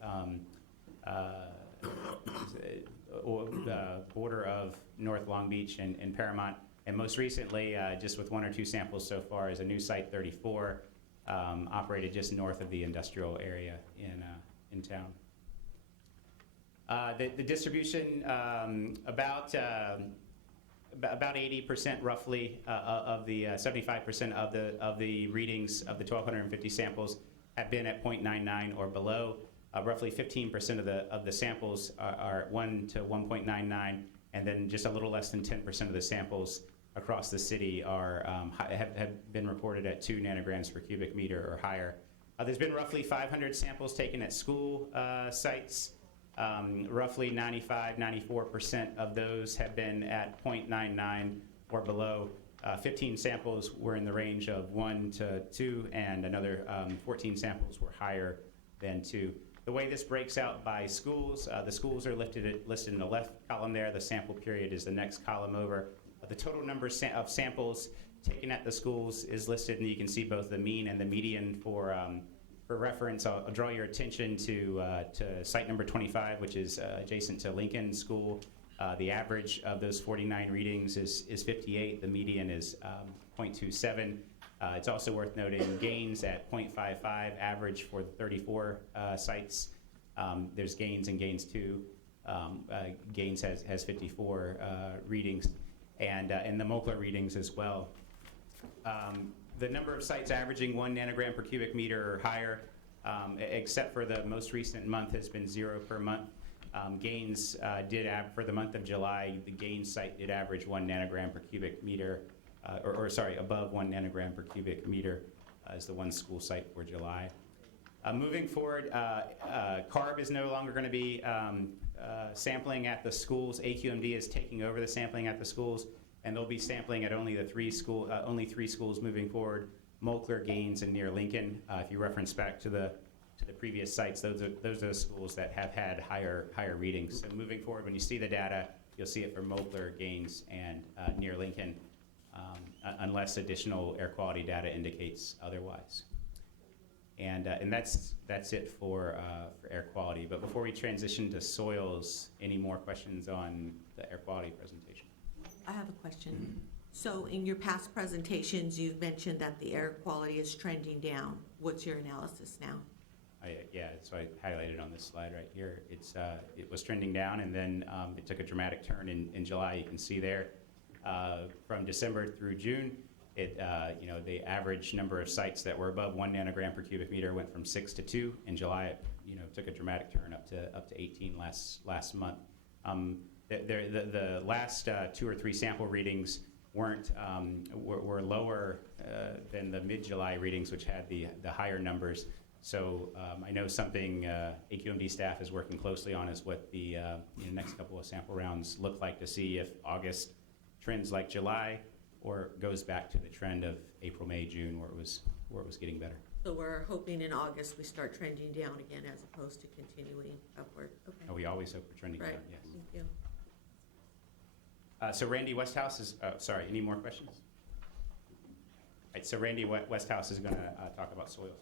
border of North Long Beach and Paramount. And most recently, just with 1 or 2 samples so far, is a new site 34, operated just north of the industrial area in town. The distribution, about 80% roughly of the 75% of the readings of the 1,250 samples have been at 0.99 or below. Roughly 15% of the samples are at 1 to 1.99, and then just a little less than 10% of the samples across the city are have been reported at 2 nanograms per cubic meter or higher. There's been roughly 500 samples taken at school sites. Roughly 94% of those have been at 0.99 or below. 15 samples were in the range of 1 to 2, and another 14 samples were higher than 2. The way this breaks out by schools, the schools are listed in the left column there. The sample period is the next column over. The total number of samples taken at the schools is listed, and you can see both the mean and the median for reference. I'll draw your attention to site number 25, which is adjacent to Lincoln School. The average of those 49 readings is 58. The median is 0.27. It's also worth noting gains at 0.55 average for the 34 sites. There's gains and gains too. Gains has 54 readings, and the Mochler readings as well. The number of sites averaging 1 nanogram per cubic meter or higher, except for the most recent month, has been 0 per month. Gains for the month of July, the Gaines site did average 1 nanogram per cubic meter, above 1 nanogram per cubic meter is the one school site for July. Moving forward, CARB is no longer going to be sampling at the schools. AQMD is taking over the sampling at the schools, and they'll be sampling at only 3 schools moving forward: Mochler, Gaines, and near Lincoln. If you reference back to the previous sites, those are the schools that have had higher readings. So moving forward, when you see the data, you'll see it for Mochler, Gaines, and near Lincoln, unless additional air quality data indicates otherwise. And that's it for air quality. But before we transition to soils, any more questions on the air quality presentation? I have a question. So in your past presentations, you've mentioned that the air quality is trending down. What's your analysis now? Yeah, so I highlighted on this slide right here. It was trending down, and then it took a dramatic turn in July. You can see there from December through June, the average number of sites that were above 1 nanogram per cubic meter went from 6 to 2. In July, it took a dramatic turn up to 18 last month. The last 2 or 3 sample readings were lower than the mid-July readings, which had the higher numbers. So I know something AQMD staff is working closely on is what the next couple of sample rounds look like, to see if August trends like July or goes back to the trend of April, May, June, where it was getting better. So we're hoping in August we start trending down again as opposed to continuing upward. Okay. We always hope we're trending Right. down, yes. Thank you. So Randy Westhouse is, any more questions? All right, so Randy Westhouse is going to talk about soils.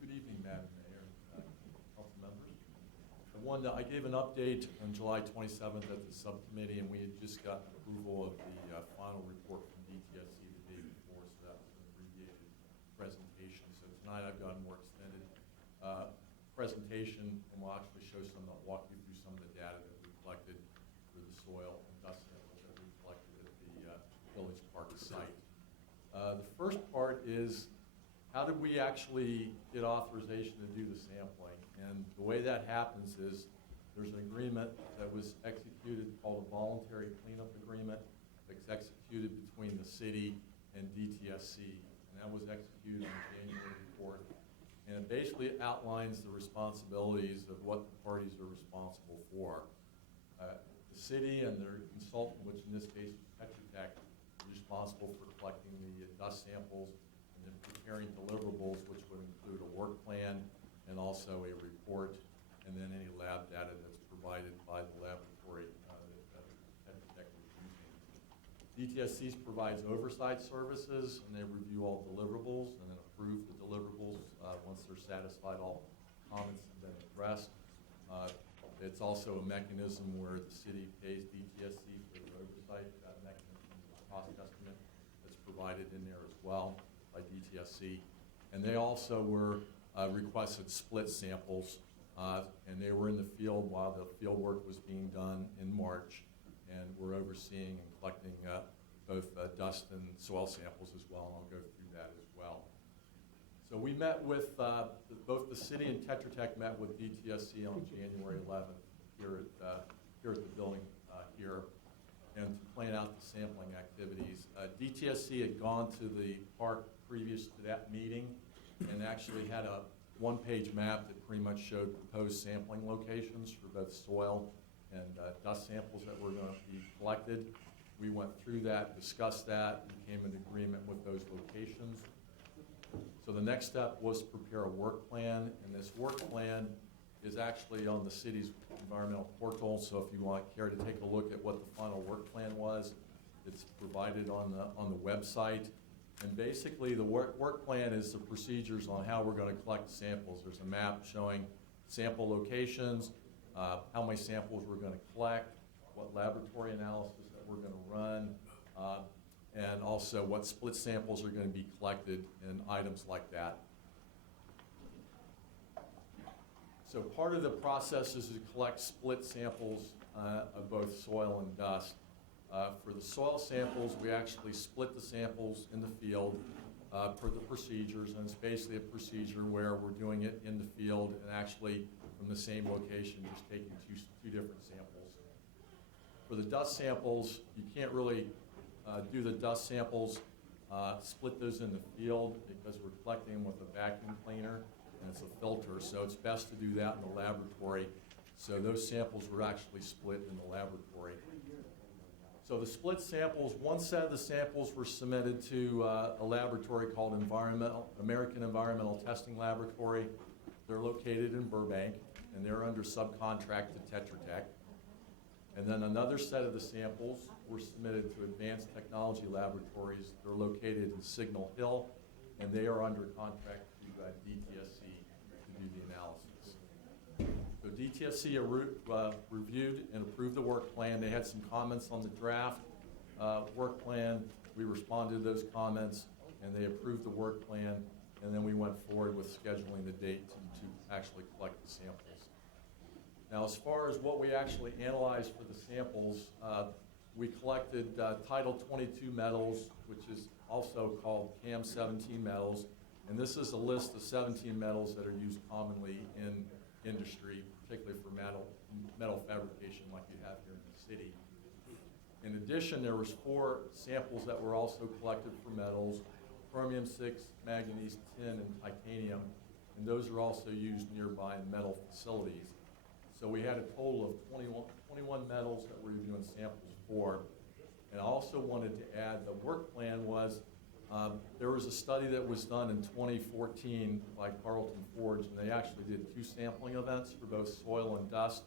Good evening, Madam Mayor, council members. I I gave an update on July 27th at the subcommittee, and we had just gotten approval of the final report from DTSC the day before, so that was an abbreviated presentation. So tonight I've got a more extended presentation, and we'll actually walk you through some of the data that we collected for the soil and dust samples that we collected at the Village Park site. The first part is, how did we actually get authorization to do the sampling? And the way that happens is there's an agreement that was executed called a voluntary cleanup agreement that's executed between the city and DTSC. And that was executed on January 4th. And it basically outlines the responsibilities of what the parties are responsible for. The city and their consultant, which in this case was Tetra Tech, is responsible for collecting the dust samples and then preparing deliverables, which would include a work plan and also a report, and then any lab data that's provided by the laboratory that Tetra Tech was using. DTSC provides oversight services, and they review all deliverables and then approve the deliverables once they're satisfied all comments have been addressed. It's also a mechanism where the city pays DTSC for the oversight. That mechanism is a cost estimate that's provided in there as well by DTSC. And they also were requested split samples, and they were in the field while the field work was being done in March, and we're overseeing and collecting both dust and soil samples as well, and I'll go through that as well. So we met with, both the city and Tetra Tech met with DTSC on January 11th here at the building here, and to plan out the sampling activities. DTSC had gone to the park previous to that meeting and actually had a one-page map that pretty much showed proposed sampling locations for both soil and dust samples that were going to be collected. We went through that, discussed that, and came in agreement with those locations. So the next step was to prepare a work plan, and this work plan is actually on the city's environmental portal. So if you care to take a look at what the final work plan was, it's provided on the website. And basically, the work plan is the procedures on how we're going to collect samples. There's a map showing sample locations, how many samples we're going to collect, what laboratory analysis that we're going to run, and also what split samples are going to be collected and items like that. So part of the process is to collect split samples of both soil and dust. For the soil samples, we actually split the samples in the field per the procedures, and it's basically a procedure where we're doing it in the field and actually from the same location, just taking two different samples. For the dust samples, you can't really do the dust samples, split those in the field because we're collecting them with a vacuum cleaner and it's a filter, so it's best to do that in the laboratory. So those samples were actually split in the laboratory. So the split samples, one set of the samples were submitted to a laboratory called American Environmental Testing Laboratory. They're located in Burbank, and they're under subcontract to Tetra Tech. And then another set of the samples were submitted to Advanced Technology Laboratories. They're located in Signal Hill, and they are under contract to DTSC to do the analysis. So DTSC reviewed and approved the work plan. They had some comments on the draft work plan. We responded to those comments, and they approved the work plan, and then we went forward with scheduling the date to actually collect the samples. Now, as far as what we actually analyzed for the samples, we collected Title 22 metals, which is also called CAM 17 metals, and this is a list of 17 metals that are used commonly in industry, particularly for metal fabrication like you have here in the city. In addition, there was 4 samples that were also collected for metals: chromium-6, manganese, tin, and titanium, and those are also used nearby in metal facilities. So we had a total of 21 metals that we're doing samples for. And I also wanted to add, the work plan was, there was a study that was done in 2014 by Carlton Forge, and they actually did 2 sampling events for both soil and dust.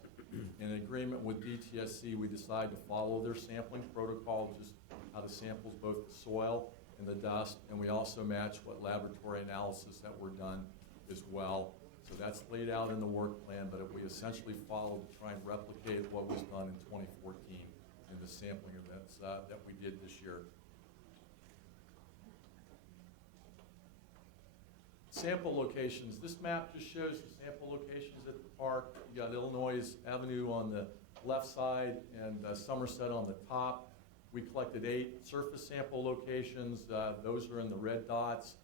In agreement with DTSC, we decided to follow their sampling protocol, just how to sample both the soil and the dust, and we also matched what laboratory analysis that were done as well. So that's laid out in the work plan, but we essentially followed to try and replicate what was done in 2014 in the sampling events that we did this year. Sample locations. This map just shows the sample locations at the park. You got Illinois Avenue on the left side and Somerset on the top. We collected 8 surface sample locations. Those are in the red dots.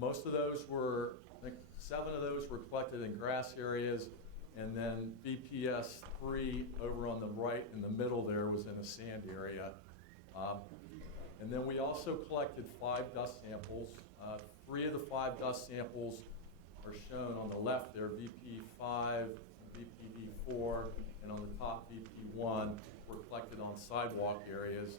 Most of those were, I think 7 of those were collected in grass areas, and then BPS 3 over on the right in the middle there was in a sand area. And then we also collected 5 dust samples. 3 of the 5 dust samples are shown on the left there, VP5, VPD4, and on the top VP1 were collected on sidewalk areas.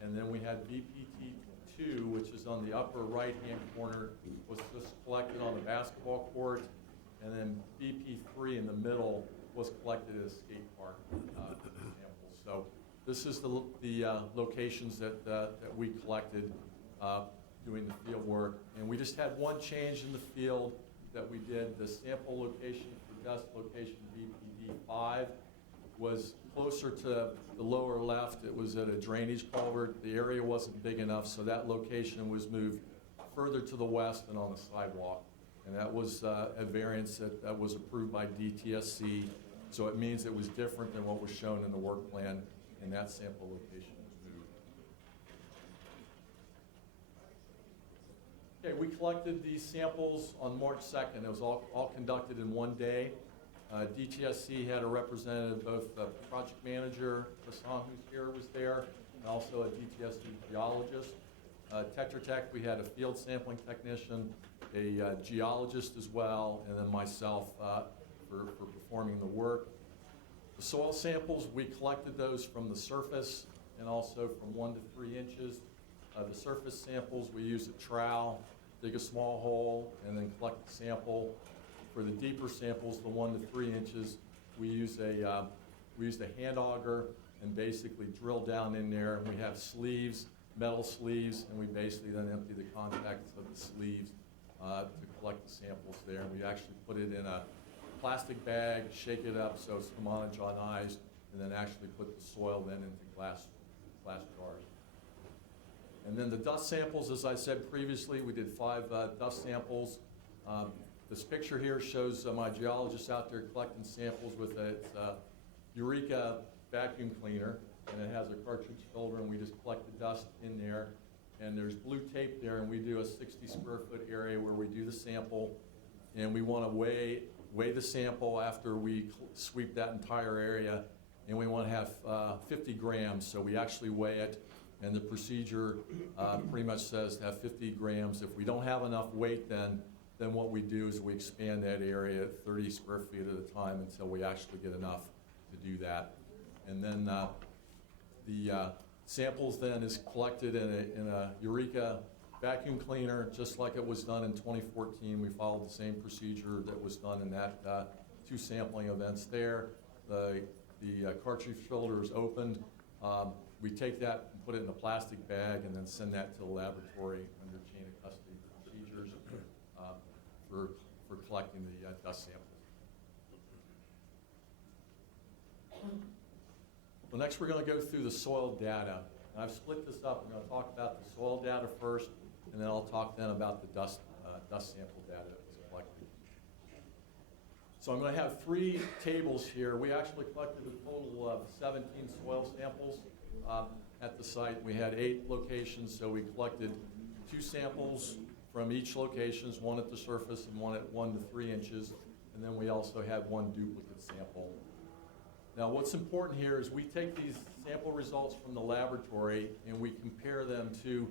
And then we had VPT2, which is on the upper right-hand corner, was just collected on the basketball court. And then VP3 in the middle was collected at a skate park samples. So this is the locations that we collected doing the field work. And we just had one change in the field that we did. The sample location for dust location VPD5 was closer to the lower left. It was at a drainage culvert. The area wasn't big enough, so that location was moved further to the west and on the sidewalk. And that was a variance that was approved by DTSC. So it means it was different than what was shown in the work plan, and that sample location was moved. Okay, we collected these samples on March 2nd. It was all conducted in one day. DTSC had a representative, both the project manager, Hassan, who's here, was there, and also a DTSC geologist. Tetra Tech, we had a field sampling technician, a geologist as well, and then myself for performing the work. The soil samples, we collected those from the surface and also from 1 to 3 inches. The surface samples, we used a trowel, dig a small hole, and then collect the sample. For the deeper samples, the 1 to 3 inches, we used a hand auger and basically drill down in there. We have sleeves, metal sleeves, and we basically then empty the contacts of the sleeves to collect the samples there. And we actually put it in a plastic bag, shake it up so it's homogenized, and then actually put the soil then into glass jars. And then the dust samples, as I said previously, we did 5 dust samples. This picture here shows my geologist out there collecting samples with a Eureka vacuum cleaner, and it has a cartridge filter, and we just collect the dust in there. And there's blue tape there, and we do a 60 square foot area where we do the sample, and we want to weigh the sample after we sweep that entire area, and we want to have 50 grams, so we actually weigh it, and the procedure pretty much says to have 50 grams. If we don't have enough weight, then what we do is we expand that area 30 square feet at a time until we actually get enough to do that. And then the samples then is collected in a Eureka vacuum cleaner, just like it was done in 2014. We followed the same procedure that was done in that 2 sampling events there. The cartridge filter is opened. We take that and put it in a plastic bag and then send that to the laboratory under chain of custody procedures for collecting the dust samples. Well, next we're going to go through the soil data. And I've split this up. I'm going to talk about the soil data first, and then I'll talk then about the dust sample data that was collected. So I'm going to have 3 tables here. We actually collected a total of 17 soil samples at the site. We had 8 locations, so we collected 2 samples from each location, 1 at the surface and 1 at 1 to 3 inches, and then we also had 1 duplicate sample. Now, what's important here is we take these sample results from the laboratory and we compare them to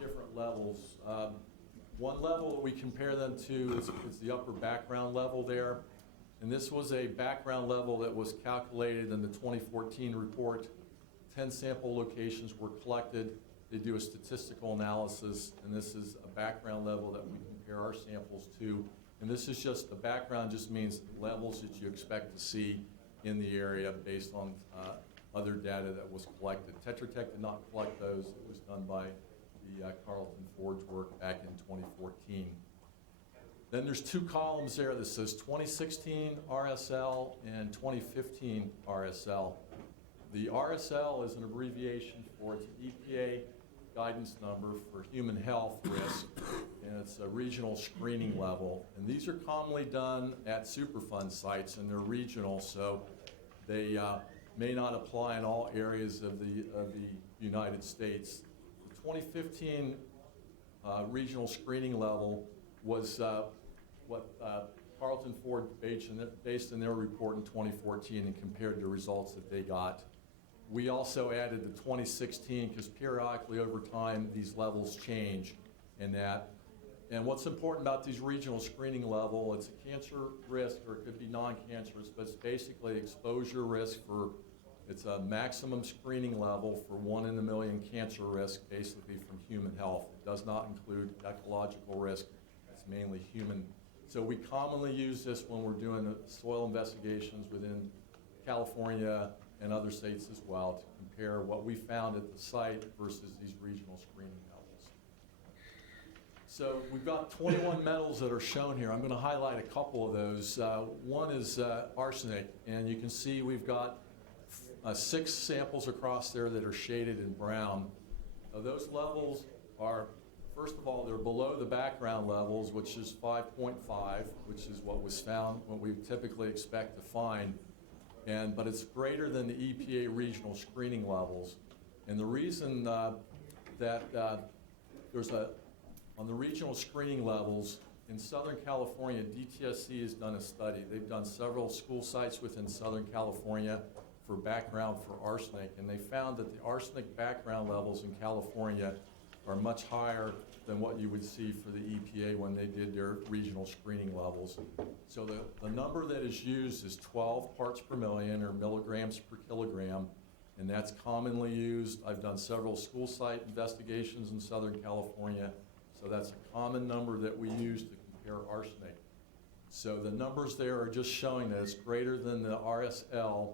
different levels. One level that we compare them to is the upper background level there. And this was a background level that was calculated in the 2014 report. 10 sample locations were collected. They do a statistical analysis, and this is a background level that we compare our samples to. And this is just, the background just means levels that you expect to see in the area based on other data that was collected. Tetra Tech did not collect those. It was done by the Carlton Forge work back in 2014. Then there's two columns there that says 2016 RSL and 2015 RSL. The RSL is an abbreviation for its EPA guidance number for human health risk, and it's a regional screening level. And these are commonly done at Superfund sites, and they're regional, so they may not apply in all areas of the United States. The 2015 regional screening level was what Carlton Ford based in their report in 2014 and compared the results that they got. We also added the 2016 because periodically over time these levels change in that. And what's important about these regional screening level, it's a cancer risk or it could be non-cancerous, but it's basically exposure risk for, it's a maximum screening level for 1 in a million cancer risk basically from human health. It does not include ecological risk, it's mainly human. So we commonly use this when we're doing soil investigations within California and other states as well to compare what we found at the site versus these regional screening levels. So we've got 21 metals that are shown here. I'm going to highlight a couple of those. One is arsenic, and you can see we've got 6 samples across there that are shaded in brown. Those levels are, first of all, they're below the background levels, which is 5.5, which is what was found, what we typically expect to find. But it's greater than the EPA regional screening levels. And the reason that there's on the regional screening levels, in Southern California, DTSC has done a study. They've done several school sites within Southern California for background for arsenic, and they found that the arsenic background levels in California are much higher than what you would see for the EPA when they did their regional screening levels. So the number that is used is 12 parts per million or milligrams per kilogram, and that's commonly used. I've done several school site investigations in Southern California, so that's a common number that we use to compare arsenic. So the numbers there are just showing that it's greater than the RSL,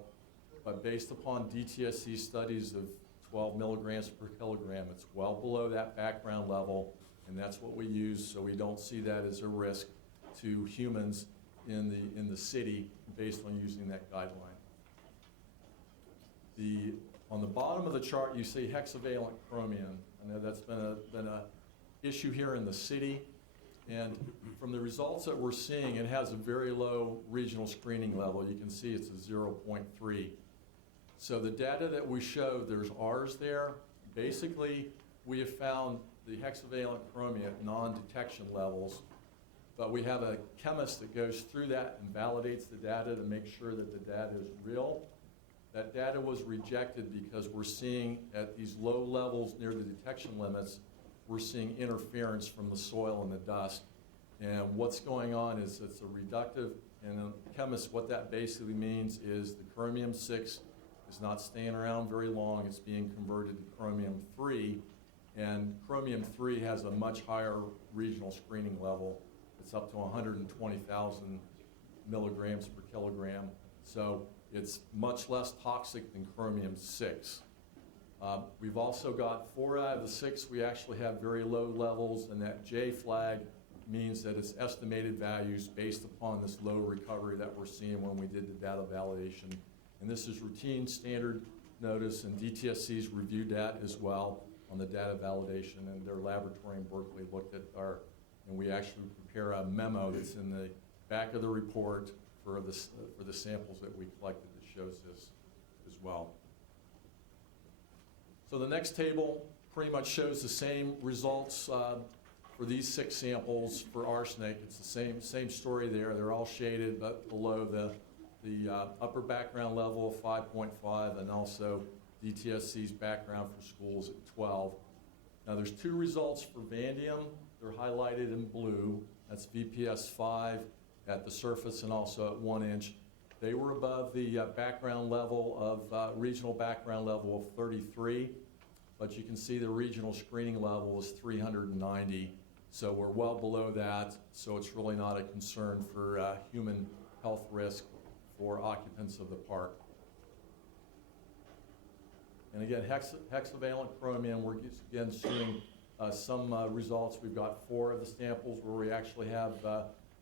but based upon DTSC studies of 12 milligrams per kilogram, it's well below that background level, and that's what we use, so we don't see that as a risk to humans in the city based on using that guideline. On the bottom of the chart, you see hexavalent chromium. I know that's been a issue here in the city, and from the results that we're seeing, it has a very low regional screening level. You can see it's a 0.3. So the data that we show, there's R's there. Basically, we have found the hexavalent chromium at non-detection levels, but we have a chemist that goes through that and validates the data to make sure that the data is real. That data was rejected because we're seeing at these low levels near the detection limits, we're seeing interference from the soil and the dust. And what's going on is it's a reductive, and a chemist, what that basically means is the chromium-6 is not staying around very long. It's being converted to chromium-3, and chromium-3 has a much higher regional screening level. It's up to 120,000 milligrams per kilogram. So it's much less toxic than chromium-6. We've also got 4 out of the 6, we actually have very low levels, and that J flag means that it's estimated values based upon this low recovery that we're seeing when we did the data validation. And this is routine standard notice, and DTSC's reviewed that as well on the data validation, and their laboratory in Berkeley looked at and we actually prepare a memo that's in the back of the report for the samples that we collected that shows this as well. So the next table pretty much shows the same results for these 6 samples for arsenic. It's the same story there. They're all shaded, but below the upper background level of 5.5, and also DTSC's background for schools at 12. Now there's 2 results for vanadium. They're highlighted in blue. That's VPS 5 at the surface and also at 1 inch. They were above the background level of regional background level of 33, but you can see the regional screening level is 390. So we're well below that, so it's really not a concern for human health risk for occupants of the park. And again, hexavalent chromium, we're again seeing some results. We've got 4 of the samples where we actually have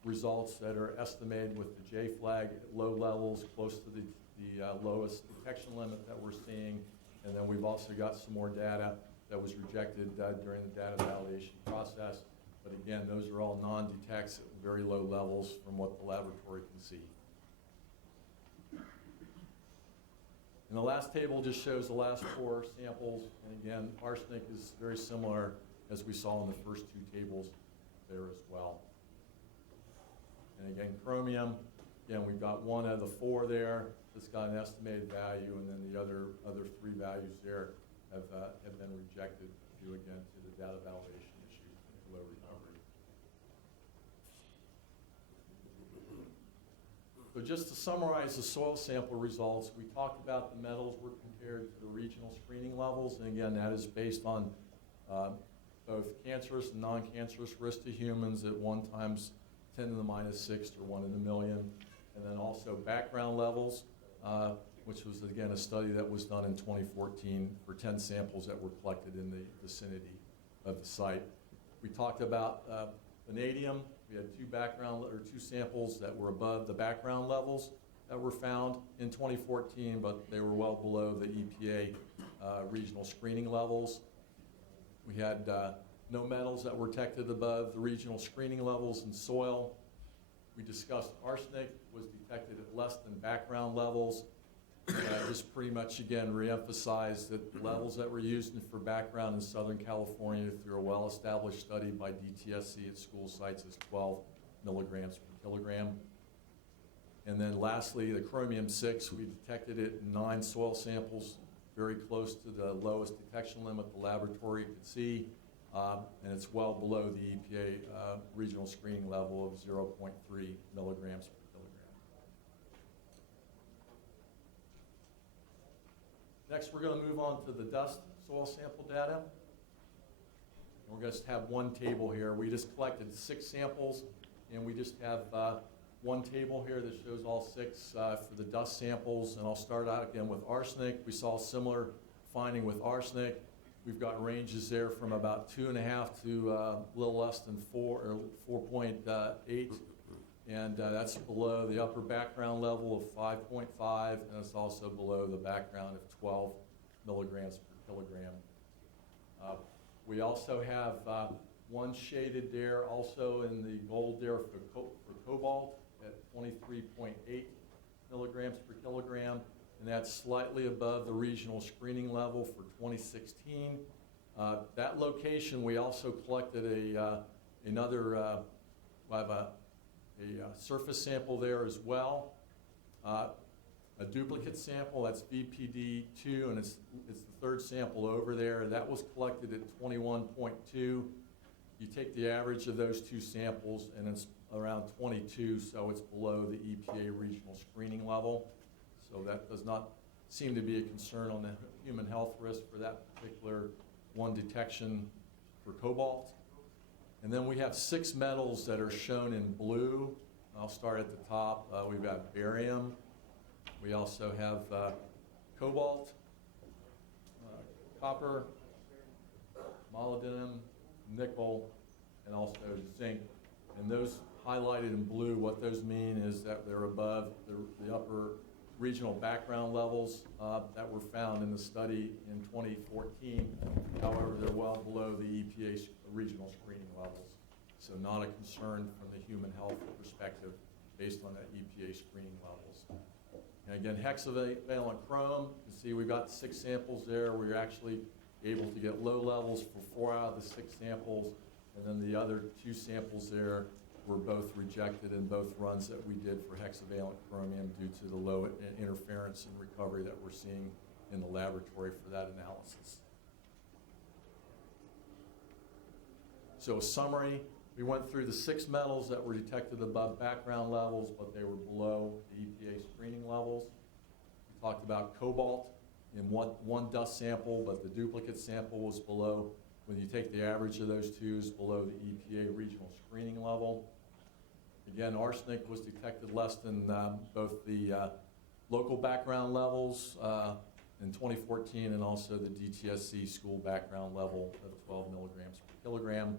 results that are estimated with the J flag at low levels, close to the lowest detection limit that we're seeing. And then we've also got some more data that was rejected during the data validation process. But again, those are all non-detects at very low levels from what the laboratory can see. And the last table just shows the last 4 samples. And again, arsenic is very similar as we saw in the first 2 tables there as well. And again, chromium, again, we've got 1 of the 4 there that's got an estimated value, and then the other 3 values there have been rejected due again to the data validation issues and low recovery. So just to summarize the soil sample results, we talked about the metals were compared to the regional screening levels, and again, that is based on both cancerous and non-cancerous risk to humans at 1 times 10 to the minus 6 or 1 in a million, and then also background levels, which was again a study that was done in 2014 for 10 samples that were collected in the vicinity of the site. We talked about vanadium. We had 2 samples that were above the background levels that were found in 2014, but they were well below the EPA regional screening levels. We had no metals that were detected above the regional screening levels in soil. We discussed arsenic was detected at less than background levels. Just pretty much, again, reemphasize that the levels that were used for background in Southern California through a well-established study by DTSC at school sites is 12 milligrams per kilogram. And then lastly, the chromium-6, we detected it in 9 soil samples, very close to the lowest detection limit the laboratory could see, and it's well below the EPA regional screening level of 0.3 milligrams per kilogram. Next, we're going to move on to the dust soil sample data. And we're going to have 1 table here. We just collected 6 samples, and we just have 1 table here that shows all 6 for the dust samples. And I'll start out again with arsenic. We saw a similar finding with arsenic. We've got ranges there from about 2.5 to a little less than 4 or 4.8. And that's below the upper background level of 5.5, and it's also below the background of 12 milligrams per kilogram. We also have 1 shaded there, also in the gold there for cobalt at 23.8 milligrams per kilogram, and that's slightly above the regional screening level for 2016. That location, we also collected another surface sample there as well, a duplicate sample, that's VPD2, and it's the 3rd sample over there. That was collected at 21.2. You take the average of those 2 samples, and it's around 22, so it's below the EPA regional screening level. So that does not seem to be a concern on the human health risk for that particular 1 detection for cobalt. And then we have 6 metals that are shown in blue. I'll start at the top. We've got barium. We also have cobalt, copper, molybdenum, nickel, and also zinc. And those highlighted in blue, what those mean is that they're above the upper regional background levels that were found in the study in 2014. However, they're well below the EPA regional screening levels. So not a concern from the human health perspective based on that EPA screening levels. And again, hexavalent chrome, you can see we've got 6 samples there. We're actually able to get low levels for 4 out of the 6 samples. And then the other 2 samples there were both rejected in both runs that we did for hexavalent chromium due to the low interference and recovery that we're seeing in the laboratory for that analysis. So a summary, we went through the 6 metals that were detected above background levels, but they were below the EPA screening levels. We talked about cobalt in one dust sample, but the duplicate sample was below. When you take the average of those 2, is below the EPA regional screening level. Again, arsenic was detected less than both the local background levels in 2014 and also the DTSC school background level of 12 milligrams per kilogram.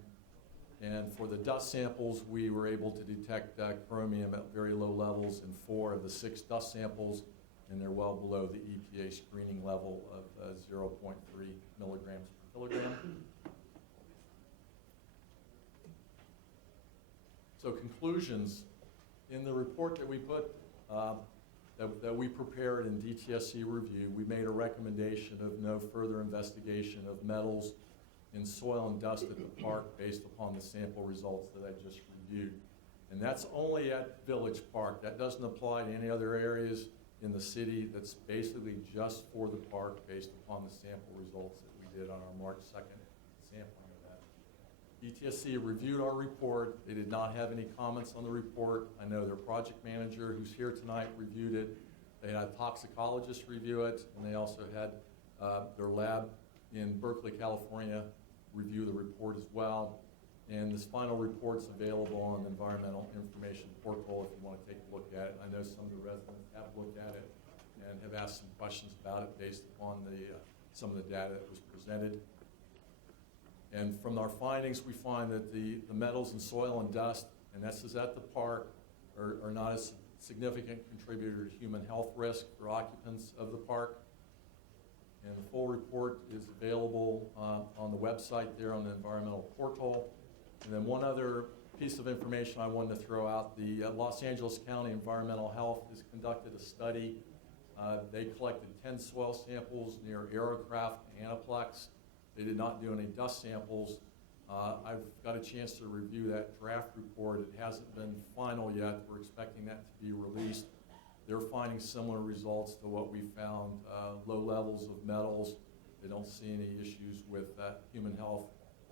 And for the dust samples, we were able to detect chromium at very low levels in 4 of the 6 dust samples, and they're well below the EPA screening level of 0.3 milligrams per kilogram. So conclusions, in the report that we put, that we prepared in DTSC review, we made a recommendation of no further investigation of metals in soil and dust at the park based upon the sample results that I just reviewed. And that's only at Village Park. That doesn't apply to any other areas in the city. That's basically just for the park based upon the sample results that we did on our March 2nd sampling event. DTSC reviewed our report. They did not have any comments on the report. I know their project manager, who's here tonight, reviewed it. They had toxicologists review it, and they also had their lab in Berkeley, California, review the report as well. And this final report's available on the Environmental Information Portal if you want to take a look at it. I know some of the residents have looked at it and have asked some questions about it based upon some of the data that was presented. And from our findings, we find that the metals in soil and dust, and this is at the park, are not a significant contributor to human health risk for occupants of the park. And the full report is available on the website there on the environmental portal. And then one other piece of information I wanted to throw out, the Los Angeles County Environmental Health has conducted a study. They collected 10 soil samples near Aerocraft and Anaplex. They did not do any dust samples. I've got a chance to review that draft report. It hasn't been final yet. We're expecting that to be released. They're finding similar results to what we found, low levels of metals. They don't see any issues with human health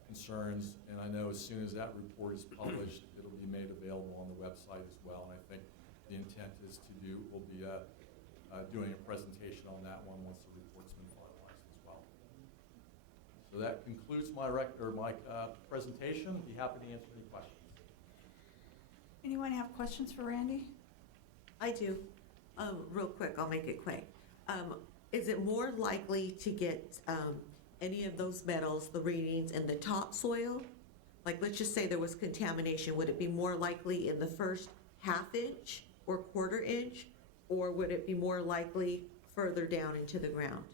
concerns. And I know as soon as that report is published, it'll be made available on the website as well. And I think the intent is we'll be doing a presentation on that one once the report's been finalized as well. So that concludes my presentation. Be happy to answer any questions. Anyone have questions for Randy? I do. Real quick, I'll make it quick. Is it more likely to get any of those metals, the readings, in the topsoil? Like, let's just say there was contamination. Would it be more likely in the first half inch or quarter inch? Or would it be more likely further down into the ground?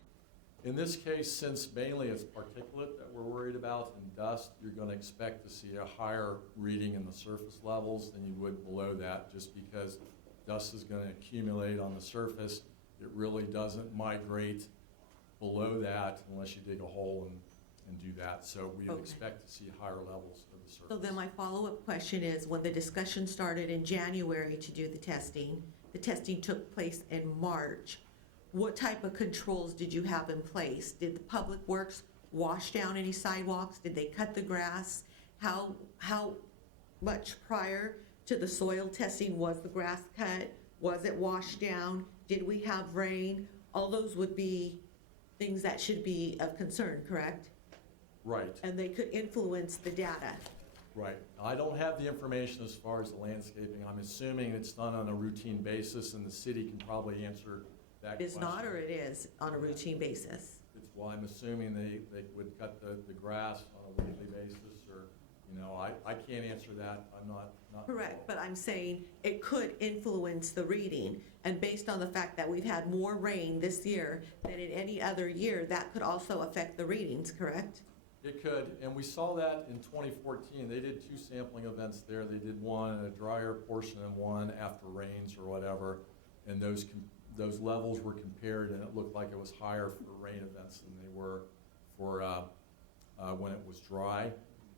In this case, since mainly it's particulate that we're worried about and dust, you're going to expect to see a higher reading in the surface levels than you would below that, just because dust is going to accumulate on the surface. It really doesn't migrate below that unless you dig a hole and do that. So we would expect to see higher levels of the surface. So then my follow-up question is, when the discussion started in January to do the testing took place in March. What type of controls did you have in place? Did the Public Works wash down any sidewalks? Did they cut the grass? How much prior to the soil testing was the grass cut? Was it washed down? Did we have rain? All those would be things that should be of concern, correct? Right. And they could influence the data. Right. I don't have the information as far as the landscaping. I'm assuming it's done on a routine basis, and the city can probably answer that question. It is not, or it is on a routine basis? Well, I'm assuming they would cut the grass on a weekly basis, or, I can't answer that. I'm not. Correct, but I'm saying it could influence the reading, and based on the fact that we've had more rain this year than in any other year, that could also affect the readings, correct? It could, and we saw that in 2014. They did 2 sampling events there. They did one in a drier portion and one after rains or whatever, and those levels were compared, and it looked like it was higher for rain events than they were for when it was dry.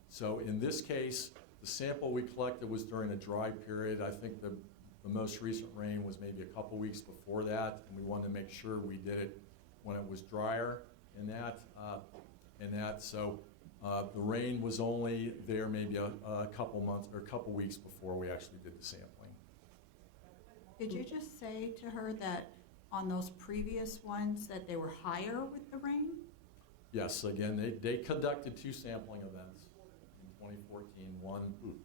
So in this case, the sample we collected was during a dry period. I think the most recent rain was maybe a couple weeks before that, and we wanted to make sure we did it when it was drier in that. So the rain was only there maybe a couple months or a couple weeks before we actually did the sampling. Did you just say to her that on those previous ones that they were higher with the rain? Yes, again, they conducted 2 sampling events in 2014, one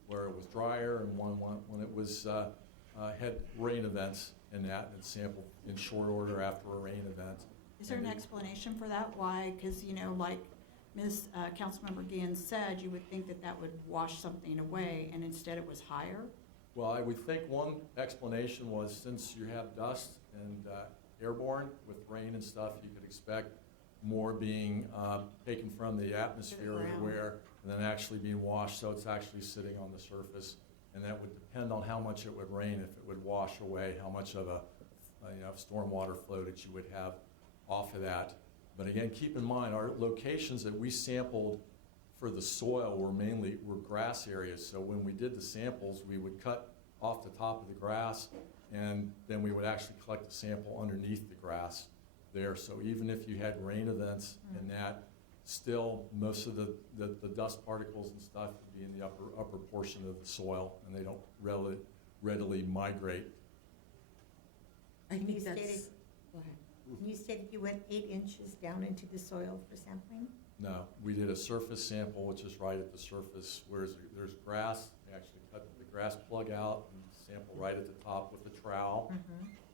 where it was drier and one when it was had rain events and sampled in short order after a rain event. Is there an explanation for that? Why? Because, like Councilmember Guillen said, you would think that that would wash something away, and instead it was higher? Well, I would think one explanation was since you have dust and airborne with rain and stuff, you could expect more being taken from the atmosphere everywhere and then actually being washed, so it's actually sitting on the surface. And that would depend on how much it would rain, if it would wash away, how much of a stormwater flow that you would have off of that. But again, keep in mind, our locations that we sampled for the soil were grass areas. So when we did the samples, we would cut off the top of the grass, and then we would actually collect the sample underneath the grass there. So even if you had rain events in that, still most of the dust particles and stuff would be in the upper portion of the soil, and they don't readily migrate. I think You that's, stated- Go ahead. You stated you went 8 inches down into the soil for sampling? No, we did a surface sample, which is right at the surface, where there's grass. We actually cut the grass plug out and sample right at the top with the trowel.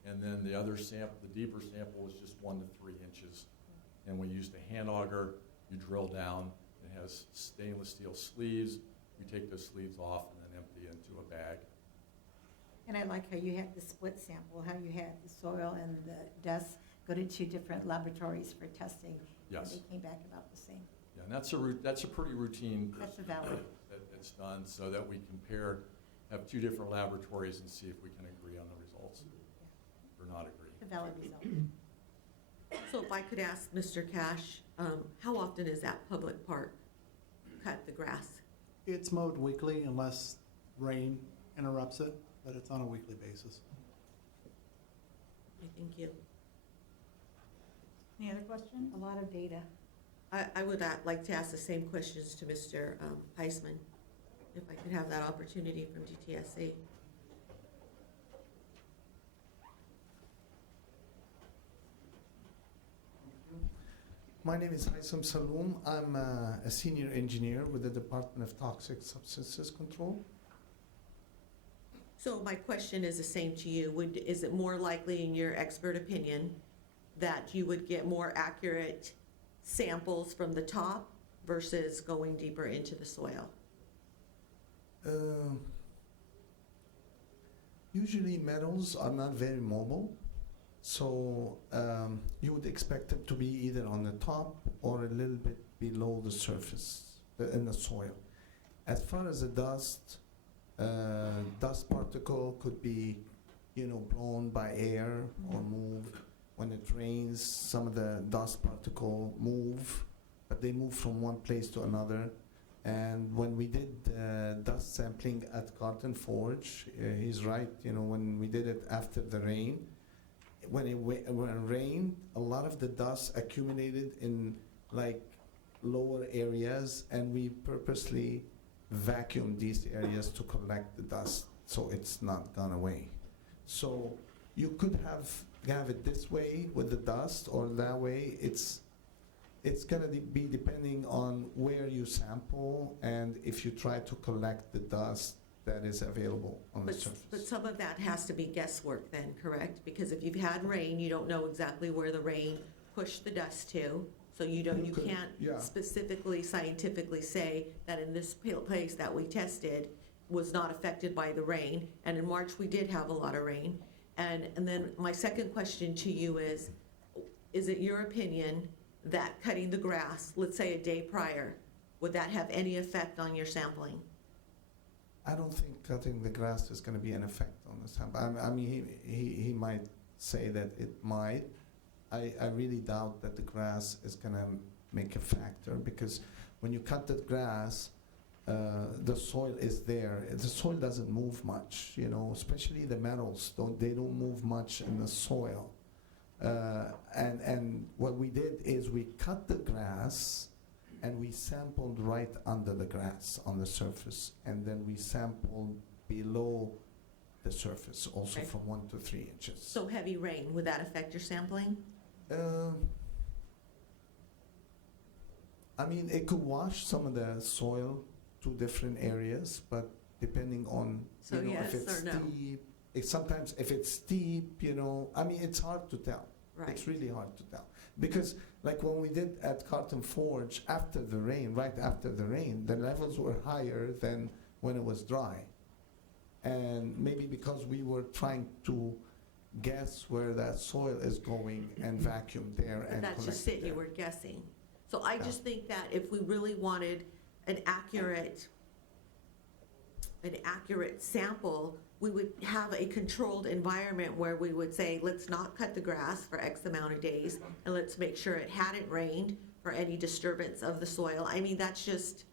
And then the other sample, the deeper sample, was just 1 to 3 inches. And we used a hand auger. You drill down. It has stainless steel sleeves. We take those sleeves off and then empty into a bag. And I like how you had the split sample, how you had the soil and the dust go to 2 different laboratories for testing. Yes. And they came back about the same. Yeah, and that's a pretty routine That's a procedure valid. that it's done so that we compare, have 2 different laboratories and see if we can agree on the results or not agree. A valid result. so if I could ask Mr. Cash, how often is that public park cut the grass? It's mowed weekly unless rain interrupts it, but it's on a weekly basis. I thank you. Any other questions? A lot of data. I would like to ask the same questions to Mr. Heisman, if I could have that opportunity from DTSA. My name is Haitham Saloom. I'm a senior engineer with the Department of Toxic Substances Control. So my question is the same to you. Is it more likely, in your expert opinion, that you would get more accurate samples from the top versus going deeper into the soil? Usually metals are not very mobile, so you would expect them to be either on the top or a little bit below the surface in the soil. As far as the dust particle could be, blown by air or moved. When it rains, some of the dust particle move, but they move from one place to another. And when we did dust sampling at Garden Forge, he's right, when we did it after the rain, when it rained, a lot of the dust accumulated in lower areas, and we purposely vacuumed these areas to collect the dust so it's not gone away. So you could have it this way with the dust, or that way. It's going to be depending on where you sample and if you try to collect the dust that is available on the surface. But some of that has to be guesswork then, correct? Because if you've had rain, you don't know exactly where the rain pushed the dust to. So you can't specifically, scientifically say that in this place that we tested was not affected by the rain. And in March, we did have a lot of rain. And then my second question to you is it your opinion that cutting the grass, let's say a day prior, would that have any effect on your sampling? I don't think cutting the grass is going to be an effect on the sample. I mean, he might say that it might. I really doubt that the grass is going to make a factor, because when you cut the grass, the soil is there. The soil doesn't move much, especially the metals. They don't move much in the soil. And what we did is we cut the grass and we sampled right under the grass on the surface, and then we sampled below the surface also from 1 to 3 inches. So heavy rain, would that affect your sampling? I mean, it could wash some of the soil to different areas, but depending on Yes if it's or no? steep, if it's steep, I mean, it's hard to tell. Right. It's really hard to tell, because Like when we did at Carton Forge after the rain, right after the rain, the levels were higher than when it was dry. And maybe because we were trying to guess where that soil is going and vacuum there But and that's just collect it, you there. were guessing. So I Yeah. just think that if we really wanted an accurate sample, we would have a controlled environment where we would say, let's not cut the grass for X amount of days, and let's make sure it hadn't rained for any disturbance of the soil. I mean, that just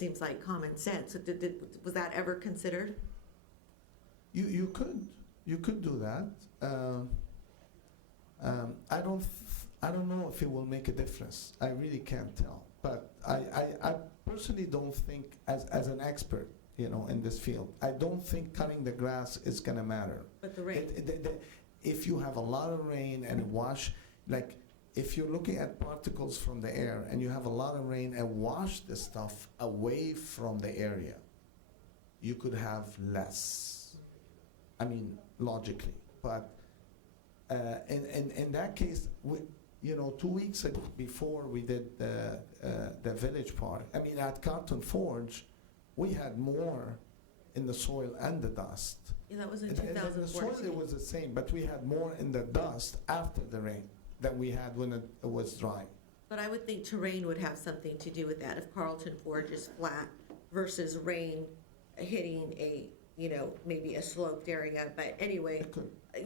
seems like common sense. So was that ever considered? You could do that. I don't know if it will make a difference. I really can't tell. But I personally don't think, as an expert, in this field, I don't think cutting the grass is gonna matter. But the rain. If you have a lot of rain and wash, like if you're looking at particles from the air and you have a lot of rain and wash the stuff away from the area, you could have less. I mean, logically. But in that case, 2 weeks before we did the village park, I mean, at Carton Forge, we had more in the soil and the dust. Yeah, that was in And the soil, 2014. it was the same, but we had more in the dust after the rain than we had when it was dry. But I would think terrain would have something to do with that, if Carlton Forge is flat versus rain hitting maybe a sloped area. But anyway,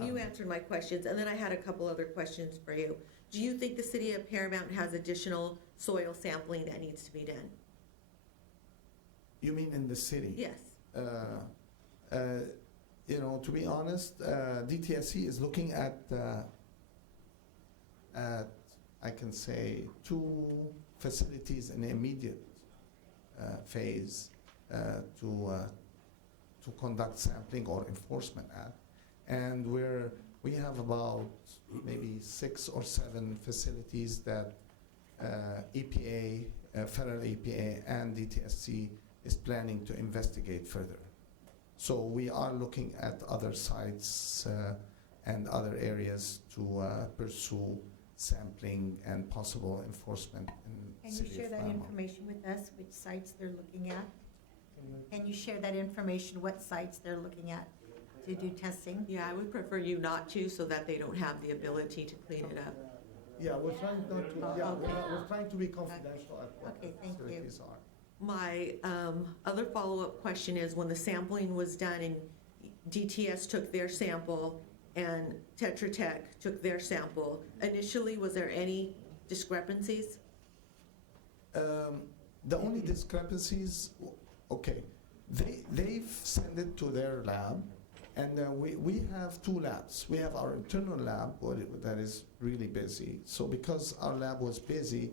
you answered my questions, and then I had a couple other questions for you. Do you think the city of Paramount has additional soil sampling that needs to be done? You mean in the city? Yes. To be honest, DTSC is looking at I can say 2 facilities in the immediate phase to conduct sampling or enforcement at, and we have about maybe 6 or 7 facilities that EPA, federal EPA, and DTSC is planning to investigate further. So we are looking at other sites and other areas to pursue sampling and possible enforcement in Can the you city share of that Paramount. information with us, which sites they're looking at? Can you share that information, what sites they're looking at to do testing? Yeah, I would prefer you not to, so that they don't have the ability to clean it up. Yeah, we're trying not to. Yeah, Okay. we're trying to be confidential at what Okay, the thank you. facilities are. My other follow-up question is, when the sampling was done and DTS took their sample and Tetra Tech took their sample, initially, was there any discrepancies? The only discrepancies, okay, they've sent it to their lab, and we have 2 labs. We have our internal lab that is really busy. So because our lab was busy,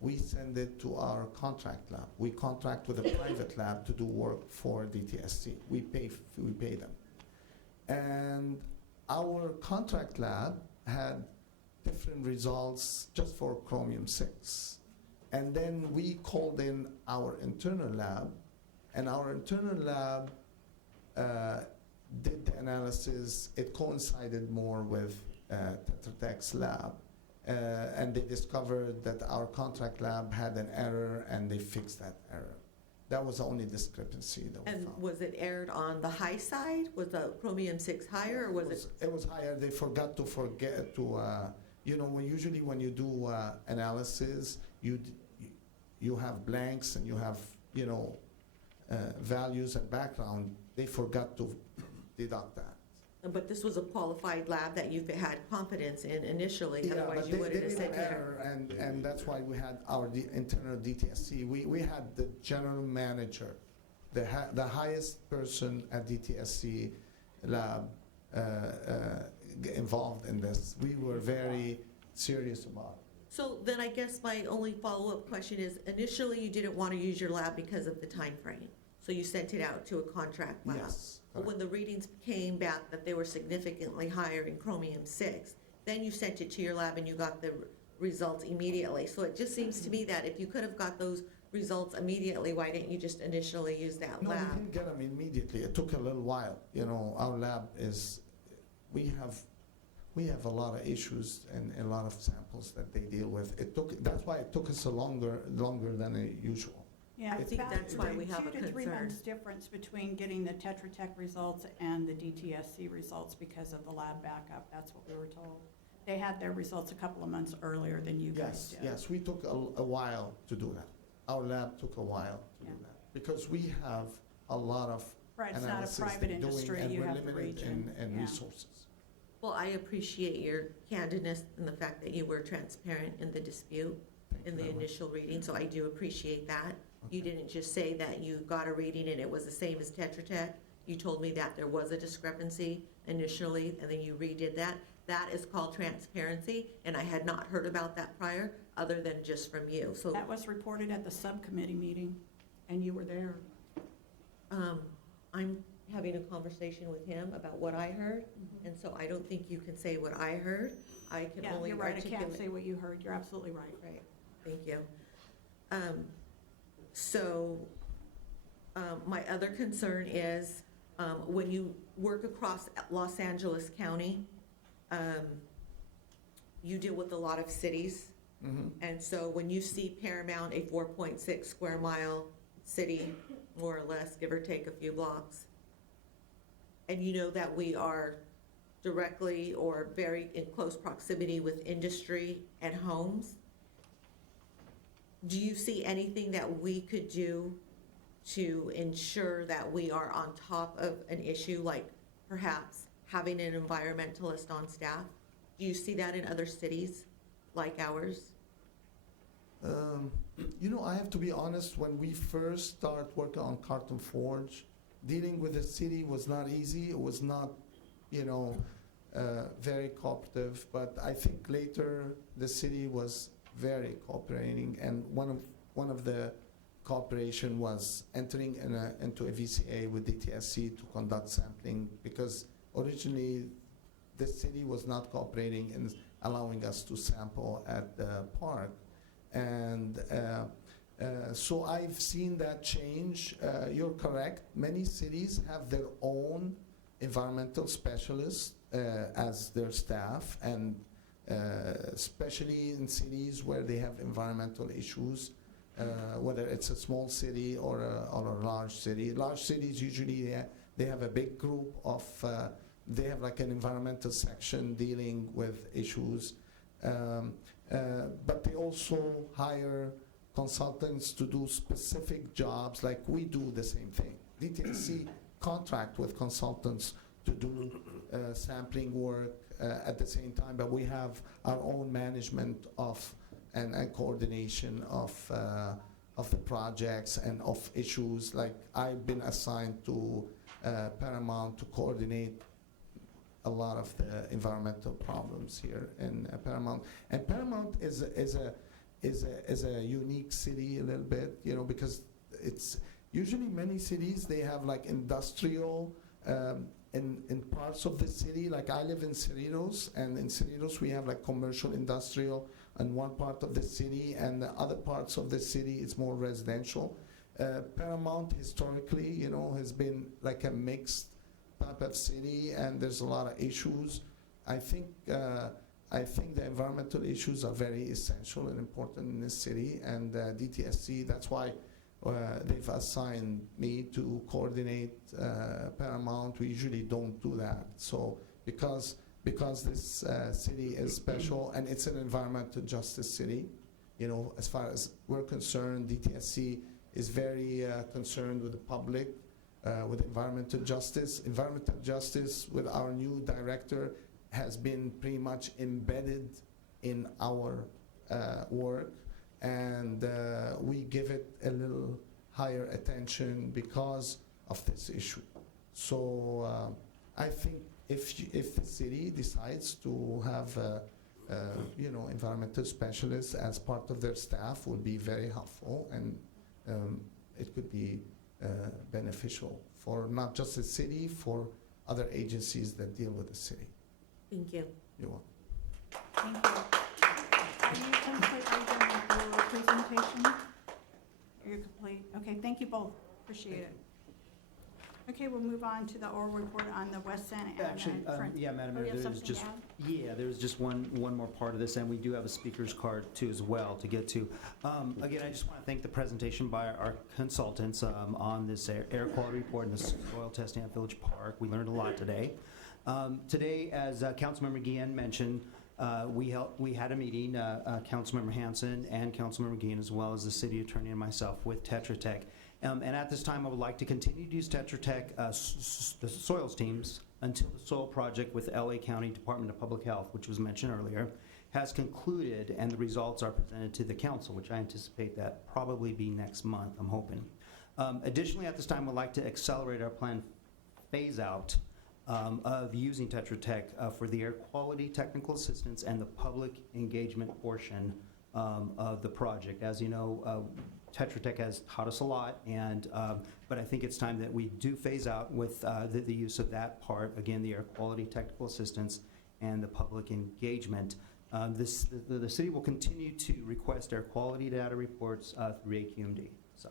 we send it to our contract lab. We contract with a private lab to do work for DTSC. We pay them. And our contract lab had different results just for chromium-6. And then we called in our internal lab, and our internal lab did the analysis. It coincided more with Tetra Tech's lab. And they discovered that our contract lab had an error, and they fixed that error. That was the only discrepancy that we And found. was it aired on the high side? Was the chromium-6 higher, or was it? It was higher. They forgot to usually when you do analysis, you have blanks and you have values and background. They forgot to deduct that. But this was a qualified lab that you had confidence in initially, Yeah, otherwise but you they wouldn't have did said an that. error, and that's why we had our internal DTSC. We had the general manager, the highest person at DTSC lab involved in this. We were very serious about it. So then I guess my only follow-up question is, initially you didn't want to use your lab because of the time frame, so you sent it out to a contract lab. Yes. But when the readings came back that they were significantly higher in chromium-6, then you sent it to your lab and you got the results immediately. So it just seems to me that if you could have got those results immediately, why didn't you just initially use that No, we lab? didn't get them immediately. It took a little while. Our lab is, we we have a lot of issues and a lot of samples that they deal with. That's why it took us longer than usual. Yeah, I it's think about that's why we have a 2 to 3 concern. months difference between getting the Tetra Tech results and the DTSC results because of the lab backup. That's what we were told. They had their results a couple of months earlier than you guys did. Yes, we took a while to do that. Our lab took a while to do that because we have a lot of Right, it's not a analysis private they're doing, industry, and you we're have the limited region. in Yeah. resources. Well, I appreciate your candidness and the fact that you were transparent in the dispute in the initial reading, so I do appreciate that. You didn't just say that you got a reading and it was the same as Tetra Tech. You told me that there was a discrepancy initially, and then you redid that. That is called transparency, and I had not heard about that prior, other than just from you, so. That was reported at the subcommittee meeting, and you were there. I'm having a conversation with him about what I heard, and so I don't think you can say what I heard. I can Yeah, only you're right, I articulate. can't say what you heard. You're absolutely right. Right, thank you. My other concern is, when you work across Los Angeles County, you deal with a lot of cities. And so when you see Paramount, a 4.6 square mile city, more or less, give or take a few blocks, and you know that we are directly or very in close proximity with industry and homes, do you see anything that we could do to ensure that we are on top of an issue, like perhaps having an environmentalist on staff? Do you see that in other cities like ours? I have to be honest, when we first started working on Carton Forge, dealing with the city was not easy. It was not, very cooperative, but I think later the city was very cooperating, and one of the cooperation was entering into a VCA with DTSC to conduct sampling, because originally the city was not cooperating in allowing us to sample at the park. And so I've seen that change. You're correct. Many cities have their own environmental specialists as their staff, and especially in cities where they have environmental issues, whether it's a small city or a large city. Large cities usually they have a big group of, they have like an environmental section dealing with issues. But they also hire consultants to do specific jobs, like we do the same thing. DTSC contract with consultants to do sampling work at the same time, but we have our own management of and coordination of the projects and of issues. Like I've been assigned to Paramount to coordinate a lot of the environmental problems here in Paramount. And Paramount is a unique city a little bit, because it's usually many cities, they have like industrial in parts of the city. Like I live in Cerritos, and in Cerritos we have like commercial industrial in one part of the city, and the other parts of the city is more residential. Paramount historically, has been like a mixed type of city, and there's a lot of issues. I think the environmental issues are very essential and important in this city, and DTSC, that's why they've assigned me to coordinate Paramount. We usually don't do that. So because this city is special, and it's an environmental justice city, as far as we're concerned, DTSC is very concerned with the public, with environmental justice. Environmental justice with our new director has been pretty much embedded in our work, and we give it a little higher attention because of this issue. So I think if the city decides to have environmental specialists as part of their staff, would be very helpful, and it could be beneficial for not just the city, for other agencies that deal with the city. Thank you. You're welcome. Thank you. Are you complete with your presentation? You're complete? Okay, thank you both. Appreciate it. Okay, we'll move on to the oral report on the West Santa Ana. Actually, yeah, Madam Oh, Mayor, you have there's something just, to add? yeah, there's just one more part of this, and we do have a speaker's card too as well to get to. Again, I just want to thank the presentation by our consultants on this air quality report and the soil testing at Village Park. We learned a lot today. Today, as Councilmember Guillen mentioned, we had a meeting, Councilmember Hanson and Councilmember Guillen, as well as the city attorney and myself, with Tetra Tech. And at this time, I would like to continue to use Tetra Tech, the soils teams, until the soil project with LA County Department of Public Health, which was mentioned earlier, has concluded and the results are presented to the council, which I anticipate that probably be next month, I'm hoping. Additionally, at this time, we'd like to accelerate our planned phase out of using Tetra Tech for the air quality technical assistance and the public engagement portion of the project. As you know, Tetra Tech has taught us a lot, but I think it's time that we do phase out with the use of that part, again, the air quality technical assistance and the public engagement. The city will continue to request air quality data reports through AQMD. So,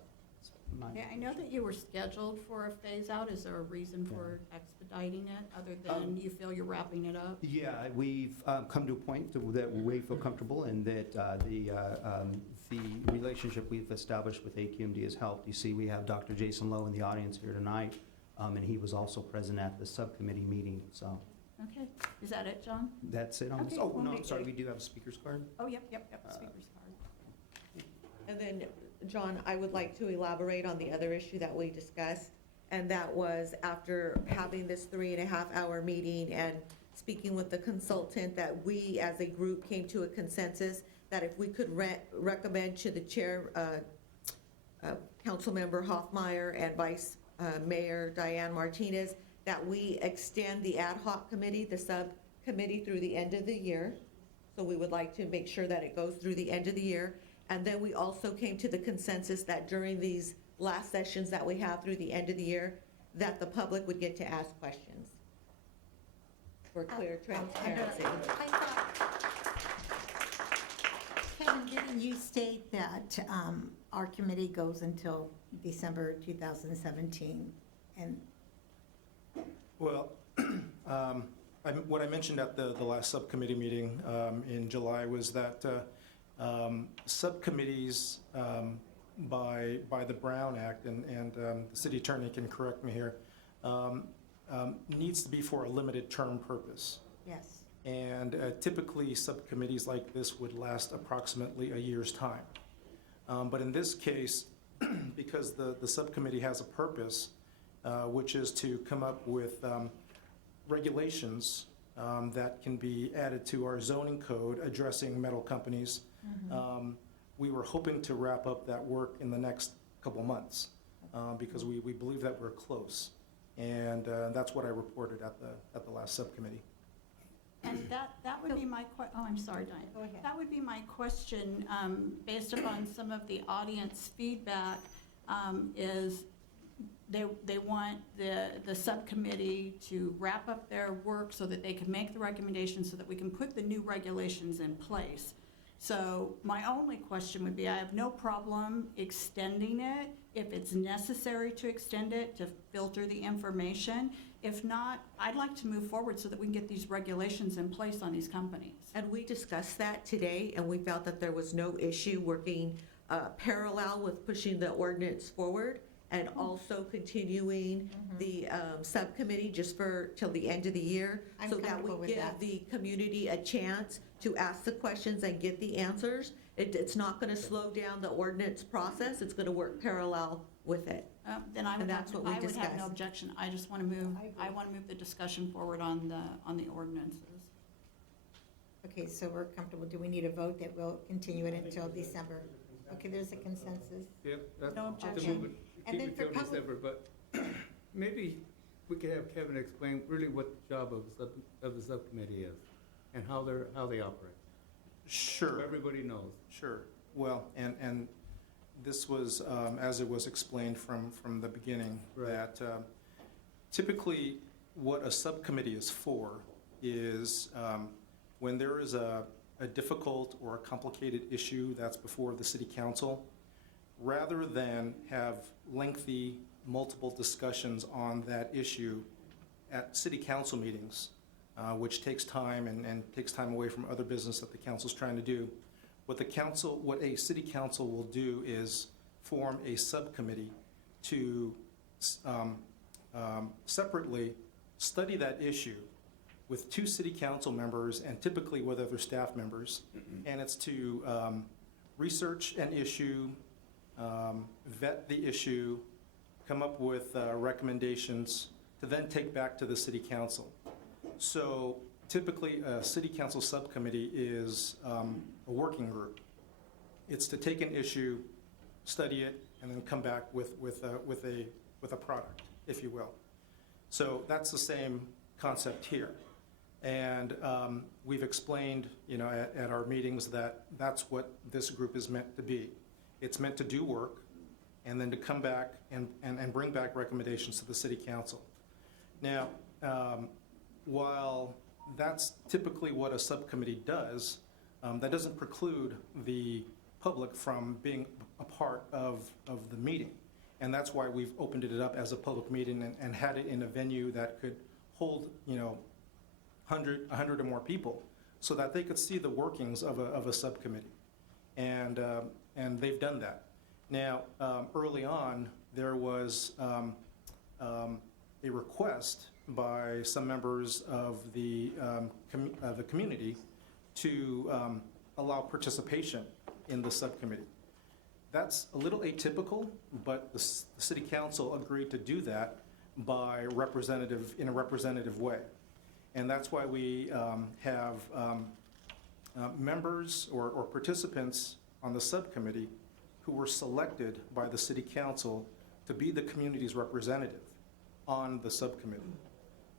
Yeah, I know that you were scheduled for a phase-out. Is there a reason for expediting it, other than you feel you're wrapping it up? yeah, we've come to a point that we feel comfortable and that the relationship we've established with AQMD has helped. You see, we have Dr. Jason Lowe in the audience here tonight, and he was also present at the subcommittee meeting, so. Okay, is that it, John? That's it on this. Okay, Oh, well, no, I'm sorry, we do have a speaker's card. Oh, yep, speaker's card. And then, John, I would like to elaborate on the other issue that we discussed, and that was after having this 3.5-hour meeting and speaking with the consultant, that we as a group came to a consensus that if we could recommend to the chair, Councilmember Hoffmeyer and Vice Mayor Diane Martinez, that we extend the ad hoc committee, the subcommittee, through the end of the year. So we would like to make sure that it goes through the end of the year. And then we also came to the consensus that during these last sessions that we have through the end of the year, that the public would get to ask questions for clear transparency. I thought, Kevin, didn't you state that our committee goes until December 2017? And Well, what I mentioned at the last subcommittee meeting in July was that subcommittees by the Brown Act, and the city attorney can correct me here, needs to be for a limited term purpose. yes. And typically, subcommittees like this would last approximately a year's time. But in this case, because the subcommittee has a purpose, which is to come up with regulations that can be added to our zoning code addressing metal companies. We were hoping to wrap up that work in the next couple months because we believe that we're close. And that's what I reported at the last subcommittee. And that would be my oh, I'm sorry, Diane. Go ahead. That would be my question, based upon some of the audience feedback, is they want the subcommittee to wrap up their work so that they can make the recommendations so that we can put the new regulations in place. So my only question would be, I have no problem extending it if it's necessary to extend it to filter the information. If not, I'd like to move forward so that we can get these regulations in place on these companies. And we discussed that today, and we felt that there was no issue working parallel with pushing the ordinance forward and also continuing the subcommittee just till the end of the year. I'm so that comfortable we with give that. the community a chance to ask the questions and get the answers. It's not going to slow down the ordinance process. It's going to work parallel with it. Then I would And have, that's what we I would have no discussed. objection. I just want to move, I want to move the discussion forward on the ordinances. Okay, so we're comfortable. Do we need a vote that we'll continue it until December? Okay, there's a consensus. Yep. that's No to objection. move it- And Keep then it for till public- December, but maybe we could have Kevin explain really what the job of the subcommittee is and how they operate. Sure. So everybody knows. Sure. Well, and this was, as it was explained from the beginning, that typically what a subcommittee is for is when there is a difficult or a complicated issue that's before the city council, rather than have lengthy multiple discussions on that issue at city council meetings, which takes time and takes time away from other business that the council's trying to do. What a city council will do is form a subcommittee to separately study that issue with 2 city council members and typically with other staff members. And it's to research an issue, vet the issue, come up with recommendations to then take back to the city council. So typically, a city council subcommittee is a working group. It's to take an issue, study it, and then come back with a product, if you will. So that's the same concept here. And we've explained, at our meetings that that's what this group is meant to be. It's meant to do work and then to come back and bring back recommendations to the city council. Now, while that's typically what a subcommittee does, that doesn't preclude the public from being a part of the meeting. And that's why we've opened it up as a public meeting and had it in a venue that could hold, 100 or more people, so that they could see the workings of a subcommittee. And they've done that. Now, early on, there was a request by some members of the community to allow participation in the subcommittee. That's a little atypical, but the city council agreed to do that in a representative way. And that's why we have members or participants on the subcommittee who were selected by the city council to be the community's representative on the subcommittee.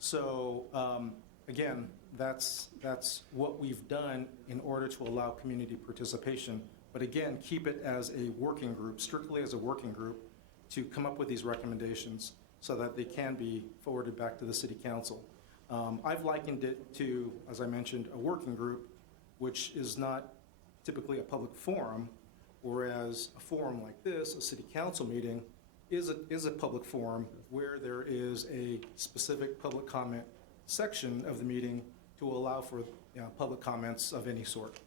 So again, that's what we've done in order to allow community participation. But again, keep it as a working group, strictly as a working group, to come up with these recommendations so that they can be forwarded back to the city council. I've likened it to, as I mentioned, a working group, which is not typically a public forum, whereas a forum like this, a city council meeting, is a public forum where there is a specific public comment section of the meeting to allow for public comments of any sort.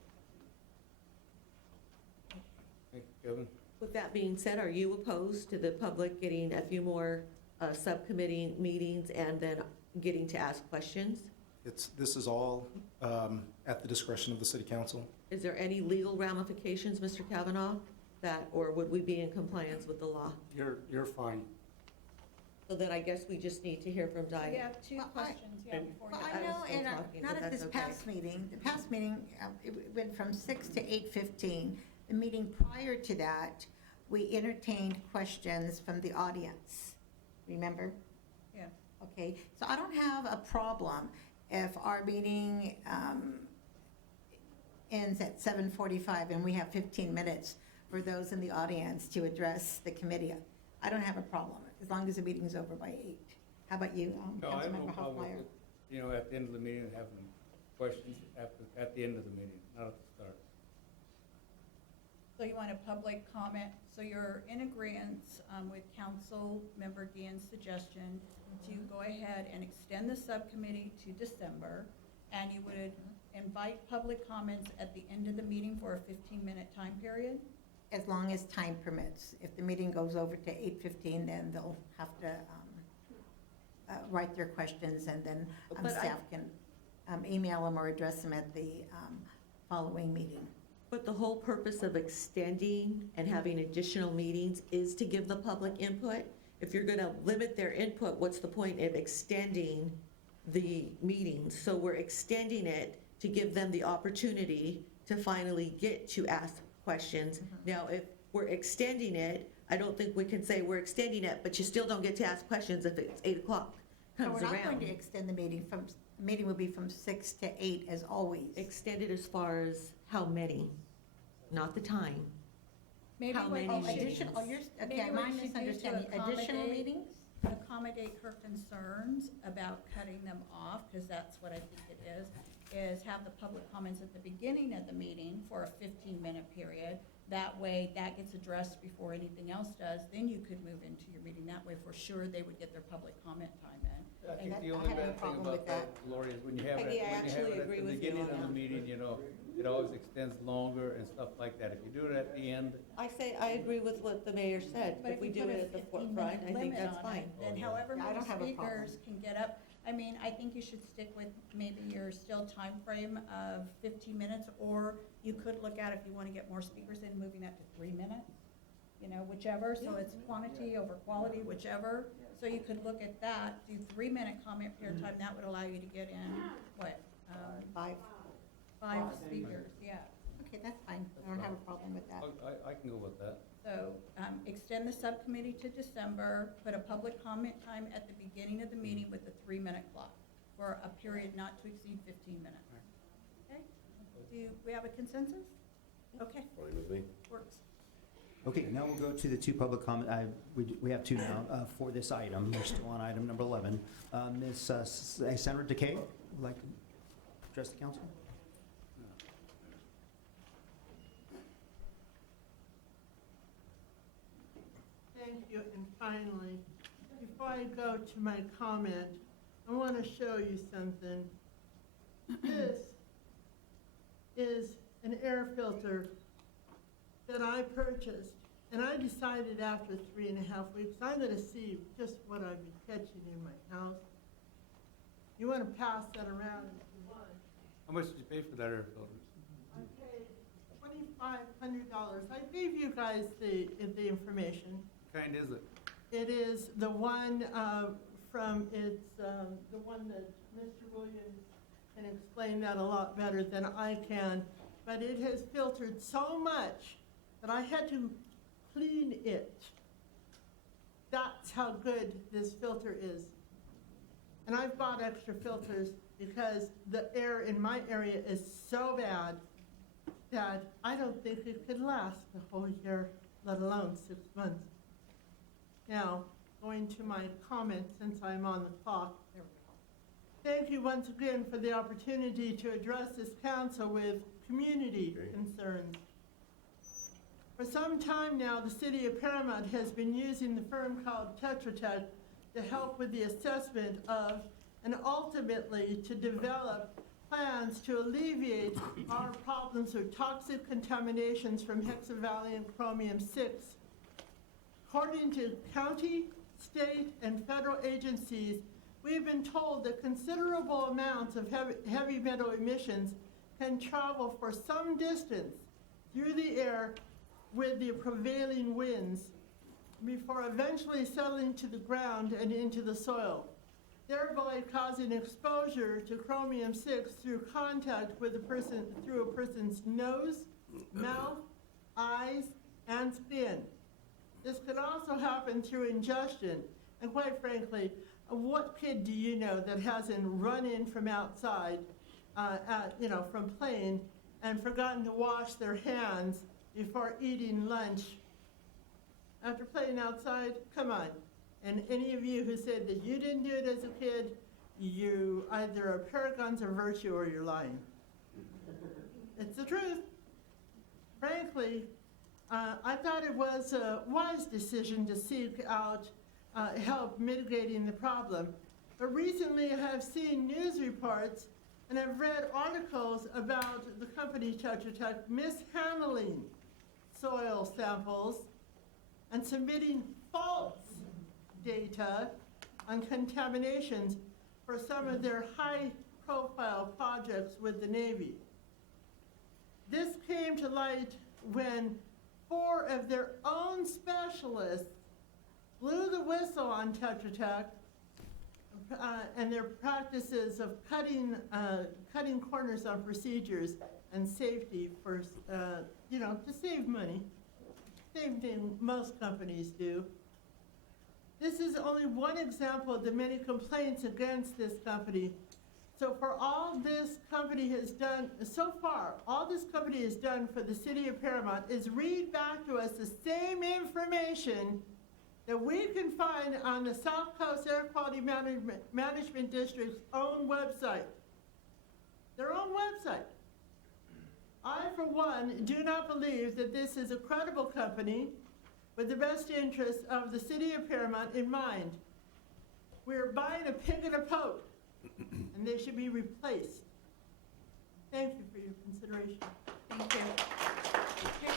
Thank you, Kevin. With that being said, are you opposed to the public getting a few more subcommittee meetings and then getting to ask questions? This is all at the discretion of the city council. Is there any legal ramifications, Mr. Kavanaugh, or would we be in compliance with the law? You're fine. So then I guess we just need to hear from Diane. We have 2 questions, before you. I I was know, still and talking, not but at this that's okay. past meeting. The past meeting, it went from 6 to 8:15. The meeting prior to that, we entertained questions from the audience. Remember? Yeah. Okay, so I don't have a problem if our meeting ends at 7:45 and we have 15 minutes for those in the audience to address the committee. I don't have a problem, as long as the meeting's over by 8. How about you, No, I have no Councilmember problem Hoffmeyer? with, at the end of the meeting, having questions at the end of the meeting, not at the start. So you want a public comment, so you're in agreement with Councilmember Guillen's suggestion to go ahead and extend the subcommittee to December, and you would invite public comments at the end of the meeting for a 15-minute time period? As long as time permits. If the meeting goes over to 8:15, then they'll have to write their questions, and then staff can email them or address them at the following meeting. But the whole purpose of extending and having additional meetings is to give the public input. If you're gonna limit their input, what's the point of extending the meetings? So we're extending it to give them the opportunity to finally get to ask questions. Now, if we're extending it, I don't think we can say we're extending it, but you still don't get to ask questions if it's 8 o'clock No, comes we're not going around. to extend the meeting the meeting will be from 6 to 8 as always. Extended as far as how many, not the time. Maybe How what many you should- meetings? maybe Okay, what my you should do to misunderstanding. Additional accommodate- meetings? Accommodate her concerns about cutting them off, because that's what I think it is have the public comments at the beginning of the meeting for a 15-minute period, That way, that gets addressed before anything else does, then you could move into your meeting. That way, for sure, they would get their public comment time in. I think And the I only have no bad thing problem about with that, Lori, is when you have it, Peggy, I when you have actually it at agree the with you beginning on of the that. meeting, you know, it always extends longer and stuff like that. If you do it at the end, I say, I agree with what the mayor said. But If we you do put it a at the 15-minute forefront, I think limit that's on fine. it, Then Oh, yeah. however Yeah, I many don't have a problem. speakers can get up. I mean, I think you should stick with maybe your still time frame of 15 minutes, or you could look at, if you want to get more speakers in, moving that to 3 minutes, you know, whichever, so it's quantity over quality, whichever. So you could look at that, do 3-minute comment period time, that would allow you to get in, what? 5. 5 speakers, yeah. Okay, that's fine. I don't have a problem with that. I can go with that. So, extend the subcommittee to December, put a public comment time at the beginning of the meeting with a 3-minute clock for a period not to exceed 15 minutes. Okay? Do we have a consensus? Okay, Fine with me. works. Okay, now we'll go to the two public comment, we have two now for this item. We're still on item number 11. Ms. Sandra DeKay, would like to address the council? Thank you, and finally, before I go to my comment, I want to show you something. This is an air filter that I purchased, and I decided after 3.5 weeks, I'm going to see just what I've been catching in my house. You want to pass that around if you want. How much did you pay for that air filter? I paid $2,500. I gave you guys the information. What kind is it? It is the one from, it's the one that Mr. Williams can explain that a lot better than I can. But it has filtered so much that I had to clean it. That's how good this filter is. And I've bought extra filters because the air in my area is so bad that I don't think it could last a whole year, let alone 6 months. Now, going to my comment since I'm on the clock. Thank you once again for the opportunity to address this council with community concerns. For some time now, the city of Paramount has been using the firm called Tetra Tech to help with the assessment of and ultimately to develop plans to alleviate our problems with toxic contaminations from hexavalent chromium-6. According to county, state, and federal agencies, we've been told that considerable amounts of heavy metal emissions can travel for some distance through the air with the prevailing winds before eventually settling to the ground and into the soil, thereby causing exposure to chromium-6 through contact with through a person's nose, mouth, eyes, and skin. This could also happen through ingestion. And quite frankly, what kid do you know that hasn't run in from outside, from playing, and forgotten to wash their hands before eating lunch? After playing outside, come on. And any of you who said that you didn't do it as a kid, you either are paragons of virtue or you're lying. It's the truth. Frankly, I thought it was a wise decision to seek out help mitigating the problem. But recently I have seen news reports and I've read articles about the company Tetra Tech mishandling soil samples and submitting false data on contaminations for some of their high-profile projects with the Navy. This came to light when 4 of their own specialists blew the whistle on Tetra Tech and their practices of cutting corners on procedures and safety for, to save money. Same thing most companies do. This is only one example of the many complaints against this company. So for all this company has done, so far, all this company has done for the city of Paramount is read back to us the same information that we can find on the South Coast Air Quality Management District's own website. Their own website. I, for one, do not believe that this is a credible company with the best interests of the city of Paramount in mind. We're buying a pig in a poke, and they should be replaced. Thank you for your consideration. Thank you. Okay,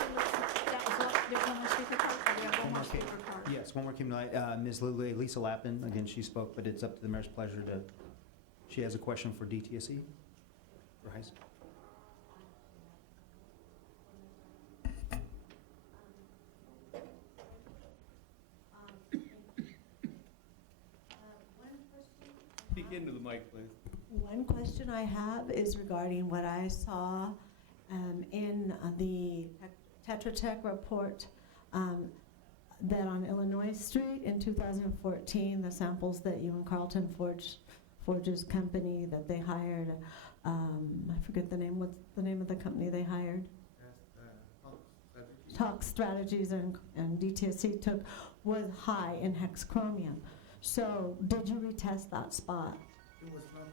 that was all. There's one more speaker card? Oh, we have one more Okay. speaker card. Yes, one more came tonight. Ms. Lisa Lappin, again, she spoke, but it's up to the mayor's pleasure to, she has a question for DTSE, for high school. Speak into the mic, please. One question I have is regarding what I saw in the Tetra Tech report that on Illinois Street in 2014, the samples that you and Carlton Forge's company that they hired, I forget the name, what's the name of the company they hired? Talk Strategies and DTSC took was high in hexchromium. So did you retest that spot? It was not,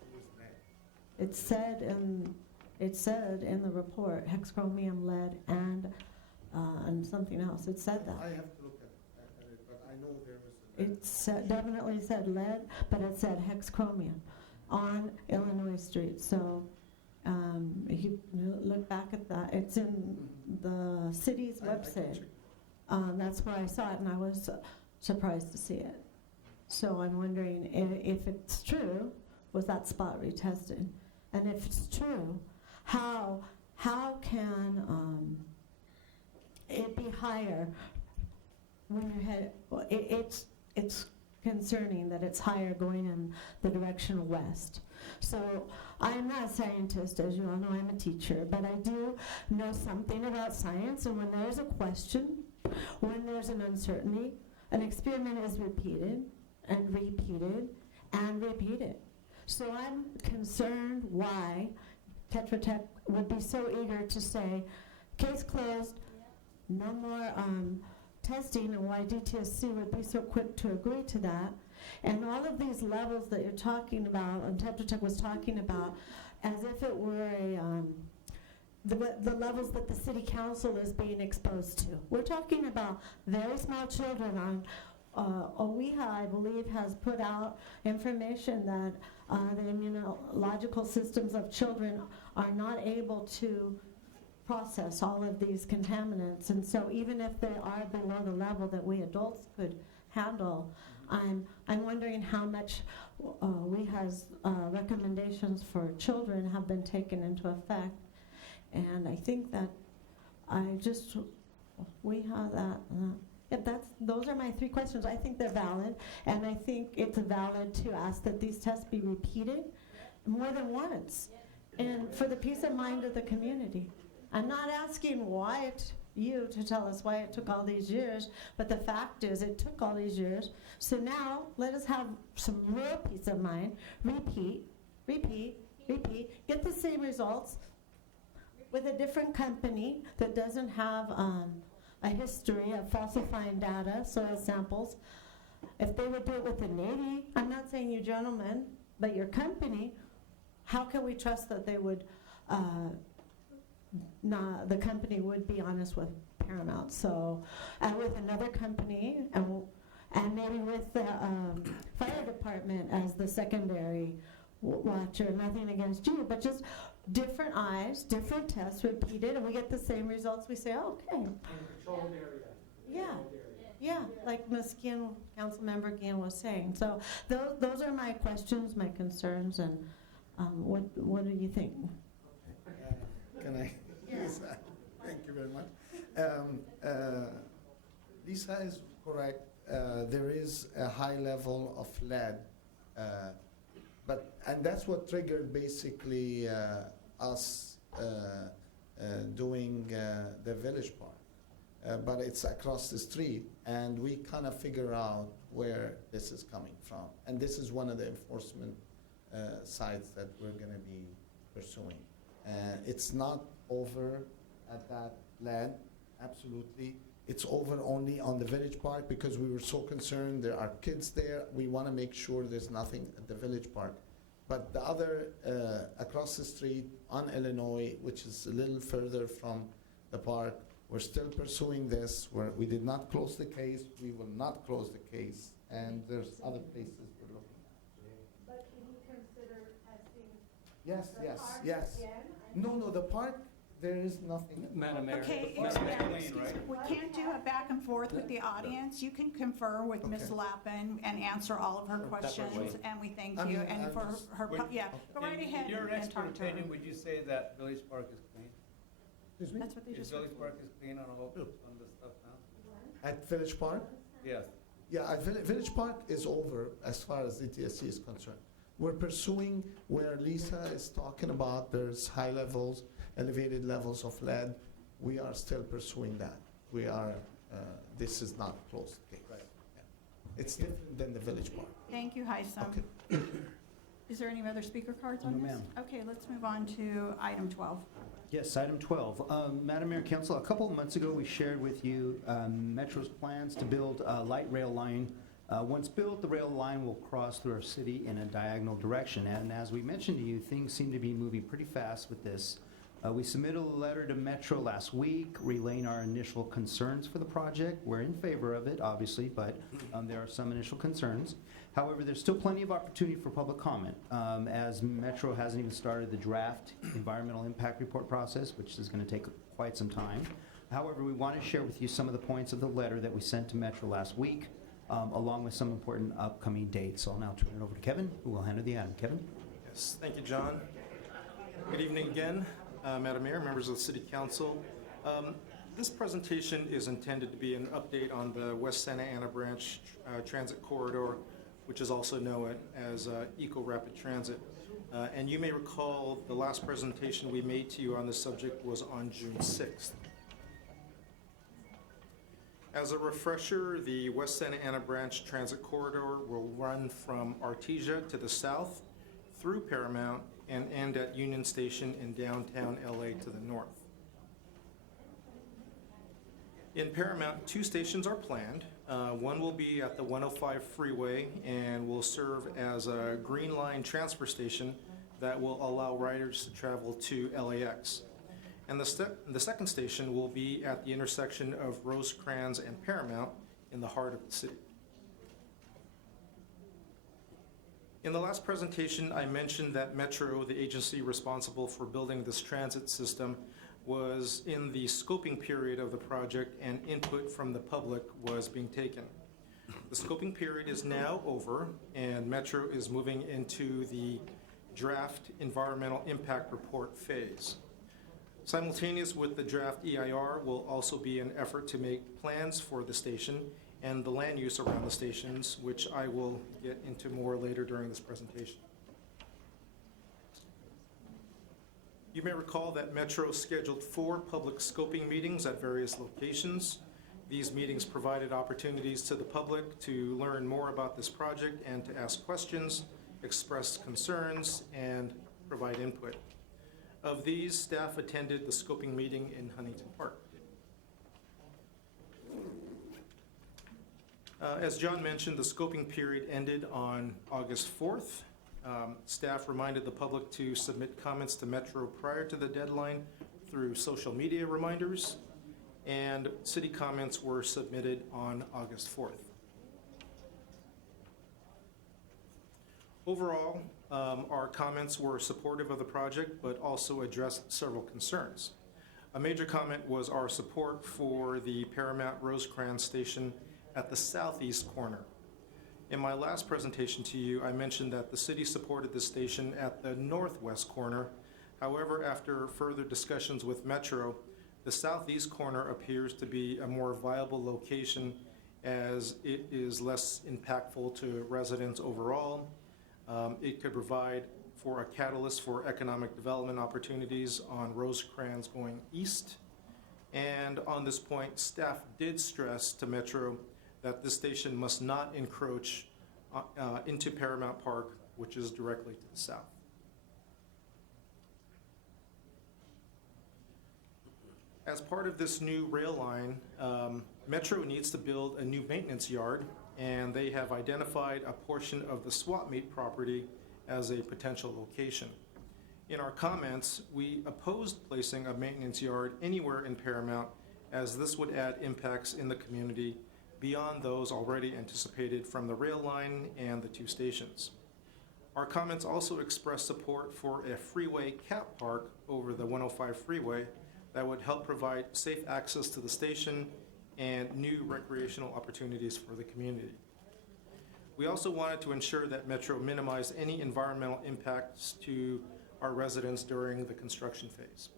it was lead. It said in the report hexchromium, lead, and something else. It said that. I have to look at it, but I know there was a lead. It definitely said lead, but it said hexchromium on Illinois Street. So if you look back at that, it's in the city's I can website. check. That's where I saw it, and I was surprised to see it. So I'm wondering if it's true, was that spot retested? And if it's true, how can it be higher when you're head? Well, it's concerning that it's higher going in the direction west. So I'm not a scientist, as you all know. I'm a teacher, but I do know something about science. And when there's a question, when there's an uncertainty, an experiment is repeated and repeated and repeated. So I'm concerned why Tetra Tech would be so eager to say, case closed, no more testing, and why DTSC would be so quick to agree to that. And all of these levels that you're talking about, and Tetra Tech was talking about, as if it were the levels that the city council is being exposed to. We're talking about very small children on, OEHA, I believe, has put out information that the immunological systems of children are not able to process all of these contaminants. And so even if they are below the level that we adults could handle, I'm wondering how much OEHA's recommendations for children have been taken into effect. And I think that we have that. Those are my three questions. I think they're valid, and I think it's valid to ask that these tests be repeated more than once, and for the peace of mind of the community. I'm not asking you to tell us why it took all these years, but the fact is it took all these years. So now let us have some real peace of mind. Repeat, get the same results with a different company that doesn't have a history of falsifying data, soil samples. If they would do it with the Navy, I'm not saying you gentlemen, but your company, how can we trust that they would, the company would be honest with Paramount? So, and with another company, and maybe with the fire department as the secondary watcher, nothing against you, but just different eyes, different tests repeated, and we get the same results. We say, oh, okay. In a controlled area. Yeah, like Ms. Guillen, Councilmember Guillen was saying. So those are my questions, my concerns, and what do you think? Can I? Yes. Thank you very much. Lisa is correct. There is a high level of lead, and that's what triggered basically us doing the village park. But it's across the street, and we kind of figure out where this is coming from. And this is one of the enforcement sites that we're going to be pursuing. It's not over at that lead, absolutely. It's over only on the village park because we were so concerned there are kids there. We want to make sure there's nothing at the village park. But the other, across the street on Illinois, which is a little further from the park, we're still pursuing this. We did not close the case. We will not close the case. And there's other places we're looking at. But can you consider testing Yes, the yes, park yes. again? No, the park, there is nothing. Madam Mayor. Okay, Madam Mayor, excuse me, we can't do a back and forth with the audience. You can confer with Ms. Okay. Lappin and answer all of her questions, and we thank I you. mean, And I'm for just- her, yeah, go right ahead In your and expert talk to her. opinion, would you say that Village Park is clean? That's what they Is just. Village Park is clean on all, on the stuff now? At Village Park? Yes. Yeah, Village Park is over as far as ETSC is concerned. We're pursuing where Lisa is talking about, there's high levels, elevated levels of lead. We are still pursuing that. We are, this is not closed case. Right. Yeah. It's different than the Village Park. Thank you, Heisam. Okay. Is there any other speaker cards on No, this? ma'am. Okay, let's move on to item 12. Yes, item 12. Madam Mayor, Council, a couple of months ago, we shared with you Metro's plans to build a light rail line. Once built, the rail line will cross through our city in a diagonal direction. And as we mentioned to you, things seem to be moving pretty fast with this. We submitted a letter to Metro last week relaying our initial concerns for the project. We're in favor of it, obviously, but there are some initial concerns. However, there's still plenty of opportunity for public comment, as Metro hasn't even started the draft environmental impact report process, which is going to take quite some time. However, we want to share with you some of the points of the letter that we sent to Metro last week, along with some important upcoming dates. So I'll now turn it over to Kevin, who will handle the item. Kevin? Yes, thank you, John. Good evening again, Madam Mayor, members of the City Council. This presentation is intended to be an update on the West Santa Ana Branch Transit Corridor, which is also known as Eco Rapid Transit. And you may recall the last presentation we made to you on this subject was on June 6th. As a refresher, the West Santa Ana Branch Transit Corridor will run from Artesia to the south, through Paramount, and end at Union Station in downtown LA to the north. In Paramount, 2 stations are planned. One will be at the 105 freeway and will serve as a Green Line transfer station that will allow riders to travel to LAX. And the second station will be at the intersection of Rosecrans and Paramount in the heart of the city. In the last presentation, I mentioned that Metro, the agency responsible for building this transit system, was in the scoping period of the project and input from the public was being taken. The scoping period is now over and Metro is moving into the draft environmental impact report phase. Simultaneous with the draft EIR will also be an effort to make plans for the station and the land use around the stations, which I will get into more later during this presentation. You may recall that Metro scheduled 4 public scoping meetings at various locations. These meetings provided opportunities to the public to learn more about this project and to ask questions, express concerns, and provide input. Of these, staff attended the scoping meeting in Huntington Park. As John mentioned, the scoping period ended on August 4th. Staff reminded the public to submit comments to Metro prior to the deadline through social media reminders, and city comments were submitted on August 4th. Overall, our comments were supportive of the project, but also addressed several concerns. A major comment was our support for the Paramount Rosecrans station at the southeast corner. In my last presentation to you, I mentioned that the city supported the station at the northwest corner. However, after further discussions with Metro, the southeast corner appears to be a more viable location as it is less impactful to residents overall. It could provide for a catalyst for economic development opportunities on Rosecrans going east. And on this point, staff did stress to Metro that this station must not encroach into Paramount Park, which is directly to the south. As part of this new rail line, Metro needs to build a new maintenance yard, and they have identified a portion of the swap meet property as a potential location. In our comments, we opposed placing a maintenance yard anywhere in Paramount, as this would add impacts in the community beyond those already anticipated from the rail line and the 2 stations. Our comments also express support for a freeway cap park over the 105 freeway that would help provide safe access to the station and new recreational opportunities for the community. We also wanted to ensure that Metro minimized any environmental impacts to our residents during the construction phase.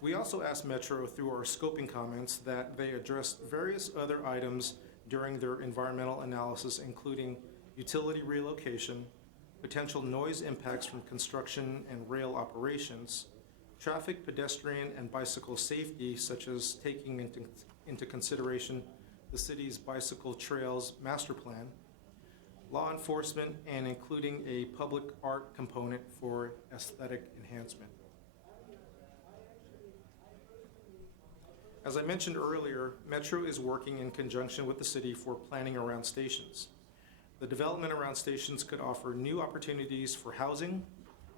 We also asked Metro through our scoping comments that they address various other items during their environmental analysis, including utility relocation, potential noise impacts from construction and rail operations, traffic, pedestrian, and bicycle safety, such as taking into consideration the city's bicycle trails master plan, law enforcement, and including a public art component for aesthetic enhancement. As I mentioned earlier, Metro is working in conjunction with the city for planning around stations. The development around stations could offer new opportunities for housing,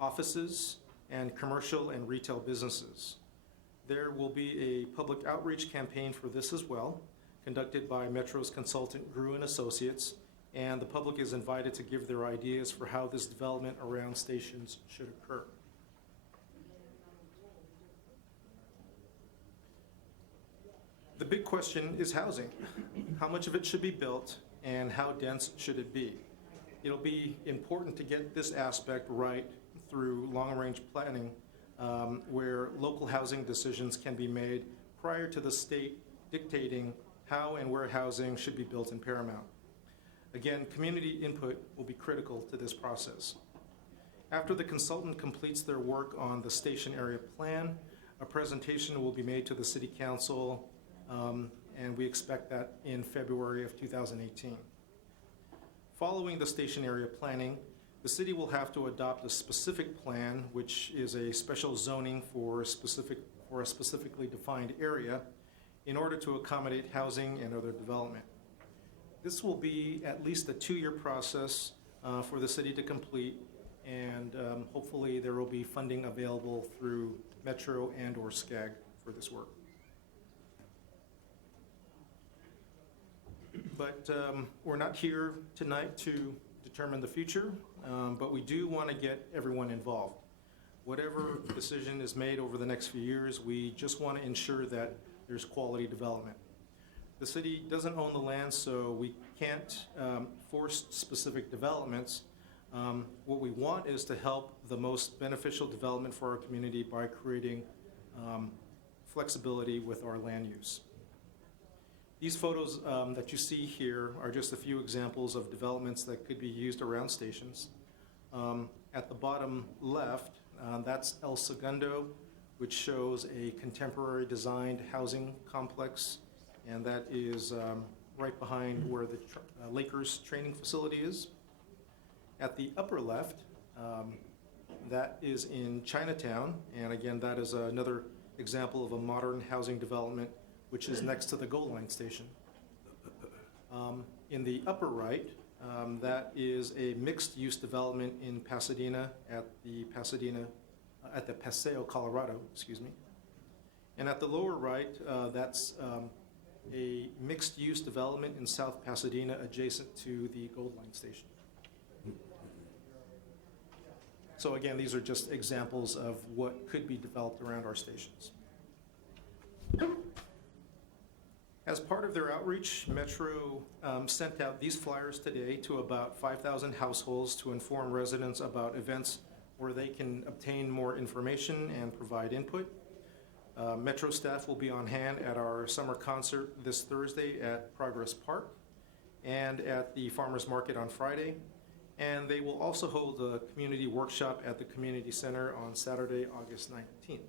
offices, and commercial and retail businesses. There will be a public outreach campaign for this as well, conducted by Metro's consultant Grew & Associates, and the public is invited to give their ideas for how this development around stations should occur. The big question is housing. How much of it should be built, and how dense should it be? It'll be important to get this aspect right through long-range planning, where local housing decisions can be made prior to the state dictating how and where housing should be built in Paramount. Again, community input will be critical to this process. After the consultant completes their work on the station area plan, a presentation will be made to the City Council, and we expect that in February of 2018. Following the station area planning, the city will have to adopt a specific plan, which is a special zoning for a specifically defined area, in order to accommodate housing and other development. This will be at least a 2-year process for the city to complete, and hopefully there will be funding available through Metro and/or SCAG for this work. But we're not here tonight to determine the future, but we do want to get everyone involved. Whatever decision is made over the next few years, we just want to ensure that there's quality development. The city doesn't own the land, so we can't force specific developments. What we want is to help the most beneficial development for our community by creating flexibility with our land use. These photos that you see here are just a few examples of developments that could be used around stations. At the bottom left, that's El Segundo, which shows a contemporary designed housing complex, and that is right behind where the Lakers training facility is. At the upper left, that is in Chinatown, and again, that is another example of a modern housing development which is next to the Gold Line station. In the upper right, that is a mixed-use development in Pasadena at the Paseo, Colorado, excuse me. And at the lower right, that's a mixed-use development in South Pasadena adjacent to the Gold Line station. So again, these are just examples of what could be developed around our stations. As part of their outreach, Metro sent out these flyers today to about 5,000 households to inform residents about events where they can obtain more information and provide input. Metro staff will be on hand at our summer concert this Thursday at Progress Park and at the Farmers Market on Friday. And they will also hold a community workshop at the Community Center on Saturday, August 19th.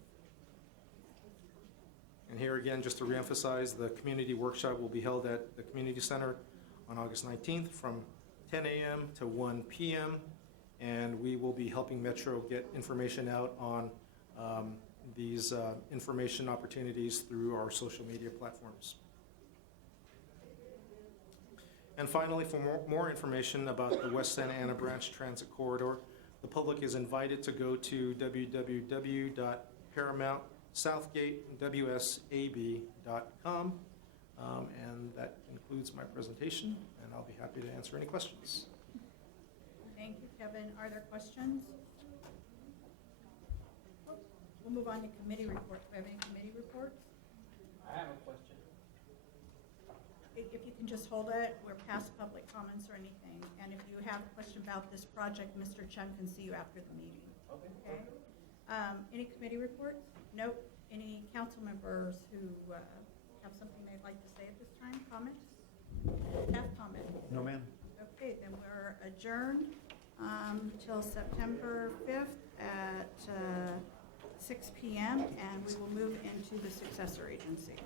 And here again, just to reemphasize, the community workshop will be held at the Community Center on August 19th from 10 a.m. to 1 p.m. And we will be helping Metro get information out on these information opportunities through our social media platforms. And finally, for more information about the West Santa Ana Branch Transit Corridor, the public is invited to go to www.paramount.southgatewsab.com. And that concludes my presentation, and I'll be happy to answer any questions. Thank you, Kevin. Are there questions? We'll move on to committee reports. Do we have any committee reports? I have a question. If you can just hold it, we're past public comments or anything. And if you have a question about this project, Mr. Chung can see you after the meeting. Okay? Any committee reports? Nope. Any council members who have something they'd like to say at this time? Comments? Staff comment? No, ma'am. Okay, then we're adjourned till September 5th at 6 p.m. and we will move into the successor agency.